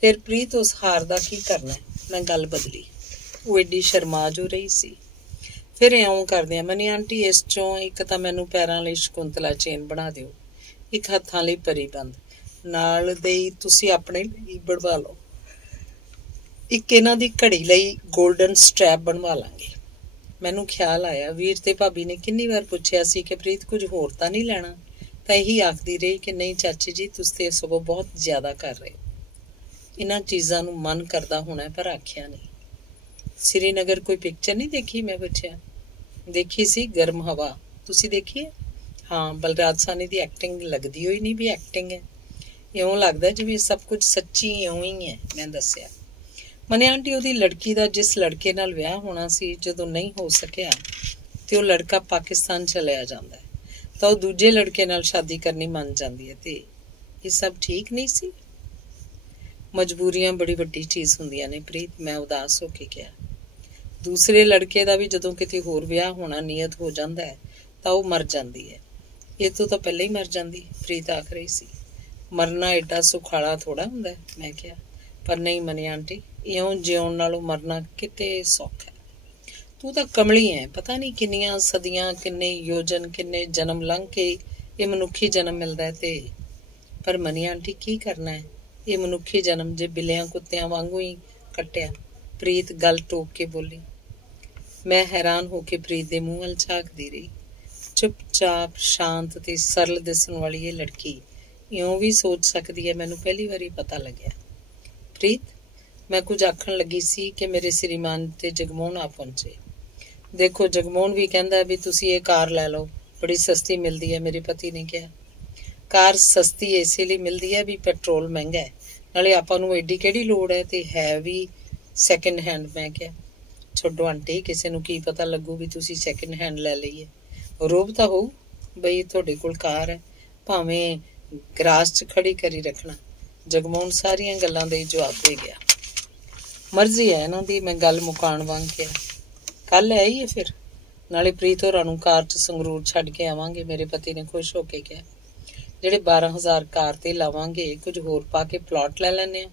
ਫਿਰ ਪ੍ਰੀਤ ਉਸ ਹਾਰ ਦਾ ਕੀ ਕਰਨਾ? ਮੈਂ ਗੱਲ ਬਦਲੀ। ਉਹ ਏਡੀ ਸ਼ਰਮਾ ਜੋ ਰਹੀ ਸੀ। ਫਿਰ ਇਉਂ ਕਰਦੇ ਆ ਮਨੀ ਆਂਟੀ, ਇਸ ਚੋਂ ਇੱਕ ਤਾਂ ਮੈਨੂੰ ਪੈਰਾਂ ਲਈ ਸ਼ਕੁੰਤਲਾ ਚੇਨ ਬਣਾ ਦਿਓ, ਇੱਕ ਹੱਥਾਂ ਲਈ ਪਰੀ ਬੰਦ, ਨਾਲ ਦੇ ਤੁਸੀਂ ਆਪਣੇ ਲਈ ਬਣਵਾ ਲਓ, ਇੱਕ ਇਹਨਾਂ ਦੀ ਘੜੀ ਲਈ ਗੋਲਡਨ ਸਟ੍ਰੈਪ ਬਣਵਾ ਲਾਂਗੇ। ਮੈਨੂੰ ਖਿਆਲ ਆਇਆ ਵੀਰ ਤੇ ਭਾਬੀ ਨੇ ਕਿੰਨੀ ਵਾਰ ਪੁੱਛਿਆ ਸੀ ਕਿ ਪ੍ਰੀਤ ਕੁਝ ਹੋਰ ਤਾਂ ਨਹੀਂ ਲੈਣਾ, ਤਾਂ ਇਹੀ ਆਖਦੀ ਰਹੀ ਕਿ ਨਹੀਂ ਚਾਚੀ ਜੀ ਤੁਸੀਂ ਤੇ ਸਗੋਂ ਬਹੁਤ ਜ਼ਿਆਦਾ ਕਰ ਰਹੇ ਹੋ। ਇਹਨਾਂ ਚੀਜ਼ਾਂ ਨੂੰ ਮਨ ਕਰਦਾ ਹੋਣਾ ਪਰ ਆਖਿਆ ਨਹੀਂ। ਸ੍ਰੀਨਗਰ ਕੋਈ ਪਿਕਚਰ ਨਹੀਂ ਦੇਖੀ? ਮੈਂ ਪੁੱਛਿਆ। ਦੇਖੀ ਸੀ, ਗਰਮ ਹਵਾ। ਤੁਸੀਂ ਦੇਖੀ ਹੈ? ਹਾਂ, ਬਲਰਾਜ ਸਾਹਨੀ ਦੀ ਐਕਟਿੰਗ ਲੱਗਦੀ ਹੋਈ ਨਹੀਂ ਵੀ ਐਕਟਿੰਗ ਹੈ। ਇਉਂ ਲੱਗਦਾ ਜਿਵੇਂ ਸਭ ਕੁਝ ਸੱਚੀ ਇਉਂ ਹੀ ਹੈ। ਮੈਂ ਦੱਸਿਆ, ਮਨੀ ਆਂਟੀ ਉਹਦੀ ਲੜਕੀ ਦਾ ਜਿਸ ਲੜਕੇ ਨਾਲ ਵਿਆਹ ਹੋਣਾ ਸੀ, ਜਦੋਂ ਨਹੀਂ ਹੋ ਸਕਿਆ ਤੇ ਉਹ ਲੜਕਾ ਪਾਕਿਸਤਾਨ ਚਲਿਆ ਜਾਂਦਾ ਹੈ ਤਾਂ ਉਹ ਦੂਜੇ ਲੜਕੇ ਨਾਲ ਸ਼ਾਦੀ ਕਰਨੀ ਮੰਨ ਜਾਂਦੀ ਹੈ। ਤੇ ਇਹ ਸਭ ਠੀਕ ਨਹੀਂ ਸੀ। ਮਜਬੂਰੀਆਂ ਬੜੀ ਵੱਡੀ ਚੀਜ਼ ਹੁੰਦੀਆਂ ਨੇ ਪ੍ਰੀਤ, ਮੈਂ ਉਦਾਸ ਹੋ ਕੇ ਕਿਹਾ। ਦੂਸਰੇ ਲੜਕੇ ਦਾ ਵੀ ਜਦੋਂ ਕਿਤੇ ਹੋਰ ਵਿਆਹ ਹੋਣਾ ਨੀਅਤ ਹੋ ਜਾਂਦਾ ਹੈ ਤਾਂ ਉਹ ਮਰ ਜਾਂਦੀ ਹੈ। ਇਹ ਤੋਂ ਤਾਂ ਪਹਿਲਾਂ ਹੀ ਮਰ ਜਾਂਦੀ, ਪ੍ਰੀਤ ਆਖ ਰਹੀ ਸੀ। ਮਰਨਾ ਏਡਾ ਸੁਖਾਲਾ ਥੋੜਾ ਹੁੰਦਾ, ਮੈਂ ਕਿਹਾ। ਪਰ ਨਹੀਂ ਮਨੀ ਆਂਟੀ, ਇਉਂ ਜਿਉਣ ਨਾਲੋਂ ਮਰਨਾ ਕਿਤੇ ਸੌਖਾ ਹੈ। ਤੂੰ ਤਾਂ ਕਮਲੀ ਹੈ, ਪਤਾ ਨਹੀਂ ਕਿੰਨੀਆਂ ਸਦੀਆਂ, ਕਿੰਨੇ ਯੋਜਨ, ਕਿੰਨੇ ਜਨਮ ਲੰਘ ਕੇ ਇਹ ਮਨੁੱਖੀ ਜਨਮ ਮਿਲਦਾ ਹੈ। ਤੇ ਪਰ ਮਨੀ ਆਂਟੀ ਕੀ ਕਰਨਾ ਹੈ ਇਹ ਮਨੁੱਖੀ ਜਨਮ ਜੇ ਬਿੱਲਿਆਂ ਕੁੱਤਿਆਂ ਵਾਂਗੂ ਹੀ ਕੱਟਿਆ। ਪ੍ਰੀਤ ਗੱਲ ਟੋਕ ਕੇ ਬੋਲੀ। ਮੈਂ ਹੈਰਾਨ ਹੋ ਕੇ ਪ੍ਰੀਤ ਦੇ ਮੂੰਹ ਵੱਲ ਝਾਕਦੀ ਰਹੀ। ਚੁੱਪਚਾਪ, ਸ਼ਾਂਤ ਤੇ ਸਰਲ ਦਿਸਣ ਵਾਲੀ ਇਹ ਲੜਕੀ ਇਉਂ ਵੀ ਸੋਚ ਸਕਦੀ ਹੈ, ਮੈਨੂੰ ਪਹਿਲੀ ਵਾਰੀ ਪਤਾ ਲੱਗਿਆ। ਪ੍ਰੀਤ, ਮੈਂ ਕੁਝ ਆਖਣ ਲੱਗੀ ਸੀ ਕਿ ਮੇਰੇ ਸ੍ਰੀਮਾਨ ਤੇ ਜਗਮੋਹਨ ਆ ਪਹੁੰਚੇ। ਦੇਖੋ, ਜਗਮੋਹਨ ਵੀ ਕਹਿੰਦਾ ਵੀ ਤੁਸੀਂ ਇਹ ਕਾਰ ਲੈ ਲਓ, ਬੜੀ ਸਸਤੀ ਮਿਲਦੀ ਹੈ, ਮੇਰੇ ਪਤੀ ਨੇ ਕਿਹਾ। ਕਾਰ ਸਸਤੀ ਇਸੇ ਲਈ ਮਿਲਦੀ ਹੈ ਵੀ ਪੈਟਰੋਲ ਮਹਿੰਗਾ ਹੈ, ਨਾਲੇ ਆਪਾਂ ਨੂੰ ਐਡੀ ਕਿਹੜੀ ਲੋੜ ਹੈ, ਤੇ ਹੈ ਵੀ ਸੈਕਿੰਡ ਹੈਂਡ। ਮੈਂ ਕਿਹਾ, ਛੱਡੋ ਆਂਟੀ, ਕਿਸੇ ਨੂੰ ਕੀ ਪਤਾ ਲੱਗੂ ਵੀ ਤੁਸੀਂ ਸੈਕਿੰਡ ਹੈਂਡ ਲੈ ਲਈਏ। ਰੋਬ ਤਾਂ ਹੋਊ ਬਈ ਤੁਹਾਡੇ ਕੋਲ ਕਾਰ ਹੈ, ਭਾਵੇਂ ਗਰਾਜ 'ਚ ਖੜੀ ਕਰੀ ਰੱਖਣਾ। ਜਗਮੋਹਨ ਸਾਰੀਆਂ ਗੱਲਾਂ ਦੇ ਜਵਾਬ ਦੇ ਗਿਆ। ਮਰਜ਼ੀ ਹੈ ਇਹਨਾਂ ਦੀ, ਮੈਂ ਗੱਲ ਮੁਕਾਉਣ ਵਾਂਗ ਕਿਹਾ। ਕੱਲ ਹੈ ਹੀ ਫਿਰ, ਨਾਲੇ ਪ੍ਰੀਤ ਹੋਰਾਂ ਨੂੰ ਕਾਰ 'ਚ ਸੰਗਰੂਰ ਛੱਡ ਕੇ ਆਵਾਂਗੇ, ਮੇਰੇ ਪਤੀ ਨੇ ਖੁਸ਼ ਹੋ ਕੇ ਕਿਹਾ। ਜਿਹੜੇ 12,000 ਕਾਰ ਤੇ ਲਾਵਾਂਗੇ, ਕੁਝ ਹੋਰ ਪਾ ਕੇ ਪਲਾਟ ਲੈ ਲੈਂਦੇ ਹਾਂ।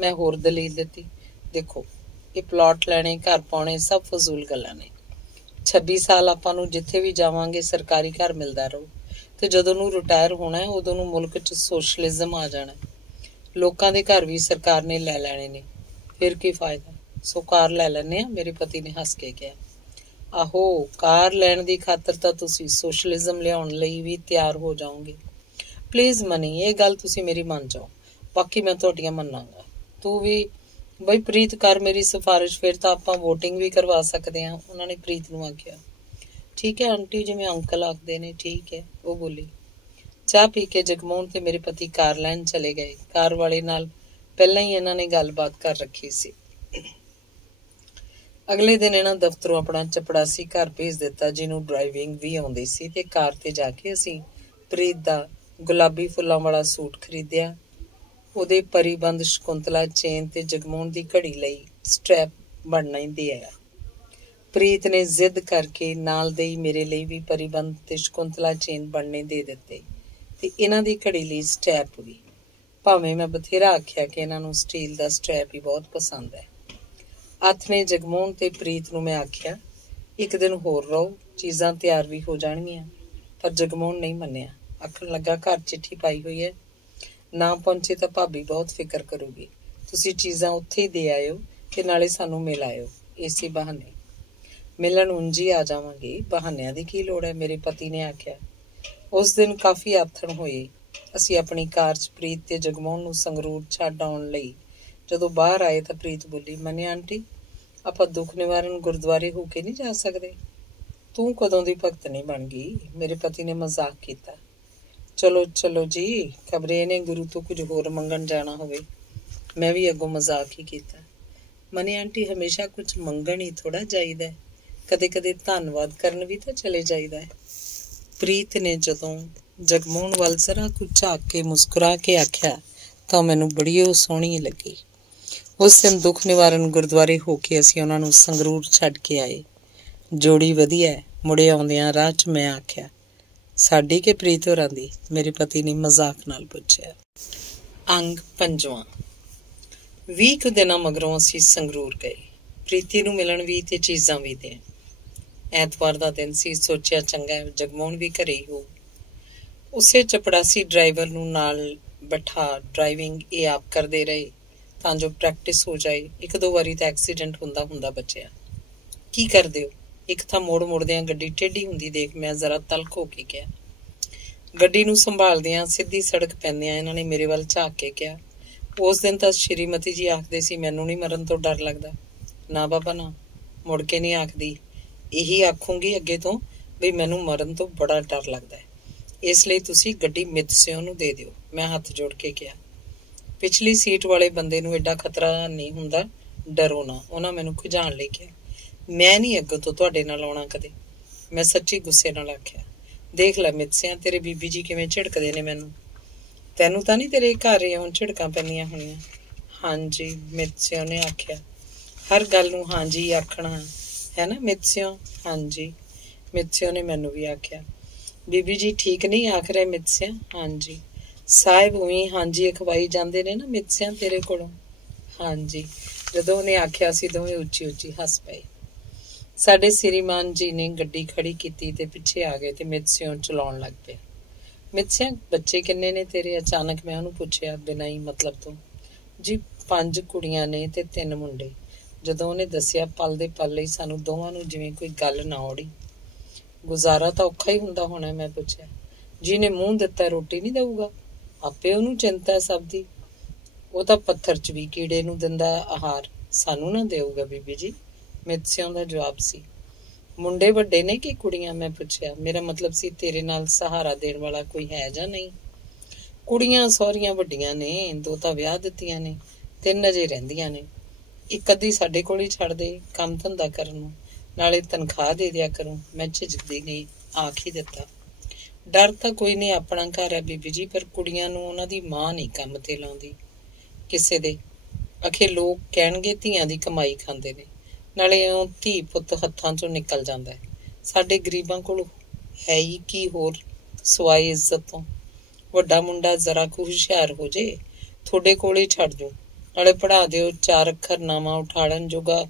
ਮੈਂ ਹੋਰ ਦਲੀਲ ਦਿੱਤੀ। ਦੇਖੋ, ਇਹ ਪਲਾਟ ਲੈਣੇ, ਘਰ ਪਾਉਣੇ ਸਭ ਫਜ਼ੂਲ ਗੱਲਾਂ ਨੇ। 26 ਸਾਲ ਆਪਾਂ ਨੂੰ ਜਿੱਥੇ ਵੀ ਜਾਵਾਂਗੇ ਸਰਕਾਰੀ ਘਰ ਮਿਲਦਾ ਰਹੂ, ਤੇ ਜਦੋਂ ਨੂੰ ਰਿਟਾਇਰ ਹੋਣਾ ਹੈ ਉਦੋਂ ਨੂੰ ਮੁਲਕ 'ਚ ਸੋਸ਼ਲਿਜ਼ਮ ਆ ਜਾਣਾ। ਲੋਕਾਂ ਦੇ ਘਰ ਵੀ ਸਰਕਾਰ ਨੇ ਲੈ ਲੈਣੇ ਨੇ, ਫਿਰ ਕੀ ਫਾਇਦਾ। ਸੋ ਕਾਰ ਲੈ ਲੈਂਦੇ ਹਾਂ, ਮੇਰੇ ਪਤੀ ਨੇ ਹੱਸ ਕੇ ਕਿਹਾ। ਆਹੋ, ਕਾਰ ਲੈਣ ਦੀ ਖਾਤਰ ਤਾਂ ਤੁਸੀਂ ਸੋਸ਼ਲਿਜ਼ਮ ਲਿਆਉਣ ਲਈ ਵੀ ਤਿਆਰ ਹੋ ਜਾਓਗੇ। ਪਲੀਜ਼ ਮਨੀ, ਇਹ ਗੱਲ ਤੁਸੀਂ ਮੇਰੀ ਮੰਨ ਜਾਓ, ਬਾਕੀ ਮੈਂ ਤੁਹਾਡੀਆਂ ਮੰਨਾਂਗਾ। ਤੂੰ ਵੀ ਬਈ ਪ੍ਰੀਤ ਕਰ ਮੇਰੀ ਸਿਫਾਰਿਸ਼, ਫਿਰ ਤਾਂ ਆਪਾਂ ਵੋਟਿੰਗ ਵੀ ਕਰਵਾ ਸਕਦੇ ਹਾਂ, ਉਹਨਾਂ ਨੇ ਪ੍ਰੀਤ ਨੂੰ ਆਖਿਆ। ਠੀਕ ਹੈ ਆਂਟੀ, ਜਿਵੇਂ ਅੰਕਲ ਆਖਦੇ ਨੇ, ਠੀਕ ਹੈ, ਉਹ ਬੋਲੀ। ਚਾਹ ਪੀ ਕੇ ਜਗਮੋਹਨ ਤੇ ਮੇਰੇ ਪਤੀ ਕਾਰ ਲੈਣ ਚਲੇ ਗਏ। ਕਾਰ ਵਾਲੇ ਨਾਲ ਪਹਿਲਾਂ ਹੀ ਇਹਨਾਂ ਨੇ ਗੱਲਬਾਤ ਕਰ ਰੱਖੀ ਸੀ। ਅਗਲੇ ਦਿਨ ਇਹਨਾਂ ਦਫ਼ਤਰੋਂ ਆਪਣਾ ਚਪੜਾਸੀ ਘਰ ਭੇਜ ਦਿੱਤਾ, ਜਿਹਨੂੰ ਡਰਾਈਵਿੰਗ ਵੀ ਆਉਂਦੀ ਸੀ, ਤੇ ਕਾਰ ਤੇ ਜਾ ਕੇ ਅਸੀਂ ਪ੍ਰੀਤ ਦਾ ਗੁਲਾਬੀ ਫੁੱਲਾਂ ਵਾਲਾ ਸੂਟ ਖਰੀਦਿਆ। ਉਹਦੇ ਪਰੀਬੰਦ ਸ਼ਕੁੰਤਲਾ ਚੇਨ ਤੇ ਜਗਮੋਹਨ ਦੀ ਘੜੀ ਲਈ ਸਟ੍ਰੈਪ ਬਣਨਾ ਹੀ ਦੇ ਆਇਆ। ਪ੍ਰੀਤ ਨੇ ਜ਼ਿੱਦ ਕਰਕੇ ਨਾਲ ਦੇ ਹੀ ਮੇਰੇ ਲਈ ਵੀ ਪਰੀਬੰਦ ਤੇ ਸ਼ਕੁੰਤਲਾ ਚੇਨ ਬਣਨੇ ਦੇ ਦਿੱਤੇ, ਤੇ ਇਹਨਾਂ ਦੀ ਘੜੀ ਲਈ ਸਟ੍ਰੈਪ ਵੀ। ਭਾਵੇਂ ਮੈਂ ਬਥੇਰਾ ਆਖਿਆ ਕਿ ਇਹਨਾਂ ਨੂੰ ਸਟੀਲ ਦਾ ਸਟ੍ਰੈਪ ਹੀ ਬਹੁਤ ਪਸੰਦ ਹੈ। ਹੱਥ ਨੇ ਜਗਮੋਹਨ ਤੇ ਪ੍ਰੀਤ ਨੂੰ ਮੈਂ ਆਖਿਆ, ਇੱਕ ਦਿਨ ਹੋਰ ਰਹੋ, ਚੀਜ਼ਾਂ ਤਿਆਰ ਵੀ ਹੋ ਜਾਣਗੀਆਂ। ਪਰ ਜਗਮੋਹਨ ਨਹੀਂ ਮੰਨਿਆ। ਆਖਣ ਲੱਗਾ, ਘਰ ਚਿੱਠੀ ਪਾਈ ਹੋਈ ਹੈ, ਨਾ ਪਹੁੰਚੇ ਤਾਂ ਭਾਬੀ ਬਹੁਤ ਫਿਕਰ ਕਰੂਗੀ। ਤੁਸੀਂ ਚੀਜ਼ਾਂ ਉੱਥੇ ਹੀ ਦੇ ਆਇਓ ਤੇ ਨਾਲੇ ਸਾਨੂੰ ਮਿਲ ਆਇਓ, ਇਸੇ ਬਹਾਨੇ। ਮਿਲਣ ਉਂਝ ਹੀ ਆ ਜਾਵਾਂਗੇ, ਬਹਾਨਿਆਂ ਦੀ ਕੀ ਲੋੜ ਹੈ, ਮੇਰੇ ਪਤੀ ਨੇ ਆਖਿਆ। ਉਸ ਦਿਨ ਕਾਫੀ ਆਥਣ ਹੋਏ। ਅਸੀਂ ਆਪਣੀ ਕਾਰ 'ਚ ਪ੍ਰੀਤ ਤੇ ਜਗਮੋਹਨ ਨੂੰ ਸੰਗਰੂਰ ਛੱਡ ਆਉਣ ਲਈ ਜਦੋਂ ਬਾਹਰ ਆਏ ਤਾਂ ਪ੍ਰੀਤ ਬੋਲੀ, ਮਨੀ ਆਂਟੀ, ਆਪਾਂ ਦੁੱਖ ਨਿਵਾਰਨ ਗੁਰਦੁਆਰੇ ਹੋ ਕੇ ਨਹੀਂ ਜਾ ਸਕਦੇ? ਤੂੰ ਕਦੋਂ ਦੀ ਭਗਤ ਨਹੀਂ ਬਣ ਗਈ, ਮੇਰੇ ਪਤੀ ਨੇ ਮਜ਼ਾਕ ਕੀਤਾ। ਚਲੋ ਚਲੋ ਜੀ, ਖਬਰੇ ਨੇ ਗੁਰੂ ਤੋਂ ਕੁਝ ਹੋਰ ਮੰਗਣ ਜਾਣਾ ਹੋਵੇ। ਮੈਂ ਵੀ ਅੱਗੋਂ ਮਜ਼ਾਕ ਹੀ ਕੀਤਾ। ਮਨੀ ਆਂਟੀ, ਹਮੇਸ਼ਾ ਕੁਝ ਮੰਗਣ ਹੀ ਥੋੜਾ ਜਾਈਦਾ, ਕਦੇ ਕਦੇ ਧੰਨਵਾਦ ਕਰਨ ਵੀ ਤਾਂ ਚਲੇ ਜਾਈਦਾ ਹੈ। ਪ੍ਰੀਤ ਨੇ ਜਦੋਂ ਜਗਮੋਹਨ ਵੱਲ ਜ਼ਰਾ ਕੁਝ ਝਾਕ ਕੇ ਮੁਸਕਰਾ ਕੇ ਆਖਿਆ ਤਾਂ ਮੈਨੂੰ ਬੜੀ ਉਹ ਸੋਹਣੀ ਲੱਗੀ। ਉਸ ਦਿਨ ਦੁੱਖ ਨਿਵਾਰਨ ਗੁਰਦੁਆਰੇ ਹੋ ਕੇ ਅਸੀਂ ਉਹਨਾਂ ਨੂੰ ਸੰਗਰੂਰ ਛੱਡ ਕੇ ਆਏ। ਜੋੜੀ ਵਧੀਆ ਹੈ। ਮੁੜੇ ਆਉਂਦਿਆਂ ਰਾਹ 'ਚ ਮੈਂ ਆਖਿਆ, ਸਾਡੀ ਕਿ ਪ੍ਰੀਤ ਹੋਰਾਂ ਦੀ? ਮੇਰੇ ਪਤੀ ਨੇ ਮਜ਼ਾਕ ਨਾਲ ਪੁੱਛਿਆ। ਅੰਗ 5ਵਾਂ। 20 ਕੁ ਦਿਨਾਂ ਮਗਰੋਂ ਅਸੀਂ ਸੰਗਰੂਰ ਗਏ, ਪ੍ਰੀਤੀ ਨੂੰ ਮਿਲਣ ਵੀ ਤੇ ਚੀਜ਼ਾਂ ਵੀ ਦੇਣ। ਐਤਵਾਰ ਦਾ ਦਿਨ ਸੀ, ਸੋਚਿਆ ਚੰਗਾ ਜਗਮੋਹਨ ਵੀ ਘਰੇ ਹੀ ਹੋ। ਉਸੇ ਚਪੜਾਸੀ ਡਰਾਈਵਰ ਨੂੰ ਨਾਲ ਬਿਠਾ ਡਰਾਈਵਿੰਗ ਇਹ ਆਪ ਕਰਦੇ ਰਹੇ ਤਾਂ ਜੋ ਪ੍ਰੈਕਟਿਸ ਹੋ ਜਾਏ। 1-2 ਵਾਰੀ ਤਾਂ ਐਕਸੀਡੈਂਟ ਹੁੰਦਾ ਬਚਿਆ। ਕੀ ਕਰਦੇ ਹੋ? ਇੱਕ ਤਾਂ ਮੁੜਦਿਆਂ ਗੱਡੀ ਟੇਢੀ ਹੁੰਦੀ ਦੇਖ ਮੈਂ ਜ਼ਰਾ ਤਲਖ ਹੋ ਕੇ ਕਿਹਾ। ਗੱਡੀ ਨੂੰ ਸੰਭਾਲਦਿਆਂ ਸਿੱਧੀ ਸੜਕ ਪੈਂਦਿਆਂ ਇਹਨਾਂ ਨੇ ਮੇਰੇ ਵੱਲ ਝਾਕ ਕੇ ਕਿਹਾ, ਉਸ ਦਿਨ ਤਾਂ ਸ਼੍ਰੀਮਤੀ ਜੀ ਆਖਦੇ ਸੀ ਮੈਨੂੰ ਨਹੀਂ ਮਰਨ ਤੋਂ ਡਰ ਲੱਗਦਾ। ਨਾ ਬਾਬਾ ਨਾ, ਮੁੜ ਕੇ ਨਹੀਂ ਆਖਦੀ, ਇਹੀ ਆਖੂੰਗੀ ਅੱਗੇ ਤੋਂ ਵੀ ਮੈਨੂੰ ਮਰਨ ਤੋਂ ਬੜਾ ਡਰ ਲੱਗਦਾ ਹੈ। ਇਸ ਲਈ ਤੁਸੀਂ ਗੱਡੀ ਮਿੱਤਸਿਓ ਨੂੰ ਦੇ ਦਿਓ, ਮੈਂ ਹੱਥ ਜੋੜ ਕੇ ਕਿਹਾ। ਪਿਛਲੀ ਸੀਟ ਵਾਲੇ ਬੰਦੇ ਨੂੰ ਐਡਾ ਖਤਰਾ ਨਹੀਂ ਹੁੰਦਾ, ਡਰੋ ਨਾ, ਉਹਨਾਂ ਮੈਨੂੰ ਖਿਜਾਣ ਲਈ ਕਿਹਾ। ਮੈਂ ਨਹੀਂ ਅੱਗੋਂ ਤੋਂ ਤੁਹਾਡੇ ਨਾਲ ਆਉਣਾ ਕਦੇ, ਮੈਂ ਸੱਚੀ ਗੁੱਸੇ ਨਾਲ ਆਖਿਆ। ਦੇਖ ਲੈ ਮਿੱਤਸਿਆਂ, ਤੇਰੇ ਬੀਬੀ ਜੀ ਕਿਵੇਂ ਝਿੜਕਦੇ ਨੇ ਮੈਨੂੰ। ਤੈਨੂੰ ਤਾਂ ਨਹੀਂ ਤੇਰੇ ਘਰ ਹੁਣ ਝਿੜਕਾਂ ਪੈਂਦੀਆਂ ਹੋਣੀਆਂ। ਹਾਂਜੀ, ਮਿੱਤਸਿਓ ਨੇ ਆਖਿਆ। ਹਰ ਗੱਲ ਨੂੰ ਹਾਂਜੀ ਆਖਣਾ ਹੈ ਨਾ ਮਿੱਤਸਿਓ। ਹਾਂਜੀ, ਮਿੱਤਸਿਓ ਨੇ ਮੈਨੂੰ ਵੀ ਆਖਿਆ। ਬੀਬੀ ਜੀ ਠੀਕ ਨਹੀਂ ਆਖ ਰਹੇ ਮਿੱਤਸਿਆਂ। ਹਾਂਜੀ ਸਾਹਿਬ, ਉਵੇਂ ਹਾਂਜੀ ਅਖਵਾਈ ਜਾਂਦੇ ਨੇ ਨਾ ਮਿੱਤਸਿਆਂ ਤੇਰੇ ਕੋਲੋਂ। ਹਾਂਜੀ। ਜਦੋਂ ਉਹਨੇ ਆਖਿਆ ਸੀ ਦੋਵੇਂ ਉੱਚੀ ਉੱਚੀ ਹੱਸ ਪਏ। ਸਾਡੇ ਸ੍ਰੀਮਾਨ ਜੀ ਨੇ ਗੱਡੀ ਖੜੀ ਕੀਤੀ ਤੇ ਪਿੱਛੇ ਆ ਗਏ ਤੇ ਮਿੱਤਸਿਓ ਚਲਾਉਣ ਲੱਗ ਪਏ। ਮਿੱਤਸਿਆਂ, ਬੱਚੇ ਕਿੰਨੇ ਨੇ ਤੇਰੇ? ਅਚਾਨਕ ਮੈਂ ਉਹਨੂੰ ਪੁੱਛਿਆ, ਬਿਨਾਂ ਹੀ ਮਤਲਬ ਤੋਂ। ਜੀ 5 ਕੁੜੀਆਂ ਨੇ ਤੇ 3 ਮੁੰਡੇ। ਜਦੋਂ ਉਹਨੇ ਦੱਸਿਆ, ਪਲ ਦੇ ਪਲ ਲਈ ਸਾਨੂੰ ਦੋਵਾਂ ਨੂੰ ਜਿਵੇਂ ਕੋਈ ਗੱਲ ਨਾ ਔੜੀ। ਗੁਜ਼ਾਰਾ ਤਾਂ ਔਖਾ ਹੀ ਹੁੰਦਾ ਹੋਣਾ, ਮੈਂ ਪੁੱਛਿਆ। ਜਿਹਨੇ ਮੂੰਹ ਦਿੱਤਾ ਰੋਟੀ ਨਹੀਂ ਦਊਗਾ, ਆਪੇ ਉਹਨੂੰ ਚਿੰਤਾ ਸਭ ਦੀ। ਉਹ ਤਾਂ ਪੱਥਰ 'ਚ ਵੀ ਕੀੜੇ ਨੂੰ ਦਿੰਦਾ ਆਹਾਰ, ਸਾਨੂੰ ਨਾ ਦੇਊਗਾ ਬੀਬੀ ਜੀ, ਮਿੱਤਸਿਆਂ ਦਾ ਜਵਾਬ ਸੀ। ਮੁੰਡੇ ਵੱਡੇ ਨੇ ਕਿ ਕੁੜੀਆਂ? ਮੈਂ ਪੁੱਛਿਆ। ਮੇਰਾ ਮਤਲਬ ਸੀ ਤੇਰੇ ਨਾਲ ਸਹਾਰਾ ਦੇਣ ਵਾਲਾ ਕੋਈ ਹੈ ਜਾਂ ਨਹੀਂ। ਕੁੜੀਆਂ ਸਹੁਰੀਆਂ ਵੱਡੀਆਂ ਨੇ, 2 ਤਾਂ ਵਿਆਹ ਦਿੱਤੀਆਂ ਨੇ, 3 ਅਜੇ ਰਹਿੰਦੀਆਂ ਨੇ। ਇੱਕ ਅੱਧੀ ਸਾਡੇ ਕੋਲ ਹੀ ਛੱਡ ਦੇ ਕੰਮ ਧੰਦਾ ਕਰਨ ਨੂੰ, ਨਾਲੇ ਤਨਖਾਹ ਦੇ ਦਿਆ ਕਰੂੰ। ਮੈਂ ਝਿਜਕਦੀ ਗਈ, ਆਖ ਹੀ ਦਿੱਤਾ। ਡਰ ਤਾਂ ਕੋਈ ਨਹੀਂ, ਆਪਣਾ ਘਰ ਹੈ ਬੀਬੀ ਜੀ, ਪਰ ਕੁੜੀਆਂ ਨੂੰ ਉਹਨਾਂ ਦੀ ਮਾਂ ਨਹੀਂ ਕੰਮ ਤੇ ਲਾਉਂਦੀ ਕਿਸੇ ਦੇ। ਅਖੇ ਲੋਕ ਕਹਿਣਗੇ ਧੀਆਂ ਦੀ ਕਮਾਈ ਖਾਂਦੇ ਨੇ, ਨਾਲੇ ਉਹ ਧੀ ਪੁੱਤ ਹੱਥਾਂ ਚੋਂ ਨਿਕਲ ਜਾਂਦਾ ਹੈ। ਸਾਡੇ ਗਰੀਬਾਂ ਕੋਲ ਹੈ ਹੀ ਕੀ ਹੋਰ ਸਵਾਏ ਇੱਜ਼ਤ ਤੋਂ। ਵੱਡਾ ਮੁੰਡਾ ਜ਼ਰਾ ਕੁ ਹੁਸ਼ਿਆਰ ਹੋ ਜੇ, ਤੁਹਾਡੇ ਕੋਲ ਹੀ ਛੱਡ ਜੂ, ਨਾਲੇ ਪੜ੍ਹਾ ਦਿਓ, 4 ਅੱਖਰ ਨਾਵਾਂ ਉਠਾੜਨ ਜੋਗਾ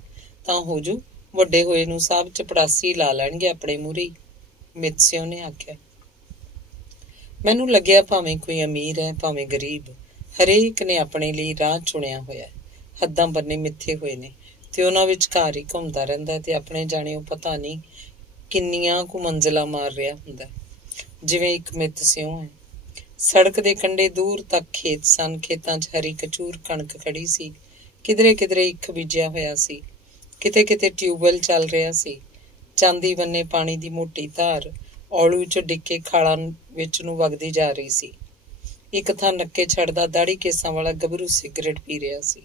ਤਾਂ ਹੋ ਜੂ। ਵੱਡੇ ਹੋਏ ਨੂੰ ਸਾਹਿਬ ਚਪੜਾਸੀ ਲਾ ਲੈਣਗੇ ਆਪਣੇ ਮੂਹਰੇ, ਮਿੱਤਸਿਓ ਨੇ ਆਖਿਆ। ਮੈਨੂੰ ਲੱਗਿਆ ਭਾਵੇਂ ਕੋਈ ਅਮੀਰ ਹੈ ਭਾਵੇਂ ਗਰੀਬ, ਹਰੇਕ ਨੇ ਆਪਣੇ ਲਈ ਰਾਹ ਚੁਣਿਆ ਹੋਇਆ, ਹੱਦਾਂ ਬੰਨੇ ਮਿੱਥੇ ਹੋਏ ਨੇ ਤੇ ਉਹਨਾਂ ਵਿਚਕਾਰ ਹੀ ਘੁੰਮਦਾ ਰਹਿੰਦਾ ਤੇ ਆਪਣੇ ਜਾਣੇ ਉਹ ਪਤਾ ਨਹੀਂ ਕਿੰਨੀਆਂ ਕੁ ਮੰਜ਼ਿਲਾਂ ਮਾਰ ਰਿਹਾ ਹੁੰਦਾ, ਜਿਵੇਂ ਇੱਕ ਮਿੱਤਸਿਓ ਹੈ। ਸੜਕ ਦੇ ਕੰਢੇ ਦੂਰ ਤੱਕ ਖੇਤ ਸਨ। ਖੇਤਾਂ 'ਚ ਹਰੀ ਕਚੂਰ ਕਣਕ ਖੜੀ ਸੀ, ਕਿਧਰੇ ਕਿਧਰੇ ਇੱਖ ਬੀਜਿਆ ਹੋਇਆ ਸੀ, ਕਿਤੇ ਕਿਤੇ ਟਿਊਬਵੈੱਲ ਚੱਲ ਰਿਹਾ ਸੀ। ਚਾਂਦੀ ਬੰਨੇ ਪਾਣੀ ਦੀ ਮੋਟੀ ਧਾਰ ਔਲੂ 'ਚ ਡਿੱਗੇ ਖਾਲਾਂ ਵਿੱਚ ਨੂੰ ਵਗਦੀ ਜਾ ਰਹੀ ਸੀ। ਇੱਕ ਥਾਂ ਨੱਕੇ ਛੱਡਦਾ ਦਾੜੀ ਕੇਸਾਂ ਵਾਲਾ ਗੱਭਰੂ ਸਿਗਰਟ ਪੀ ਰਿਹਾ ਸੀ।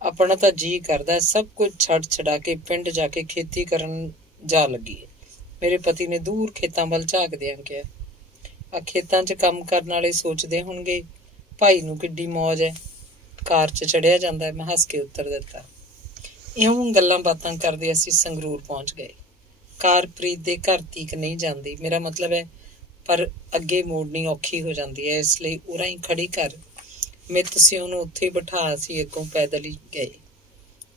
ਆਪਣਾ ਤਾਂ ਜੀਅ ਕਰਦਾ ਸਭ ਕੁਝ ਛੱਡ ਛਡਾ ਕੇ ਪਿੰਡ ਜਾ ਕੇ ਖੇਤੀ ਕਰਨ ਜਾ ਲੱਗੀ। ਮੇਰੇ ਪਤੀ ਨੇ ਦੂਰ ਖੇਤਾਂ ਵੱਲ ਝਾਕਦਿਆਂ ਕਿਹਾ। ਆ ਖੇਤਾਂ 'ਚ ਕੰਮ ਕਰਨ ਵਾਲੇ ਸੋਚਦੇ ਹੋਣਗੇ ਭਾਈ ਨੂੰ ਕਿੱਡੀ ਮੌਜ ਹੈ, ਕਾਰ 'ਚ ਚੜਿਆ ਜਾਂਦਾ। ਮੈਂ ਹੱਸ ਕੇ ਉੱਤਰ ਦਿੱਤਾ। ਇਉਂ ਗੱਲਾਂ ਬਾਤਾਂ ਕਰਦੇ ਅਸੀਂ ਸੰਗਰੂਰ ਪਹੁੰਚ ਗਏ। ਕਾਰ ਪ੍ਰੀਤ ਦੇ ਘਰ ਤੀਕ ਨਹੀਂ ਜਾਂਦੀ, ਮੇਰਾ ਮਤਲਬ ਹੈ, ਪਰ ਅੱਗੇ ਮੋੜਨੀ ਔਖੀ ਹੋ ਜਾਂਦੀ ਹੈ, ਇਸ ਲਈ ਉਰਾਂ ਹੀ ਖੜੀ ਕਰ ਮਿੱਤਸਿਓ ਨੂੰ ਉੱਥੇ ਹੀ ਬਿਠਾ ਅਸੀਂ ਅੱਗੋਂ ਪੈਦਲ ਹੀ ਗਏ।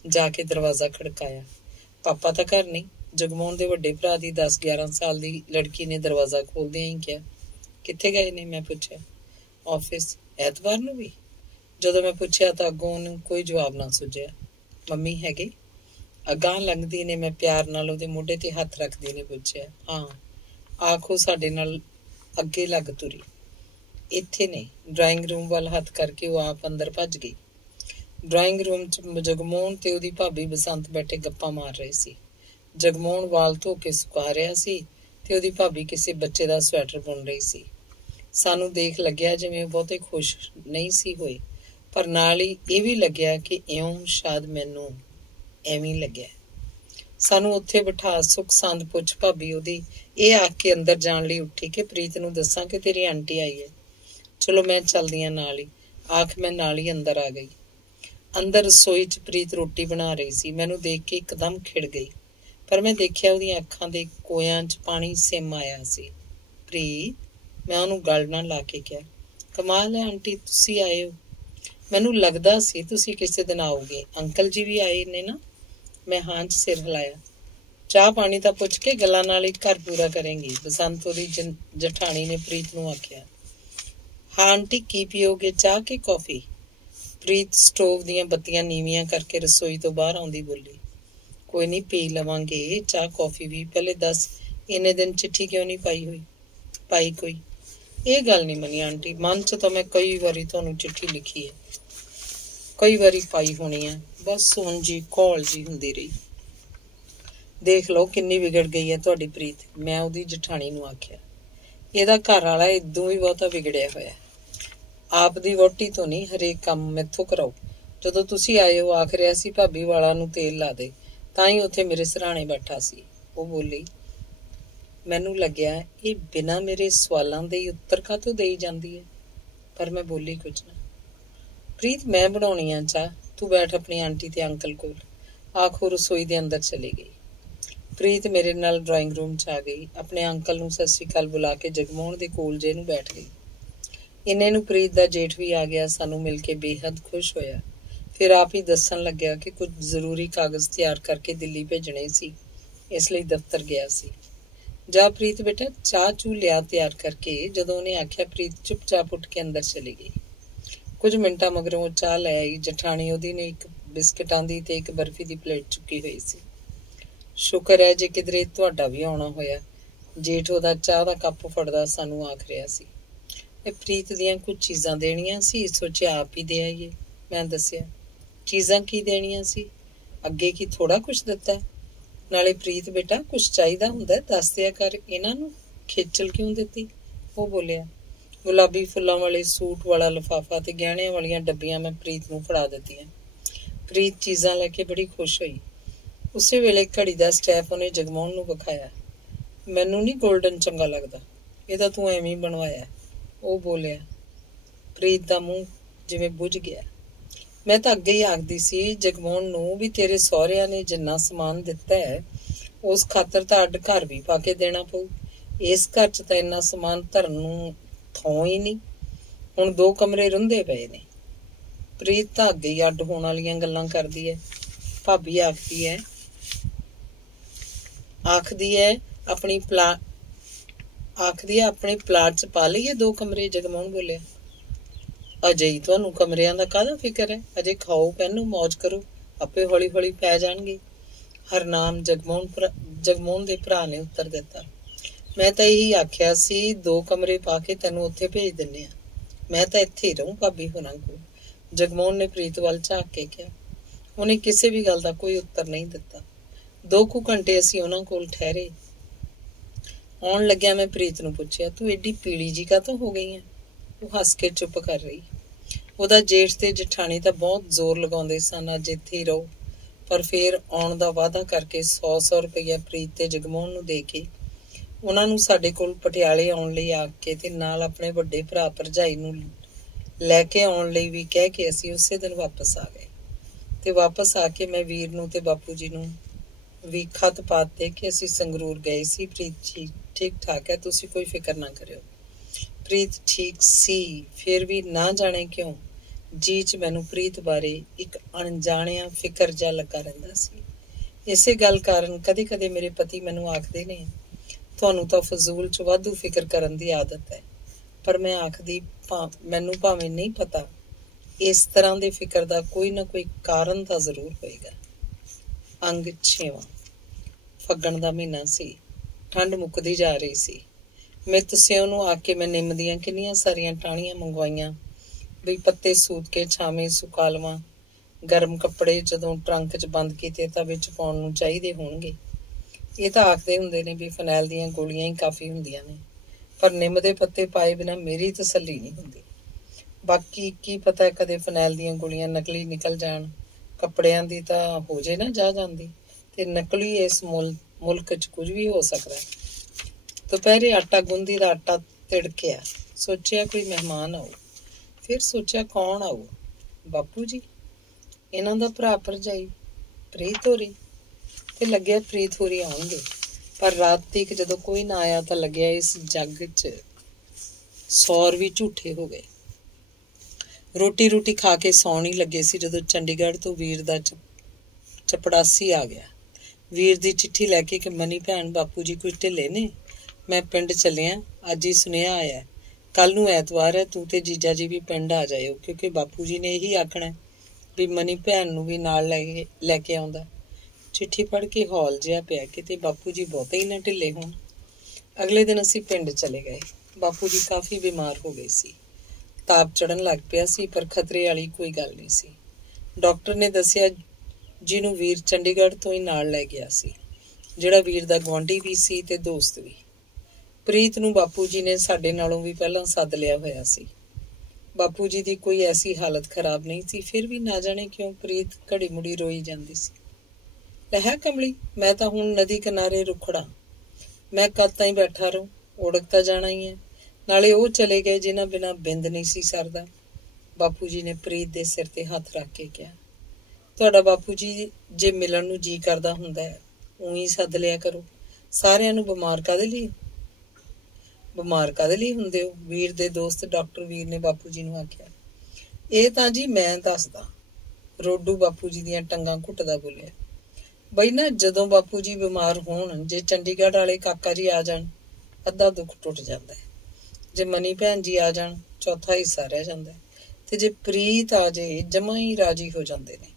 ਜਾ ਕੇ ਦਰਵਾਜ਼ਾ ਖੜਕਾਇਆ। ਪਾਪਾ ਤਾਂ ਘਰ ਨਹੀਂ। ਜਗਮੋਹਨ ਦੇ ਵੱਡੇ ਭਰਾ ਦੀ 10-11 ਸਾਲ ਦੀ ਲੜਕੀ ਨੇ ਦਰਵਾਜ਼ਾ ਖੋਲਦਿਆਂ ਹੀ ਕਿਹਾ। ਕਿੱਥੇ ਗਏ ਨੇ? ਮੈਂ ਪੁੱਛਿਆ। ਆਫਿਸ। ਐਤਵਾਰ ਨੂੰ ਵੀ? ਜਦੋਂ ਮੈਂ ਪੁੱਛਿਆ ਤਾਂ ਅੱਗੋਂ ਉਹਨੂੰ ਕੋਈ ਜਵਾਬ ਨਾ ਸੁਝਿਆ। ਮੰਮੀ ਹੈਗੇ? ਅਗਾਂਹ ਲੰਘਦੀ ਨੇ ਮੈਂ ਪਿਆਰ ਨਾਲ ਉਹਦੇ ਮੋਢੇ ਤੇ ਹੱਥ ਰੱਖਦੀ ਨੇ ਪੁੱਛਿਆ। ਹਾਂ। ਆਖੋ ਸਾਡੇ ਨਾਲ ਅੱਗੇ ਲੱਗ ਤੁਰੀ। ਇੱਥੇ ਨੇ। ਡਰਾਇੰਗ ਰੂਮ ਵੱਲ ਹੱਥ ਕਰਕੇ ਉਹ ਆਪ ਅੰਦਰ ਭੱਜ ਗਈ। ਡਰਾਇੰਗ ਰੂਮ 'ਚ ਜਗਮੋਹਨ ਤੇ ਉਹਦੀ ਭਾਬੀ ਬਸੰਤ ਬੈਠੇ ਗੱਪਾਂ ਮਾਰ ਰਹੇ ਸੀ। ਜਗਮੋਹਨ ਵਾਲ ਧੋ ਕੇ ਸੁਕਾ ਰਿਹਾ ਸੀ ਤੇ ਉਹਦੀ ਭਾਬੀ ਕਿਸੇ ਬੱਚੇ ਦਾ ਸਵੈਟਰ ਬੁਣ ਰਹੀ ਸੀ। ਸਾਨੂੰ ਦੇਖ ਲੱਗਿਆ ਜਿਵੇਂ ਬਹੁਤੇ ਖੁਸ਼ ਨਹੀਂ ਸੀ ਹੋਏ, ਪਰ ਨਾਲ ਹੀ ਇਹ ਵੀ ਲੱਗਿਆ ਕਿ ਇਉਂ ਸ਼ਾਇਦ ਮੈਨੂੰ ਐਵੇਂ ਲੱਗਿਆ। ਸਾਨੂੰ ਉੱਥੇ ਬਿਠਾ ਸੁੱਖ ਸੰਦ ਪੁੱਛ ਭਾਬੀ ਉਹਦੀ ਇਹ ਆਖ ਕੇ ਅੰਦਰ ਜਾਣ ਲਈ ਉੱਠੀ ਕਿ ਪ੍ਰੀਤ ਨੂੰ ਦੱਸਾਂ ਕਿ ਤੇਰੀ ਆਂਟੀ ਆਈ ਹੈ। ਚਲੋ ਮੈਂ ਚੱਲਦੀ ਹਾਂ ਨਾਲ ਹੀ, ਆਖ ਮੈਂ ਨਾਲ ਹੀ ਅੰਦਰ ਆ ਗਈ। ਅੰਦਰ ਰਸੋਈ 'ਚ ਪ੍ਰੀਤ ਰੋਟੀ ਬਣਾ ਰਹੀ ਸੀ। ਮੈਨੂੰ ਦੇਖ ਕੇ ਇੱਕਦਮ ਖਿੜ ਗਈ, ਪਰ ਮੈਂ ਦੇਖਿਆ ਉਹਦੀਆਂ ਅੱਖਾਂ ਦੇ ਕੋਇਆਂ 'ਚ ਪਾਣੀ ਸਿਮ ਆਇਆ ਸੀ। ਪ੍ਰੀਤ, ਮੈਂ ਉਹਨੂੰ ਗਲ ਨਾਲ ਲਾ ਕੇ ਕਿਹਾ। ਕਮਾਲ ਹੈ ਆਂਟੀ, ਤੁਸੀਂ ਆਏ ਹੋ। ਮੈਨੂੰ ਲੱਗਦਾ ਸੀ ਤੁਸੀਂ ਕਿਸੇ ਦਿਨ ਆਓਗੇ। ਅੰਕਲ ਜੀ ਵੀ ਆਏ ਨੇ ਨਾ? ਮੈਂ ਹਾਂ 'ਚ ਸਿਰ ਹਿਲਾਇਆ। ਚਾਹ ਪਾਣੀ ਤਾਂ ਪੁੱਛ ਕੇ ਗੱਲਾਂ ਨਾਲ ਹੀ ਘਰ ਪੂਰਾ ਕਰੇਂਗੀ, ਬਸੰਤ ਉਹਦੀ ਜਠਾਣੀ ਨੇ ਪ੍ਰੀਤ ਨੂੰ ਆਖਿਆ। ਹਾਂ ਆਂਟੀ, ਕੀ ਪੀਓਗੇ, ਚਾਹ ਕਿ ਕੌਫੀ? ਪ੍ਰੀਤ ਸਟੋਵ ਦੀਆਂ ਬੱਤੀਆਂ ਨੀਵੀਆਂ ਕਰਕੇ ਰਸੋਈ ਤੋਂ ਬਾਹਰ ਆਉਂਦੀ ਬੋਲੀ। ਕੋਈ ਨਹੀਂ, ਪੀ ਲਵਾਂਗੇ ਚਾਹ ਕੌਫੀ ਵੀ। ਪਹਿਲੇ ਦੱਸ ਇੰਨੇ ਦਿਨ ਚਿੱਠੀ ਕਿਉਂ ਨਹੀਂ ਪਾਈ ਹੋਈ? ਪਾਈ ਕੋਈ? ਇਹ ਗੱਲ ਨਹੀਂ ਮੰਨੀ ਆਂਟੀ, ਮਨ 'ਚ ਤਾਂ ਮੈਂ ਕਈ ਵਾਰੀ ਤੁਹਾਨੂੰ ਚਿੱਠੀ ਲਿਖੀ ਹੈ, ਕਈ ਵਾਰੀ ਪਾਈ ਹੋਣੀ ਹੈ, ਬਸ ਹੁਣ ਜੀ ਘੋਲ ਜੀ ਹੁੰਦੀ ਰਹੀ। ਦੇਖ ਲਓ ਕਿੰਨੀ ਵਿਗੜ ਗਈ ਹੈ ਤੁਹਾਡੀ ਪ੍ਰੀਤ, ਮੈਂ ਉਹਦੀ ਜਠਾਣੀ ਨੂੰ ਆਖਿਆ। ਇਹਦਾ ਘਰ ਵਾਲਾ ਇਦੋਂ ਵੀ ਬਹੁਤਾ ਵਿਗੜਿਆ ਹੋਇਆ। ਆਪ ਦੀ ਵਹੁਟੀ ਤੋਂ ਨਹੀਂ ਹਰੇਕ ਕੰਮ ਮੈਥੋਂ ਕਰਾਓ। ਜਦੋਂ ਤੁਸੀਂ ਆਏ ਹੋ ਆਖ ਰਿਹਾ ਸੀ ਭਾਬੀ ਵਾਲਾਂ ਨੂੰ ਤੇਲ ਲਾ ਦੇ, ਤਾਂ ਹੀ ਉੱਥੇ ਮੇਰੇ ਸਿਰਹਾਣੇ ਬੈਠਾ ਸੀ। ਉਹ ਬੋਲੀ। ਮੈਨੂੰ ਲੱਗਿਆ ਇਹ ਬਿਨਾਂ ਮੇਰੇ ਸਵਾਲਾਂ ਦੇ ਹੀ ਉੱਤਰ ਕਾਹਤੋਂ ਦੇਈ ਜਾਂਦੀ ਹੈ, ਪਰ ਮੈਂ ਬੋਲੀ ਕੁਝ ਨਾ। ਪ੍ਰੀਤ, ਮੈਂ ਬਣਾਉਣੀ ਆ ਚਾਹ, ਤੂੰ ਬੈਠ ਆਪਣੀ ਆਂਟੀ ਤੇ ਅੰਕਲ ਕੋਲ। ਆਖੋ ਰਸੋਈ ਦੇ ਅੰਦਰ ਚਲੀ ਗਈ। ਪ੍ਰੀਤ ਮੇਰੇ ਨਾਲ ਡਰਾਇੰਗ ਰੂਮ 'ਚ ਆ ਗਈ। ਆਪਣੇ ਅੰਕਲ ਨੂੰ ਸਤਿ ਸ਼੍ਰੀ ਅਕਾਲ ਬੁਲਾ ਕੇ ਜਗਮੋਹਨ ਦੇ ਕੋਲ ਜੇ ਨੂੰ ਬੈਠ ਗਈ। ਇੰਨੇ ਨੂੰ ਪ੍ਰੀਤ ਦਾ ਜੇਠ ਵੀ ਆ ਗਿਆ। ਸਾਨੂੰ ਮਿਲ ਕੇ ਬੇਹੱਦ ਖੁਸ਼ ਹੋਇਆ। ਫਿਰ ਆਪ ਹੀ ਦੱਸਣ ਲੱਗਿਆ ਕਿ ਕੁਝ ਜ਼ਰੂਰੀ ਕਾਗਜ਼ ਤਿਆਰ ਕਰਕੇ ਦਿੱਲੀ ਭੇਜਣੇ ਸੀ, ਇਸ ਲਈ ਦਫ਼ਤਰ ਗਿਆ ਸੀ। ਜਾ ਪ੍ਰੀਤ ਬੇਟਾ, ਚਾਹ ਚੂ ਲਿਆ ਤਿਆਰ ਕਰਕੇ। ਜਦੋਂ ਉਹਨੇ ਆਖਿਆ ਪ੍ਰੀਤ ਚੁੱਪਚਾਪ ਉੱਠ ਕੇ ਅੰਦਰ ਚਲੀ ਗਈ। ਕੁਝ ਮਿੰਟਾਂ ਮਗਰੋਂ ਉਹ ਚਾਹ ਲੈ ਆਈ। ਜਠਾਣੀ ਉਹਦੀ ਨੇ ਇੱਕ ਬਿਸਕਟਾਂ ਦੀ ਤੇ ਇੱਕ ਬਰਫੀ ਦੀ ਪਲੇਟ ਚੁੱਕੀ ਹੋਈ ਸੀ। ਸ਼ੁਕਰ ਹੈ ਜੇ ਕਿਧਰੇ ਤੁਹਾਡਾ ਵੀ ਆਉਣਾ ਹੋਇਆ। ਜੇਠ ਉਹਦਾ ਚਾਹ ਦਾ ਕੱਪ ਫੜਦਾ ਸਾਨੂੰ ਆਖ ਰਿਹਾ ਸੀ। ਇਹ ਪ੍ਰੀਤ ਦੀਆਂ ਕੁਝ ਚੀਜ਼ਾਂ ਦੇਣੀਆਂ ਸੀ, ਸੋਚਿਆ ਆਪ ਹੀ ਦੇ ਆਈਏ। ਮੈਂ ਦੱਸਿਆ, ਚੀਜ਼ਾਂ ਕੀ ਦੇਣੀਆਂ ਸੀ? ਅੱਗੇ ਕੀ ਥੋੜਾ ਕੁਛ ਦਿੱਤਾ? ਨਾਲੇ ਪ੍ਰੀਤ ਬੇਟਾ, ਕੁਛ ਚਾਹੀਦਾ ਹੁੰਦਾ ਦੱਸ ਦਿਆ ਕਰ, ਇਹਨਾਂ ਨੂੰ ਖੇਚਲ ਕਿਉਂ ਦਿੱਤੀ? ਉਹ ਬੋਲਿਆ। ਗੁਲਾਬੀ ਫੁੱਲਾਂ ਵਾਲੇ ਸੂਟ ਵਾਲਾ ਲਿਫਾਫਾ ਤੇ ਗਹਿਣਿਆਂ ਵਾਲੀਆਂ ਡੱਬੀਆਂ ਮੈਂ ਪ੍ਰੀਤ ਨੂੰ ਫੜਾ ਦਿੱਤੀਆਂ। ਪ੍ਰੀਤ ਚੀਜ਼ਾਂ ਲੈ ਕੇ ਬੜੀ ਖੁਸ਼ ਹੋਈ। ਉਸੇ ਵੇਲੇ ਘੜੀ ਦਾ ਸਟੈਪ ਉਹਨੇ ਜਗਮੋਹਨ ਨੂੰ ਵਿਖਾਇਆ। ਮੈਨੂੰ ਨਹੀਂ ਗੋਲਡਨ ਚੰਗਾ ਲੱਗਦਾ, ਇਹਦਾ ਤੂੰ ਐਵੇਂ ਹੀ ਬਣਵਾਇਆ, ਉਹ ਬੋਲਿਆ। ਪ੍ਰੀਤ ਦਾ ਮੂੰਹ ਜਿਵੇਂ ਬੁੱਝ ਗਿਆ। ਮੈਂ ਤਾਂ ਅੱਗੇ ਹੀ ਆਖਦੀ ਸੀ ਜਗਮੋਹਨ ਨੂੰ ਵੀ ਤੇਰੇ ਸਹੁਰਿਆਂ ਨੇ ਜਿੰਨਾ ਸਮਾਨ ਦਿੱਤਾ ਹੈ ਉਸ ਖਾਤਰ ਤਾਂ ਅੱਡ ਘਰ ਵੀ ਪਾ ਕੇ ਦੇਣਾ ਪਊ। ਇਸ ਘਰ 'ਚ ਤਾਂ ਇੰਨਾ ਸਮਾਨ ਧਰਨ ਨੂੰ ਥਾਂ ਹੀ ਨਹੀਂ। ਹੁਣ 2 ਕਮਰੇ ਰੁੰਧੇ ਪਏ ਨੇ। ਪ੍ਰੀਤ ਤਾਂ ਅੱਗੇ ਹੀ ਅੱਡ ਹੋਣ ਵਾਲੀਆਂ ਗੱਲਾਂ ਕਰਦੀ ਹੈ। ਭਾਬੀ ਆਖਦੀ ਹੈ ਆਪਣੇ ਪਲਾਟ 'ਚ ਪਾ ਲਈਏ 2 ਕਮਰੇ। ਜਗਮੋਹਨ ਬੋਲਿਆ। ਅਜੇ ਹੀ ਤੁਹਾਨੂੰ ਕਮਰਿਆਂ ਦਾ ਕਾਹਦਾ ਫਿਕਰ ਹੈ? ਅਜੇ ਖਾਓ ਪਹਿਨੋ ਮੌਜ ਕਰੋ, ਆਪੇ ਹੌਲੀ ਹੌਲੀ ਪੈ ਜਾਣਗੇ। ਹਰਨਾਮ ਜਗਮੋਹਨ ਦੇ ਭਰਾ ਨੇ ਉੱਤਰ ਦਿੱਤਾ। ਮੈਂ ਤਾਂ ਇਹੀ ਆਖਿਆ ਸੀ 2 ਕਮਰੇ ਪਾ ਕੇ ਤੈਨੂੰ ਉੱਥੇ ਭੇਜ ਦਿੰਦੇ ਆ। ਮੈਂ ਤਾਂ ਇੱਥੇ ਹੀ ਰਹੂੰ ਭਾਬੀ ਹੋਰਾਂ ਕੋਲ। ਜਗਮੋਹਨ ਨੇ ਪ੍ਰੀਤ ਵੱਲ ਝਾਕ ਕੇ ਕਿਹਾ। ਉਹਨੇ ਕਿਸੇ ਵੀ ਗੱਲ ਦਾ ਕੋਈ ਉੱਤਰ ਨਹੀਂ ਦਿੱਤਾ। 2 ਕੁ ਘੰਟੇ ਅਸੀਂ ਉਹਨਾਂ ਕੋਲ ਠਹਿਰੇ। ਆਉਣ ਲੱਗਿਆ ਮੈਂ ਪ੍ਰੀਤ ਨੂੰ ਪੁੱਛਿਆ, ਤੂੰ ਏਡੀ ਪੀਲੀ ਜੀ ਕਾਹਤੋਂ ਹੋ ਗਈ ਹੈ? ਉਹ ਹੱਸ ਕੇ ਚੁੱਪ ਕਰ ਰਹੀ। ਉਹਦਾ ਜੇਠ ਤੇ ਜਠਾਣੀ ਤਾਂ ਬਹੁਤ ਜ਼ੋਰ ਲਗਾਉਂਦੇ ਸਨ ਅੱਜ ਇੱਥੇ ਹੀ ਰਹੋ, ਪਰ ਫੇਰ ਆਉਣ ਦਾ ਵਾਅਦਾ ਕਰਕੇ 100 ਰੁਪਈਆ ਪ੍ਰੀਤ ਤੇ ਜਗਮੋਹਨ ਨੂੰ ਦੇ ਕੇ ਉਹਨਾਂ ਨੂੰ ਸਾਡੇ ਕੋਲ ਪਟਿਆਲੇ ਆਉਣ ਲਈ ਆਖ ਕੇ ਤੇ ਨਾਲ ਆਪਣੇ ਵੱਡੇ ਭਰਾ ਭਰਜਾਈ ਨੂੰ ਲੈ ਕੇ ਆਉਣ ਲਈ ਵੀ ਕਹਿ ਕੇ ਅਸੀਂ ਉਸੇ ਦਿਨ ਵਾਪਸ ਆ ਗਏ। ਤੇ ਵਾਪਸ ਆ ਕੇ ਮੈਂ ਵੀਰ ਨੂੰ ਤੇ ਬਾਪੂ ਜੀ ਨੂੰ ਵੀ ਖਤ ਪਾਤੇ ਕਿ ਅਸੀਂ ਸੰਗਰੂਰ ਗਏ ਸੀ। ਪ੍ਰੀਤ ਠੀਕ ਠਾਕ ਹੈ, ਤੁਸੀਂ ਕੋਈ ਫਿਕਰ ਨਾ ਕਰਿਓ। ਪ੍ਰੀਤ ਠੀਕ ਸੀ, ਫਿਰ ਵੀ ਨਾ ਜਾਣੇ ਕਿਉਂ ਜੀ 'ਚ ਮੈਨੂੰ ਪ੍ਰੀਤ ਬਾਰੇ ਇੱਕ ਅਣਜਾਣਿਆ ਫਿਕਰ ਜਿਹਾ ਲੱਗਾ ਰਹਿੰਦਾ ਸੀ। ਇਸੇ ਗੱਲ ਕਾਰਨ ਕਦੇ ਕਦੇ ਮੇਰੇ ਪਤੀ ਮੈਨੂੰ ਆਖਦੇ ਨੇ, ਤੁਹਾਨੂੰ ਤਾਂ ਫਜ਼ੂਲ 'ਚ ਵਾਧੂ ਫਿਕਰ ਕਰਨ ਦੀ ਆਦਤ ਹੈ। ਪਰ ਮੈਂ ਆਖਦੀ, ਮੈਨੂੰ ਭਾਵੇਂ ਨਹੀਂ ਪਤਾ, ਇਸ ਤਰ੍ਹਾਂ ਦੇ ਫਿਕਰ ਦਾ ਕੋਈ ਨਾ ਕੋਈ ਕਾਰਨ ਤਾਂ ਜ਼ਰੂਰ ਹੋਏਗਾ। ਅੰਗ 6ਵਾਂ। ਫੱਗਣ ਦਾ ਮਹੀਨਾ ਸੀ। ਠੰਡ ਮੁੱਕਦੀ ਜਾ ਰਹੀ ਸੀ। ਮਿੱਤ ਸਿਉਂ ਨੂੰ ਆ ਕੇ ਮੈਂ ਨਿੰਮ ਦੀਆਂ ਕਿੰਨੀਆਂ ਸਾਰੀਆਂ ਟਾਹਣੀਆਂ ਮੰਗਵਾਈਆਂ ਵੀ ਪੱਤੇ ਸੂਤ ਕੇ ਛਾਵੇਂ ਸੁਕਾ ਲਵਾਂ। ਗਰਮ ਕੱਪੜੇ ਜਦੋਂ ਟਰੰਕ 'ਚ ਬੰਦ ਕੀਤੇ ਤਾਂ ਵਿੱਚ ਪਾਉਣ ਨੂੰ ਚਾਹੀਦੇ ਹੋਣਗੇ। ਇਹ ਤਾਂ ਆਖਦੇ ਹੁੰਦੇ ਨੇ ਵੀ ਫਨੈਲ ਦੀਆਂ ਗੋਲੀਆਂ ਹੀ ਕਾਫੀ ਹੁੰਦੀਆਂ ਨੇ, ਪਰ ਨਿੰਮ ਦੇ ਪੱਤੇ ਪਾਏ ਬਿਨਾਂ ਮੇਰੀ ਤਸੱਲੀ ਨਹੀਂ ਹੁੰਦੀ। ਬਾਕੀ ਕੀ ਪਤਾ ਕਦੇ ਫਨੈਲ ਦੀਆਂ ਗੋਲੀਆਂ ਨਕਲੀ ਨਿਕਲ ਜਾਣ। ਕੱਪੜਿਆਂ ਦੀ ਤਾਂ ਹੋ ਜੇ ਨਾ ਜਾ ਜਾਂਦੀ, ਤੇ ਨਕਲੀ ਇਸ ਮੁਲਕ 'ਚ ਕੁਝ ਵੀ ਹੋ ਸਕਦਾ। ਦੁਪਹਿਰੇ ਆਟਾ ਗੁੰਦੀ ਦਾ ਆਟਾ ਤਿੜਕਿਆ। ਸੋਚਿਆ ਕੋਈ ਮਹਿਮਾਨ ਆਊ। ਫਿਰ ਸੋਚਿਆ ਕੌਣ ਆਊ? ਬਾਪੂ ਜੀ, ਇਹਨਾਂ ਦਾ ਭਰਾ ਭਰਜਾਈ, ਪ੍ਰੀਤ ਹੋਰੀ। ਤੇ ਲੱਗਿਆ ਪ੍ਰੀਤ ਹੋਰੀ ਆਉਣਗੇ, ਪਰ ਰਾਤ ਤੀਕ ਜਦੋਂ ਕੋਈ ਨਾ ਆਇਆ ਤਾਂ ਲੱਗਿਆ ਇਸ ਜੱਗ 'ਚ 100 ਵੀ ਝੂਠੇ ਹੋ ਗਏ। ਰੋਟੀ ਖਾ ਕੇ ਸੌਣ ਹੀ ਲੱਗੇ ਸੀ ਜਦੋਂ ਚੰਡੀਗੜ੍ਹ ਤੋਂ ਵੀਰ ਦਾ ਚਪੜਾਸੀ ਆ ਗਿਆ। ਵੀਰ ਦੀ ਚਿੱਠੀ ਲੈ ਕੇ ਕਿ ਮਨੀ ਭੈਣ, ਬਾਪੂ ਜੀ ਕੁਝ ਢਿੱਲੇ ਨੇ, ਮੈਂ ਪਿੰਡ ਚੱਲਿਆ, ਅੱਜ ਹੀ ਸੁਨੇਹਾ ਆਇਆ, ਕੱਲ ਨੂੰ ਐਤਵਾਰ ਹੈ, ਤੂੰ ਤੇ ਜੀਜਾ ਜੀ ਵੀ ਪਿੰਡ ਆ ਜਾਇਓ, ਕਿਉਂਕਿ ਬਾਪੂ ਜੀ ਨੇ ਇਹੀ ਆਖਣਾ ਵੀ ਮਨੀ ਭੈਣ ਨੂੰ ਵੀ ਨਾਲ ਲੈ ਕੇ ਆਉਂਦਾ। ਚਿੱਠੀ ਪੜ੍ਹ ਕੇ ਹੌਲ ਜਿਹਾ ਪਿਆ, ਕਿਤੇ ਬਾਪੂ ਜੀ ਬਹੁਤੇ ਹੀ ਨਾ ਢਿੱਲੇ ਹੋਣ। ਅਗਲੇ ਦਿਨ ਅਸੀਂ ਪਿੰਡ ਚਲੇ ਗਏ। ਬਾਪੂ ਜੀ ਕਾਫੀ ਬਿਮਾਰ ਹੋ ਗਏ ਸੀ। ਤਾਪ ਚੜਨ ਲੱਗ ਪਿਆ ਸੀ, ਪਰ ਖਤਰੇ ਵਾਲੀ ਕੋਈ ਗੱਲ ਨਹੀਂ ਸੀ। ਡਾਕਟਰ ਨੇ ਦੱਸਿਆ ਜਿਹਨੂੰ ਵੀਰ ਚੰਡੀਗੜ੍ਹ ਤੋਂ ਹੀ ਨਾਲ ਲੈ ਗਿਆ ਸੀ, ਜਿਹੜਾ ਵੀਰ ਦਾ ਗੁਆਂਢੀ ਵੀ ਸੀ ਤੇ ਦੋਸਤ ਵੀ। ਪ੍ਰੀਤ ਨੂੰ ਬਾਪੂ ਜੀ ਨੇ ਸਾਡੇ ਨਾਲੋਂ ਵੀ ਪਹਿਲਾਂ ਸੱਦ ਲਿਆ ਹੋਇਆ ਸੀ। ਬਾਪੂ ਜੀ ਦੀ ਕੋਈ ਐਸੀ ਹਾਲਤ ਖਰਾਬ ਨਹੀਂ ਸੀ, ਫਿਰ ਵੀ ਨਾ ਜਾਣੇ ਕਿਉਂ ਪ੍ਰੀਤ ਘੜੀ ਮੁੜੀ ਰੋਈ ਜਾਂਦੀ ਸੀ। ਲੈ ਕਮਲੀ, ਮੈਂ ਤਾਂ ਹੁਣ ਨਦੀ ਕਿਨਾਰੇ ਰੁਖੜਾ, ਮੈਂ ਕਦ ਤਾਈਂ ਬੈਠਾ ਰਹੂੰ, ਉੜਕ ਤਾਂ ਜਾਣਾ ਹੀ ਹੈ। ਨਾਲੇ ਉਹ ਚਲੇ ਗਏ ਜਿਨ੍ਹਾਂ ਬਿਨਾਂ ਬਿੰਦ ਨਹੀਂ ਸੀ ਸਰਦਾ। ਬਾਪੂ ਜੀ ਨੇ ਪ੍ਰੀਤ ਦੇ ਸਿਰ ਤੇ ਹੱਥ ਰੱਖ ਕੇ ਕਿਹਾ, ਤੁਹਾਡਾ ਬਾਪੂ ਜੀ ਜੇ ਮਿਲਣ ਨੂੰ ਜੀ ਕਰਦਾ ਹੁੰਦਾ ਹੈ ਉਹੀ ਸੱਦ ਲਿਆ ਕਰੋ। ਸਾਰਿਆਂ ਨੂੰ ਬਿਮਾਰ ਕਾਹਦੇ ਲਈ ਹੁੰਦੇ ਹੋ? ਵੀਰ ਦੇ ਦੋਸਤ ਡਾਕਟਰ ਵੀਰ ਨੇ ਬਾਪੂ ਜੀ ਨੂੰ ਆਖਿਆ। ਇਹ ਤਾਂ ਜੀ ਮੈਂ ਦੱਸਦਾ, ਰੋਡੂ ਬਾਪੂ ਜੀ ਦੀਆਂ ਟੰਗਾਂ ਘੁੱਟਦਾ ਬੋਲਿਆ। ਬਈ ਨਾ, ਜਦੋਂ ਬਾਪੂ ਜੀ ਬਿਮਾਰ ਹੋਣ, ਜੇ ਚੰਡੀਗੜ੍ਹ ਵਾਲੇ ਕਾਕਾ ਜੀ ਆ ਜਾਣ, ਅੱਧਾ ਦੁੱਖ ਟੁੱਟ ਜਾਂਦਾ ਹੈ। ਜੇ ਮਨੀ ਭੈਣ ਜੀ ਆ ਜਾਣ, ਚੌਥਾ ਹਿੱਸਾ ਰਹਿ ਜਾਂਦਾ ਹੈ। ਤੇ ਜੇ ਪ੍ਰੀਤ ਆ ਜੇ, ਜਮਾਂ ਹੀ ਰਾਜੀ ਹੋ ਜਾਂਦੇ ਨੇ।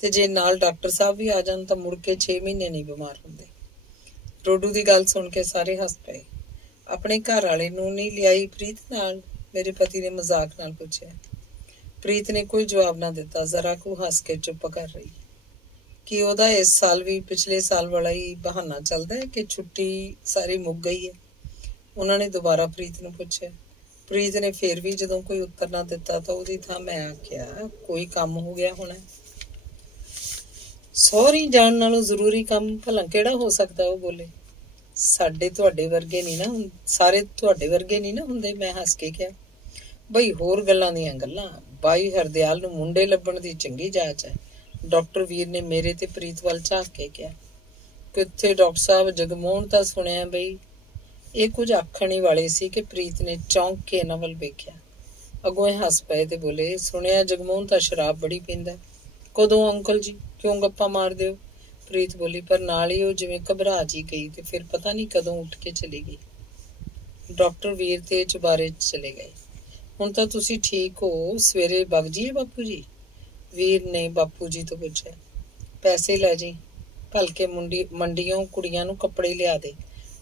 ਤੇ ਜੇ ਨਾਲ ਡਾਕਟਰ ਸਾਹਿਬ ਵੀ ਆ ਜਾਣ ਤਾਂ ਮੁੜ ਕੇ 6 ਮਹੀਨੇ ਨਹੀਂ ਬਿਮਾਰ ਹੁੰਦੇ। ਰੋਡੂ ਦੀ ਗੱਲ ਸੁਣ ਕੇ ਸਾਰੇ ਹੱਸ ਪਏ। ਆਪਣੇ ਘਰ ਵਾਲੇ ਨੂੰ ਨਹੀਂ ਲਿਆਈ ਪ੍ਰੀਤ ਨਾਲ? ਮੇਰੇ ਪਤੀ ਨੇ ਮਜ਼ਾਕ ਨਾਲ ਪੁੱਛਿਆ। ਪ੍ਰੀਤ ਨੇ ਕੋਈ ਜਵਾਬ ਨਾ ਦਿੱਤਾ, ਜ਼ਰਾ ਕੁ ਹੱਸ ਕੇ ਚੁੱਪ ਕਰ ਰਹੀ। ਕਿ ਉਹਦਾ ਇਸ ਸਾਲ ਵੀ ਪਿਛਲੇ ਸਾਲ ਵਾਲਾ ਹੀ ਬਹਾਨਾ ਚੱਲਦਾ ਹੈ ਕਿ ਛੁੱਟੀ ਸਾਰੀ ਮੁੱਕ ਗਈ ਹੈ? ਉਹਨਾਂ ਨੇ ਦੁਬਾਰਾ ਪ੍ਰੀਤ ਨੂੰ ਪੁੱਛਿਆ। ਪ੍ਰੀਤ ਨੇ ਫੇਰ ਵੀ ਜਦੋਂ ਕੋਈ ਉੱਤਰ ਨਾ ਦਿੱਤਾ ਤਾਂ ਉਹਦੀ ਥਾਂ ਮੈਂ ਆਖਿਆ, ਕੋਈ ਕੰਮ ਹੋ ਗਿਆ ਹੋਣਾ। ਸਹੁਰੀ ਜਾਣ ਨਾਲੋਂ ਜ਼ਰੂਰੀ ਕੰਮ ਭਲਾ ਕਿਹੜਾ ਹੋ ਸਕਦਾ? ਉਹ ਬੋਲੇ। ਸਾਰੇ ਤੁਹਾਡੇ ਵਰਗੇ ਨਹੀਂ ਨਾ ਹੁੰਦੇ, ਮੈਂ ਹੱਸ ਕੇ ਕਿਹਾ। ਬਈ ਹੋਰ ਗੱਲਾਂ ਦੀਆਂ ਗੱਲਾਂ, ਬਾਈ ਹਰਦਿਆਲ ਨੂੰ ਮੁੰਡੇ ਲੱਭਣ ਦੀ ਚੰਗੀ ਜਾਚ ਹੈ, ਡਾਕਟਰ ਵੀਰ ਨੇ ਮੇਰੇ ਤੇ ਪ੍ਰੀਤ ਵੱਲ ਝਾਕ ਕੇ ਕਿਹਾ। ਕਿੱਥੇ ਡਾਕਟਰ ਸਾਹਿਬ, ਜਗਮੋਹਨ ਤਾਂ ਸੁਣਿਆ ਬਈ। ਇਹ ਕੁਝ ਆਖਣ ਹੀ ਵਾਲੇ ਸੀ ਕਿ ਪ੍ਰੀਤ ਨੇ ਚੌਂਕ ਕੇ ਇਹਨਾਂ ਵੱਲ ਵੇਖਿਆ। ਅੱਗੋਂ ਇਹ ਹੱਸ ਪਏ ਤੇ ਬੋਲੇ, ਸੁਣਿਆ ਜਗਮੋਹਨ ਤਾਂ ਸ਼ਰਾਬ ਬੜੀ ਪੀਂਦਾ। ਕਦੋਂ ਅੰਕਲ ਜੀ, ਕਿਉਂ ਗੱਪਾਂ ਮਾਰਦੇ ਹੋ? ਪ੍ਰੀਤ ਬੋਲੀ, ਪਰ ਨਾਲ ਹੀ ਉਹ ਜਿਵੇਂ ਘਬਰਾ ਜੀ ਗਈ ਤੇ ਫਿਰ ਪਤਾ ਨਹੀਂ ਕਦੋਂ ਉੱਠ ਕੇ ਚਲੀ ਗਈ। ਡਾਕਟਰ ਵੀਰ ਤੇ ਚੁਬਾਰੇ ਚਲੇ ਗਏ। ਹੁਣ ਤਾਂ ਤੁਸੀਂ ਠੀਕ ਹੋ, ਸਵੇਰੇ ਵਗ ਜੀਏ ਬਾਪੂ ਜੀ? ਵੀਰ ਨੇ ਬਾਪੂ ਜੀ ਤੋਂ ਪੁੱਛਿਆ। ਪੈਸੇ ਲੈ ਜੀ, ਭਲਕੇ ਮੰਡੀਓਂ ਕੁੜੀਆਂ ਨੂੰ ਕੱਪੜੇ ਲਿਆ ਦੇ,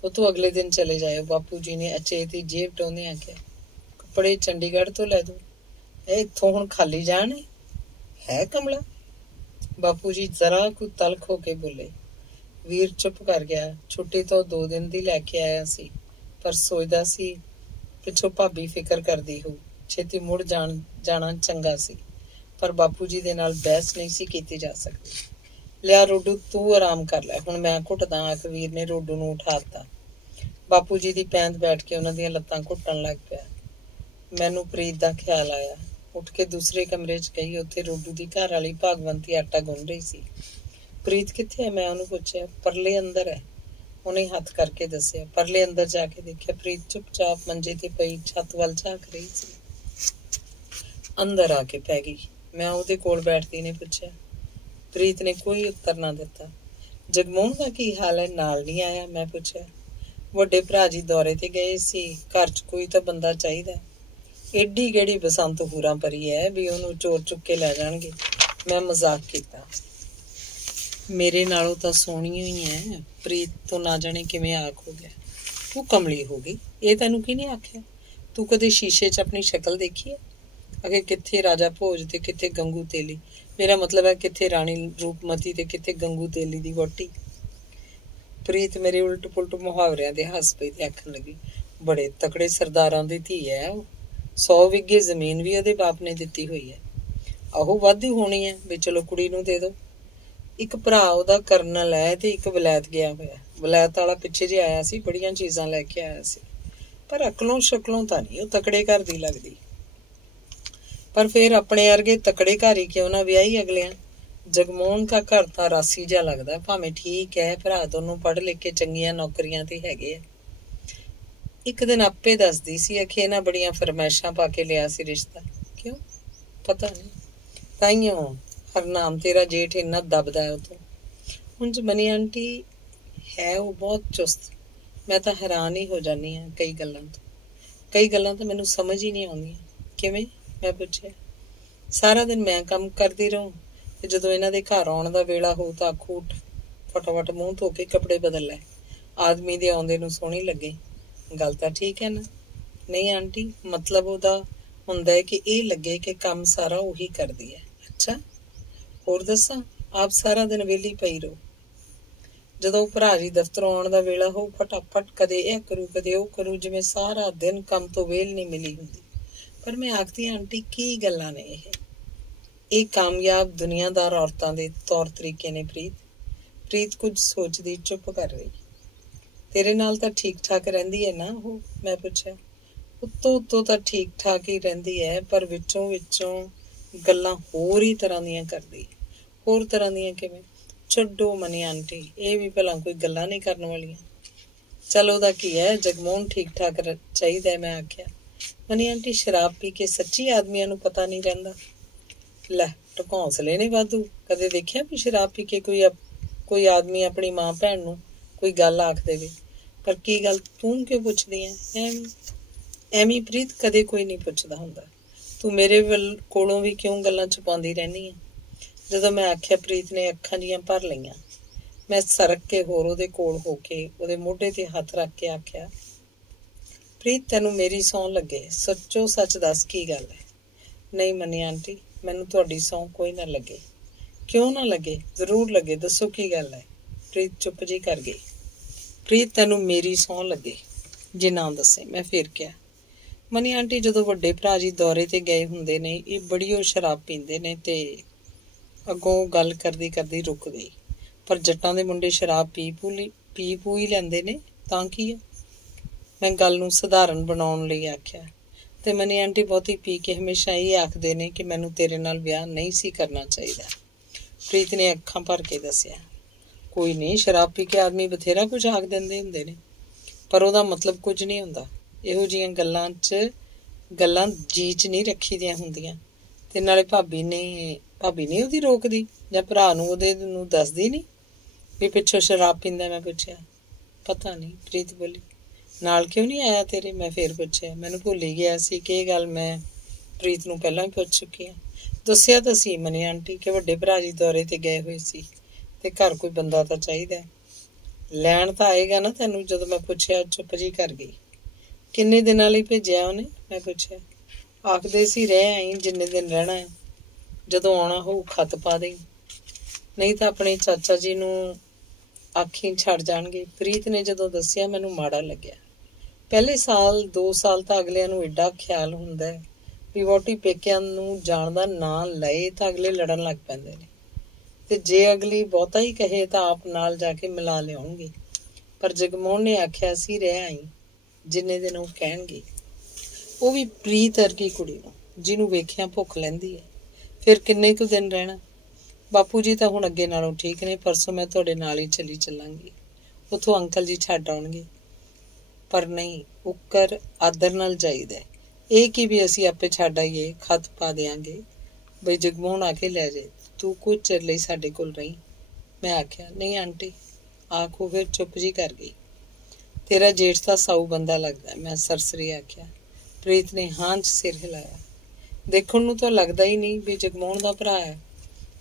ਉਹ ਤੋਂ ਅਗਲੇ ਦਿਨ ਚਲੇ ਜਾਇਓ। ਬਾਪੂ ਜੀ ਨੇ ਅਚੇਤ ਜੇਬ ਟੋਂਦੇ ਆਖਿਆ। ਕੱਪੜੇ ਚੰਡੀਗੜ੍ਹ ਤੋਂ ਲੈ ਦੋ, ਇਹ ਇੱਥੋਂ ਹੁਣ ਖਾਲੀ ਜਾਣ ਹੈ ਕਮਲਾ? ਬਾਪੂ ਜੀ ਜ਼ਰਾ ਕੁ ਤਲਖ ਹੋ ਕੇ ਬੋਲੇ। ਵੀਰ ਚੁੱਪ ਕਰ ਗਿਆ। ਛੁੱਟੀ ਤੋਂ 2 ਦਿਨ ਦੀ ਲੈ ਕੇ ਆਇਆ ਸੀ, ਪਰ ਸੋਚਦਾ ਸੀ ਪਿੱਛੋਂ ਭਾਬੀ ਫਿਕਰ ਕਰਦੀ ਹੋ, ਛੇਤੀ ਮੁੜ ਜਾਣਾ ਚੰਗਾ ਸੀ। ਪਰ ਬਾਪੂ ਜੀ ਦੇ ਨਾਲ ਬਹਿਸ ਨਹੀਂ ਸੀ ਕੀਤੀ ਜਾ ਸਕਦੀ। ਲਿਆ ਰੋਡੂ, ਤੂੰ ਆਰਾਮ ਕਰ ਲੈ, ਹੁਣ ਮੈਂ ਘੁੱਟਦਾ। ਆਖ ਵੀਰ ਨੇ ਰੋਡੂ ਨੂੰ ਉਠਾ ਦਿੱਤਾ। ਬਾਪੂ ਜੀ ਦੀ ਪੈਂਦ ਬੈਠ ਕੇ ਉਹਨਾਂ ਦੀਆਂ ਲੱਤਾਂ ਘੁੱਟਣ ਲੱਗ ਪਿਆ। ਮੈਨੂੰ ਪ੍ਰੀਤ ਦਾ ਖਿਆਲ ਆਇਆ। ਉੱਠ ਕੇ ਦੂਸਰੇ ਕਮਰੇ 'ਚ ਗਈ। ਉੱਥੇ ਰੋਡੂ ਦੀ ਘਰ ਵਾਲੀ ਭਾਗਵੰਤੀ ਆਟਾ ਗੁੰਨ ਰਹੀ ਸੀ। ਪ੍ਰੀਤ ਕਿੱਥੇ ਹੈ? ਮੈਂ ਉਹਨੂੰ ਪੁੱਛਿਆ। ਪਰਲੇ ਅੰਦਰ ਹੈ, ਉਹਨੇ ਹੱਥ ਕਰਕੇ ਦੱਸਿਆ। ਪਰਲੇ ਅੰਦਰ ਜਾ ਕੇ ਦੇਖਿਆ ਪ੍ਰੀਤ ਚੁੱਪਚਾਪ ਮੰਜੇ ਤੇ ਪਈ ਛੱਤ ਵੱਲ ਝਾਕ ਰਹੀ ਸੀ। ਅੰਦਰ ਆ ਕੇ ਪੈ ਗਈ। ਮੈਂ ਉਹਦੇ ਕੋਲ ਬੈਠਦੀ ਨੇ ਪੁੱਛਿਆ। ਪ੍ਰੀਤ ਨੇ ਕੋਈ ਉੱਤਰ ਨਾ ਦਿੱਤਾ। ਜਗਮੋਹਨ ਦਾ ਕੀ ਹਾਲ ਹੈ? ਨਾਲ ਨਹੀਂ ਆਇਆ? ਮੈਂ ਪੁੱਛਿਆ। ਵੱਡੇ ਭਰਾ ਜੀ ਦੌਰੇ ਤੇ ਗਏ ਸੀ, ਘਰ 'ਚ ਕੋਈ ਤਾਂ ਬੰਦਾ ਚਾਹੀਦਾ। ਏਡੀ ਕਿਹੜੀ ਬਸੰਤ ਹੂਰਾਂ ਭਰੀ ਹੈ ਵੀ ਉਹਨੂੰ ਚੋਰ ਚੁੱਕ ਕੇ ਲੈ ਜਾਣਗੇ? ਮੈਂ ਮਜ਼ਾਕ ਕੀਤਾ। ਮੇਰੇ ਨਾਲੋਂ ਤਾਂ ਸੋਹਣੀ ਹੀ ਹੈ। ਪ੍ਰੀਤ ਤੋਂ ਨਾ ਜਾਣੇ ਕਿਵੇਂ ਆਖ ਹੋ ਗਿਆ। ਤੂੰ ਕਮਲੀ ਹੋ ਗਈ, ਇਹ ਤੈਨੂੰ ਕਿਹਨੇ ਆਖਿਆ? ਤੂੰ ਕਦੇ ਸ਼ੀਸ਼ੇ 'ਚ ਆਪਣੀ ਸ਼ਕਲ ਦੇਖੀ ਹੈ? ਅਗੇ ਕਿੱਥੇ ਰਾਜਾ ਭੋਜ ਤੇ ਕਿੱਥੇ ਗੰਗੂ ਤੇਲੀ, ਮੇਰਾ ਮਤਲਬ ਹੈ ਕਿੱਥੇ ਰਾਣੀ ਰੂਪਮਤੀ ਤੇ ਕਿੱਥੇ ਗੰਗੂ ਤੇਲੀ ਦੀ ਵਹੁਟੀ। ਪ੍ਰੀਤ ਮੇਰੇ ਉਲਟ ਪੁਲਟ ਮੁਹਾਵਰਿਆਂ ਦੇ ਹੱਸ ਪਈ ਤੇ ਆਖਣ ਲੱਗੀ, ਬੜੇ ਤਕੜੇ ਸਰਦਾਰਾਂ ਦੀ ਧੀ ਹੈ ਉਹ। 100 ਵਿਗੇ ਜ਼ਮੀਨ ਵੀ ਉਹਦੇ ਬਾਪ ਨੇ ਦਿੱਤੀ ਹੋਈ ਹੈ। ਆਹੋ ਵਾਧੀ ਹੋਣੀ ਹੈ ਵੀ ਚਲੋ ਕੁੜੀ ਨੂੰ ਦੇ ਦੋ। ਇੱਕ ਭਰਾ ਉਹਦਾ ਕਰਨਲ ਹੈ ਤੇ ਇੱਕ ਵਲੈਤ ਗਿਆ ਹੋਇਆ। ਵਲੈਤ ਵਾਲਾ ਪਿੱਛੇ ਜੇ ਆਇਆ ਸੀ, ਬੜੀਆਂ ਚੀਜ਼ਾਂ ਲੈ ਕੇ ਆਇਆ ਸੀ, ਪਰ ਅਕਲੋਂ ਸ਼ਕਲੋਂ ਤਾਂ ਨਹੀਂ ਉਹ ਤਕੜੇ ਘਰ ਦੀ ਲੱਗਦੀ। ਪਰ ਫੇਰ ਆਪਣੇ ਵਰਗੇ ਤਕੜੇ ਘਰ ਹੀ ਕਿਉਂ ਨਾ ਵਿਆਹੀ ਅਗਲਿਆਂ। ਜਗਮੋਹਨ ਦਾ ਘਰ ਤਾਂ ਰਾਸੀ ਜਿਹਾ ਲੱਗਦਾ। ਭਾਵੇਂ ਠੀਕ ਹੈ, ਭਰਾ ਦੋਨੋਂ ਪੜ੍ਹ ਲਿਖ ਕੇ ਚੰਗੀਆਂ ਨੌਕਰੀਆਂ ਤੇ ਹੈਗੇ ਆ। ਇੱਕ ਦਿਨ ਆਪੇ ਦੱਸਦੀ ਸੀ, ਅਖੇ ਨਾ ਬੜੀਆਂ ਫਰਮਾਇਸ਼ਾਂ ਪਾ ਕੇ ਲਿਆ ਸੀ ਰਿਸ਼ਤਾ। ਕਿਉਂ? ਪਤਾ ਨਹੀਂ, ਤਾਈਓ ਹਰਨਾਮ ਤੇਰਾ ਜੇਠ ਇੰਨਾ ਦਬਦਾ ਹੈ ਉਤੋਂ। ਹੁਣ ਮਨੀ ਆਂਟੀ ਹੈ ਉਹ ਬਹੁਤ ਚੁਸਤ। ਮੈਂ ਤਾਂ ਹੈਰਾਨ ਹੀ ਹੋ ਜਾਂਦੀ ਹਾਂ ਕਈ ਗੱਲਾਂ ਤਾਂ ਮੈਨੂੰ ਸਮਝ ਹੀ ਨਹੀਂ ਆਉਂਦੀਆਂ। ਕਿਵੇਂ? ਮੈਂ ਪੁੱਛਿਆ। ਸਾਰਾ ਦਿਨ ਮੈਂ ਕੰਮ ਕਰਦੀ ਰਹੂੰ ਤੇ ਜਦੋਂ ਇਹਨਾਂ ਦੇ ਘਰ ਆਉਣ ਦਾ ਵੇਲਾ ਹੋ ਤਾਂ ਆਖੂ ਉੱਠ, ਫਟਾਫਟ ਮੂੰਹ ਧੋ ਕੇ ਕੱਪੜੇ ਬਦਲ ਲੈ, ਆਦਮੀ ਦੇ ਆਉਂਦੇ ਨੂੰ ਸੋਹਣੀ ਲੱਗੇ। ਗੱਲ ਤਾਂ ਠੀਕ ਹੈ ਨਾ? ਨਹੀਂ ਆਂਟੀ, ਮਤਲਬ ਉਹਦਾ ਹੁੰਦਾ ਹੈ ਕਿ ਇਹ ਲੱਗੇ ਕਿ ਕੰਮ ਸਾਰਾ ਉਹੀ ਕਰਦੀ ਹੈ। ਅੱਛਾ, ਹੋਰ ਦੱਸਾਂ? ਆਪ ਸਾਰਾ ਦਿਨ ਵਿਹਲੀ ਪਈ ਰਹੋ। ਜਦੋਂ ਭਰਾ ਜੀ ਦਫ਼ਤਰੋਂ ਆਉਣ ਦਾ ਵੇਲਾ ਹੋ, ਫਟਾਫਟ ਕਦੇ ਇਹ ਕਰੂ ਕਦੇ ਉਹ ਕਰੂ, ਜਿਵੇਂ ਸਾਰਾ ਦਿਨ ਕੰਮ ਤੋਂ ਵੇਲ ਨਹੀਂ ਮਿਲੀ ਹੁੰਦੀ। ਪਰ ਮੈਂ ਆਖਦੀ ਆਂਟੀ ਕੀ ਗੱਲਾਂ ਨੇ ਇਹ ਕਾਮਯਾਬ ਦੁਨੀਆਦਾਰ ਔਰਤਾਂ ਦੇ ਤੌਰ ਤਰੀਕੇ ਨੇ। ਪ੍ਰੀਤ ਕੁਝ ਸੋਚਦੀ ਚੁੱਪ ਕਰ ਰਹੀ। ਤੇਰੇ ਨਾਲ ਤਾਂ ਠੀਕ ਠਾਕ ਰਹਿੰਦੀ ਹੈ ਨਾ ਉਹ? ਮੈਂ ਪੁੱਛਿਆ। ਉੱਤੋਂ ਤਾਂ ਠੀਕ ਠਾਕ ਹੀ ਰਹਿੰਦੀ ਹੈ, ਪਰ ਵਿੱਚੋਂ ਗੱਲਾਂ ਹੋਰ ਹੀ ਤਰ੍ਹਾਂ ਦੀਆਂ ਕਰਦੀ। ਹੋਰ ਤਰ੍ਹਾਂ ਦੀਆਂ ਕਿਵੇਂ? ਛੱਡੋ ਮਨੀ ਆਂਟੀ, ਇਹ ਵੀ ਭਲਾ ਕੋਈ ਗੱਲਾਂ ਨਹੀਂ ਕਰਨ ਵਾਲੀਆਂ। ਚਲ ਉਹਦਾ ਕੀ ਹੈ, ਜਗਮੋਹਨ ਠੀਕ ਠਾਕ ਚਾਹੀਦਾ। ਮੈਂ ਆਖਿਆ। ਮਨੀ ਆਂਟੀ ਸ਼ਰਾਬ ਪੀ ਕੇ ਸੱਚੀ ਆਦਮੀਆਂ ਨੂੰ ਪਤਾ ਨਹੀਂ ਰਹਿੰਦਾ। ਲੈ ਢਕੌਂਸਲੇ ਨੇ ਵਾਧੂ। ਕਦੇ ਦੇਖਿਆ ਵੀ ਸ਼ਰਾਬ ਪੀ ਕੇ ਕੋਈ ਆਦਮੀ ਆਪਣੀ ਮਾਂ ਭੈਣ ਨੂੰ ਕੋਈ ਗੱਲ ਆਖ ਦੇਵੇ? ਪਰ ਕੀ ਗੱਲ, ਤੂੰ ਕਿਉਂ ਪੁੱਛਦੀ ਐ? ਐਵੇਂ ਪ੍ਰੀਤ, ਕਦੇ ਕੋਈ ਨਹੀਂ ਪੁੱਛਦਾ ਹੁੰਦਾ। ਤੂੰ ਮੇਰੇ ਕੋਲੋਂ ਵੀ ਕਿਉਂ ਗੱਲਾਂ ਛੁਪਾਉਂਦੀ ਰਹਿੰਦੀ ਹੈ? ਜਦੋਂ ਮੈਂ ਆਖਿਆ, ਪ੍ਰੀਤ ਨੇ ਅੱਖਾਂ ਜੀਆਂ ਭਰ ਲਈਆਂ। ਮੈਂ ਸਰਕ ਕੇ ਹੋਰ ਉਹਦੇ ਕੋਲ ਹੋ ਕੇ ਉਹਦੇ ਮੋਢੇ ਤੇ ਹੱਥ ਰੱਖ ਕੇ ਆਖਿਆ, ਪ੍ਰੀਤ ਤੈਨੂੰ ਮੇਰੀ ਸਹੁੰ ਲੱਗੇ, ਸੱਚੋ ਸੱਚ ਦੱਸ ਕੀ ਗੱਲ ਹੈ? ਨਹੀਂ ਮਨੀ ਆਂਟੀ, ਮੈਨੂੰ ਤੁਹਾਡੀ ਸਹੁੰ ਕੋਈ ਨਾ ਲੱਗੇ। ਕਿਉਂ ਨਾ ਲੱਗੇ? ਜ਼ਰੂਰ ਲੱਗੇ, ਦੱਸੋ ਕੀ ਗੱਲ ਹੈ? ਪ੍ਰੀਤ ਚੁੱਪ ਜਿਹੀ ਕਰ ਗਈ। ਪ੍ਰੀਤ ਤੈਨੂੰ ਮੇਰੀ ਸਹੁੰ ਲੱਗੇ ਜੇ ਨਾ ਦੱਸੇ। ਮੈਂ ਫੇਰ ਕਿਹਾ, ਮਨੀ ਆਂਟੀ ਜਦੋਂ ਵੱਡੇ ਭਰਾ ਜੀ ਦੌਰੇ ਤੇ ਗਏ ਹੁੰਦੇ ਨੇ, ਇਹ ਬੜੀ ਉਹ ਸ਼ਰਾਬ ਪੀਂਦੇ ਨੇ। ਤੇ ਅੱਗੋਂ ਗੱਲ ਕਰਦੀ ਰੁਕ ਗਈ। ਪਰ ਜੱਟਾਂ ਦੇ ਮੁੰਡੇ ਸ਼ਰਾਬ ਪੀ ਪੂ ਹੀ ਲੈਂਦੇ ਨੇ, ਤਾਂ ਕੀ ਹੈ? ਮੈਂ ਗੱਲ ਨੂੰ ਸਧਾਰਨ ਬਣਾਉਣ ਲਈ ਆਖਿਆ। ਤੇ ਮਨੀ ਆਂਟੀ ਬਹੁਤੀ ਪੀ ਕੇ ਹਮੇਸ਼ਾ ਇਹ ਆਖਦੇ ਨੇ ਕਿ ਮੈਨੂੰ ਤੇਰੇ ਨਾਲ ਵਿਆਹ ਨਹੀਂ ਸੀ ਕਰਨਾ ਚਾਹੀਦਾ। ਪ੍ਰੀਤ ਨੇ ਅੱਖਾਂ ਭਰ ਕੇ ਦੱਸਿਆ। ਕੋਈ ਨਹੀਂ, ਸ਼ਰਾਬ ਪੀ ਕੇ ਆਦਮੀ ਬਥੇਰਾ ਕੁਝ ਆਖ ਦਿੰਦੇ ਹੁੰਦੇ ਨੇ, ਪਰ ਉਹਦਾ ਮਤਲਬ ਕੁਝ ਨਹੀਂ ਹੁੰਦਾ। ਇਹੋ ਜਿਹੀਆਂ ਗੱਲਾਂ ਜੀ 'ਚ ਨਹੀਂ ਰੱਖੀ ਦੀਆਂ ਹੁੰਦੀਆਂ। ਤੇ ਨਾਲੇ ਭਾਬੀ ਨੇ ਉਹਦੀ ਰੋਕਦੀ, ਜਾਂ ਭਰਾ ਨੂੰ ਉਹਦੇ ਨੂੰ ਦੱਸਦੀ ਨਹੀਂ ਵੀ ਪਿੱਛੋਂ ਸ਼ਰਾਬ ਪੀਂਦਾ? ਮੈਂ ਪੁੱਛਿਆ। ਪਤਾ ਨਹੀਂ, ਪ੍ਰੀਤ ਬੋਲੀ। ਨਾਲ ਕਿਉਂ ਨਹੀਂ ਆਇਆ ਤੇਰੇ? ਮੈਂ ਫੇਰ ਪੁੱਛਿਆ। ਮੈਨੂੰ ਭੁੱਲ ਹੀ ਗਿਆ ਸੀ ਕਿ ਇਹ ਗੱਲ ਮੈਂ ਪ੍ਰੀਤ ਨੂੰ ਪਹਿਲਾਂ ਹੀ ਪੁੱਛ ਚੁੱਕੀ ਹਾਂ। ਦੱਸਿਆ ਤਾਂ ਸੀ ਮਨੀ ਆਂਟੀ ਕਿ ਵੱਡੇ ਭਰਾ ਜੀ ਦੌਰੇ ਤੇ ਗਏ ਹੋਏ ਸੀ ਤੇ ਘਰ ਕੋਈ ਬੰਦਾ ਤਾਂ ਚਾਹੀਦਾ। ਲੈਣ ਤਾਂ ਆਏਗਾ ਨਾ ਤੈਨੂੰ? ਜਦੋਂ ਮੈਂ ਪੁੱਛਿਆ ਚੁੱਪ ਜਿਹੀ ਕਰ ਗਈ। ਕਿੰਨੇ ਦਿਨਾਂ ਲਈ ਭੇਜਿਆ ਉਹਨੇ? ਮੈਂ ਪੁੱਛਿਆ। ਆਖਦੇ ਸੀ ਰਹਿ ਆਈ, ਜਿੰਨੇ ਦਿਨ ਰਹਿਣਾ ਹੈ। ਜਦੋਂ ਆਉਣਾ ਹੋਊ ਖਤ ਪਾ ਦੇਈ, ਨਹੀਂ ਤਾਂ ਆਪਣੇ ਚਾਚਾ ਜੀ ਨੂੰ ਆਖੀ ਛੱਡ ਜਾਣਗੇ। ਪ੍ਰੀਤ ਨੇ ਜਦੋਂ ਦੱਸਿਆ ਮੈਨੂੰ ਮਾੜਾ ਲੱਗਿਆ। ਪਹਿਲੇ 2 ਸਾਲ ਤਾਂ ਅਗਲਿਆਂ ਨੂੰ ਏਡਾ ਖਿਆਲ ਹੁੰਦਾ ਵੀ ਵਹੁਟੀ ਪੇਕਿਆਂ ਨੂੰ ਜਾਣ ਦਾ ਨਾਂ ਲਏ ਤਾਂ ਅਗਲੇ ਲੜਨ ਲੱਗ ਪੈਂਦੇ ਨੇ, ਤੇ ਜੇ ਅਗਲੀ ਬਹੁਤਾ ਹੀ ਕਹੇ ਤਾਂ ਆਪ ਨਾਲ ਜਾ ਕੇ ਮਿਲਾ ਲਿਆਉਣਗੇ। ਪਰ ਜਗਮੋਹਨ ਨੇ ਆਖਿਆ ਸੀ ਰਹਿ ਆਈ, ਜਿੰਨੇ ਦਿਨ ਉਹ ਕਹਿਣਗੇ। ਉਹ ਵੀ ਪ੍ਰੀਤ ਵਰਗੀ ਕੁੜੀ ਨੂੰ, ਜਿਹਨੂੰ ਵੇਖਿਆ ਭੁੱਖ ਲੈਂਦੀ ਹੈ। ਫਿਰ ਕਿੰਨੇ ਕੁ ਦਿਨ ਰਹਿਣਾ? ਬਾਪੂ ਜੀ ਤਾਂ ਹੁਣ ਅੱਗੇ ਨਾਲੋਂ ਠੀਕ ਨੇ। ਪਰਸੋਂ ਮੈਂ ਤੁਹਾਡੇ ਨਾਲ ਹੀ ਚੱਲਾਂਗੀ। ਉੱਥੋਂ ਅੰਕਲ ਜੀ ਛੱਡ ਆਉਣਗੇ। ਪਰ ਨਹੀਂ, ਉੱਕਰ ਆਦਰ ਨਾਲ ਜਾਈਦਾ। ਇਹ ਕੀ ਵੀ ਅਸੀਂ ਆਪੇ ਛੱਡ ਆਈਏ, ਖਤ ਪਾ ਦਿਆਂਗੇ ਬਈ ਜਗਮੋਹਨ ਆ ਕੇ ਲੈ ਜਾਏ। ਤੂੰ ਕੁਝ ਚਿਰ ਲਈ ਸਾਡੇ ਕੋਲ ਰਹੀ। ਮੈਂ ਆਖਿਆ। ਨਹੀਂ ਆਂਟੀ। ਆਖੋ ਫਿਰ ਚੁੱਪ ਜੀ ਕਰ ਗਈ। ਤੇਰਾ ਜੇਠ ਤਾਂ ਸਾਊ ਬੰਦਾ ਲੱਗਦਾ, ਮੈਂ ਸਰਸਰੀ ਆਖਿਆ। ਪ੍ਰੀਤ ਨੇ ਹਾਂ 'ਚ ਸਿਰ ਹਿਲਾਇਆ। ਦੇਖਣ ਨੂੰ ਤਾਂ ਲੱਗਦਾ ਹੀ ਨਹੀਂ ਵੀ ਜਗਮੋਹਨ ਦਾ ਭਰਾ ਹੈ।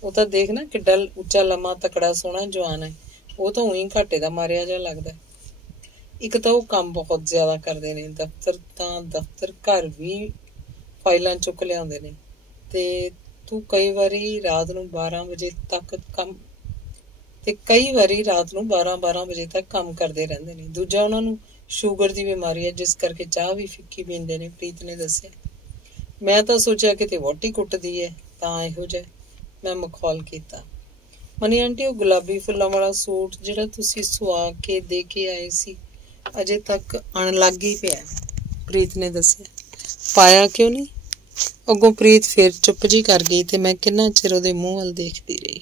ਉਹ ਤਾਂ ਦੇਖ ਨਾ, ਕਿੱਡਾ ਉੱਚਾ ਲੰਮਾ ਤਕੜਾ ਸੋਹਣਾ ਜਵਾਨ ਹੈ। ਉਹ ਤਾਂ ਉਹੀ ਘਾਟੇ ਦਾ ਮਾਰਿਆ ਜਿਹਾ ਲੱਗਦਾ। ਇੱਕ ਤਾਂ ਉਹ ਕੰਮ ਬਹੁਤ ਜ਼ਿਆਦਾ ਕਰਦੇ ਨੇ। ਦਫ਼ਤਰ ਘਰ ਵੀ ਫਾਈਲਾਂ ਚੁੱਕ ਲਿਆਉਂਦੇ ਨੇ। ਤੇ ਤੂੰ ਕਈ ਵਾਰੀ ਰਾਤ ਨੂੰ 12 ਵਜੇ ਤੱਕ ਕੰਮ ਕਰਦੇ ਰਹਿੰਦੇ ਨੇ। ਦੂਜਾ ਉਹਨਾਂ ਨੂੰ ਸ਼ੂਗਰ ਦੀ ਬਿਮਾਰੀ ਹੈ, ਜਿਸ ਕਰਕੇ ਚਾਹ ਵੀ ਫਿੱਕੀ ਪੀਂਦੇ ਨੇ, ਪ੍ਰੀਤ ਨੇ ਦੱਸਿਆ। ਮੈਂ ਤਾਂ ਸੋਚਿਆ ਕਿਤੇ ਵਹੁਟੀ ਕੁੱਟਦੀ ਹੈ ਤਾਂ ਇਹੋ ਜਿਹਾ। ਮੈਂ ਮਖੌਲ ਕੀਤਾ। ਮਨੀ ਆਂਟੀ, ਉਹ ਗੁਲਾਬੀ ਫੁੱਲਾਂ ਵਾਲਾ ਸੂਟ ਜਿਹੜਾ ਤੁਸੀਂ ਸੁਆ ਕੇ ਦੇ ਕੇ ਆਏ ਸੀ ਅਜੇ ਤੱਕ ਆਉਣ ਲੱਗ ਹੀ ਪਿਆ, ਪ੍ਰੀਤ ਨੇ ਦੱਸਿਆ। ਪਾਇਆ ਕਿਉਂ ਨਹੀਂ? ਅੱਗੋਂ ਪ੍ਰੀਤ ਫਿਰ ਚੁੱਪ ਜਿਹੀ ਕਰ ਗਈ ਤੇ ਮੈਂ ਕਿੰਨਾ ਚਿਰ ਉਹਦੇ ਮੂੰਹ ਵੱਲ ਦੇਖਦੀ ਰਹੀ।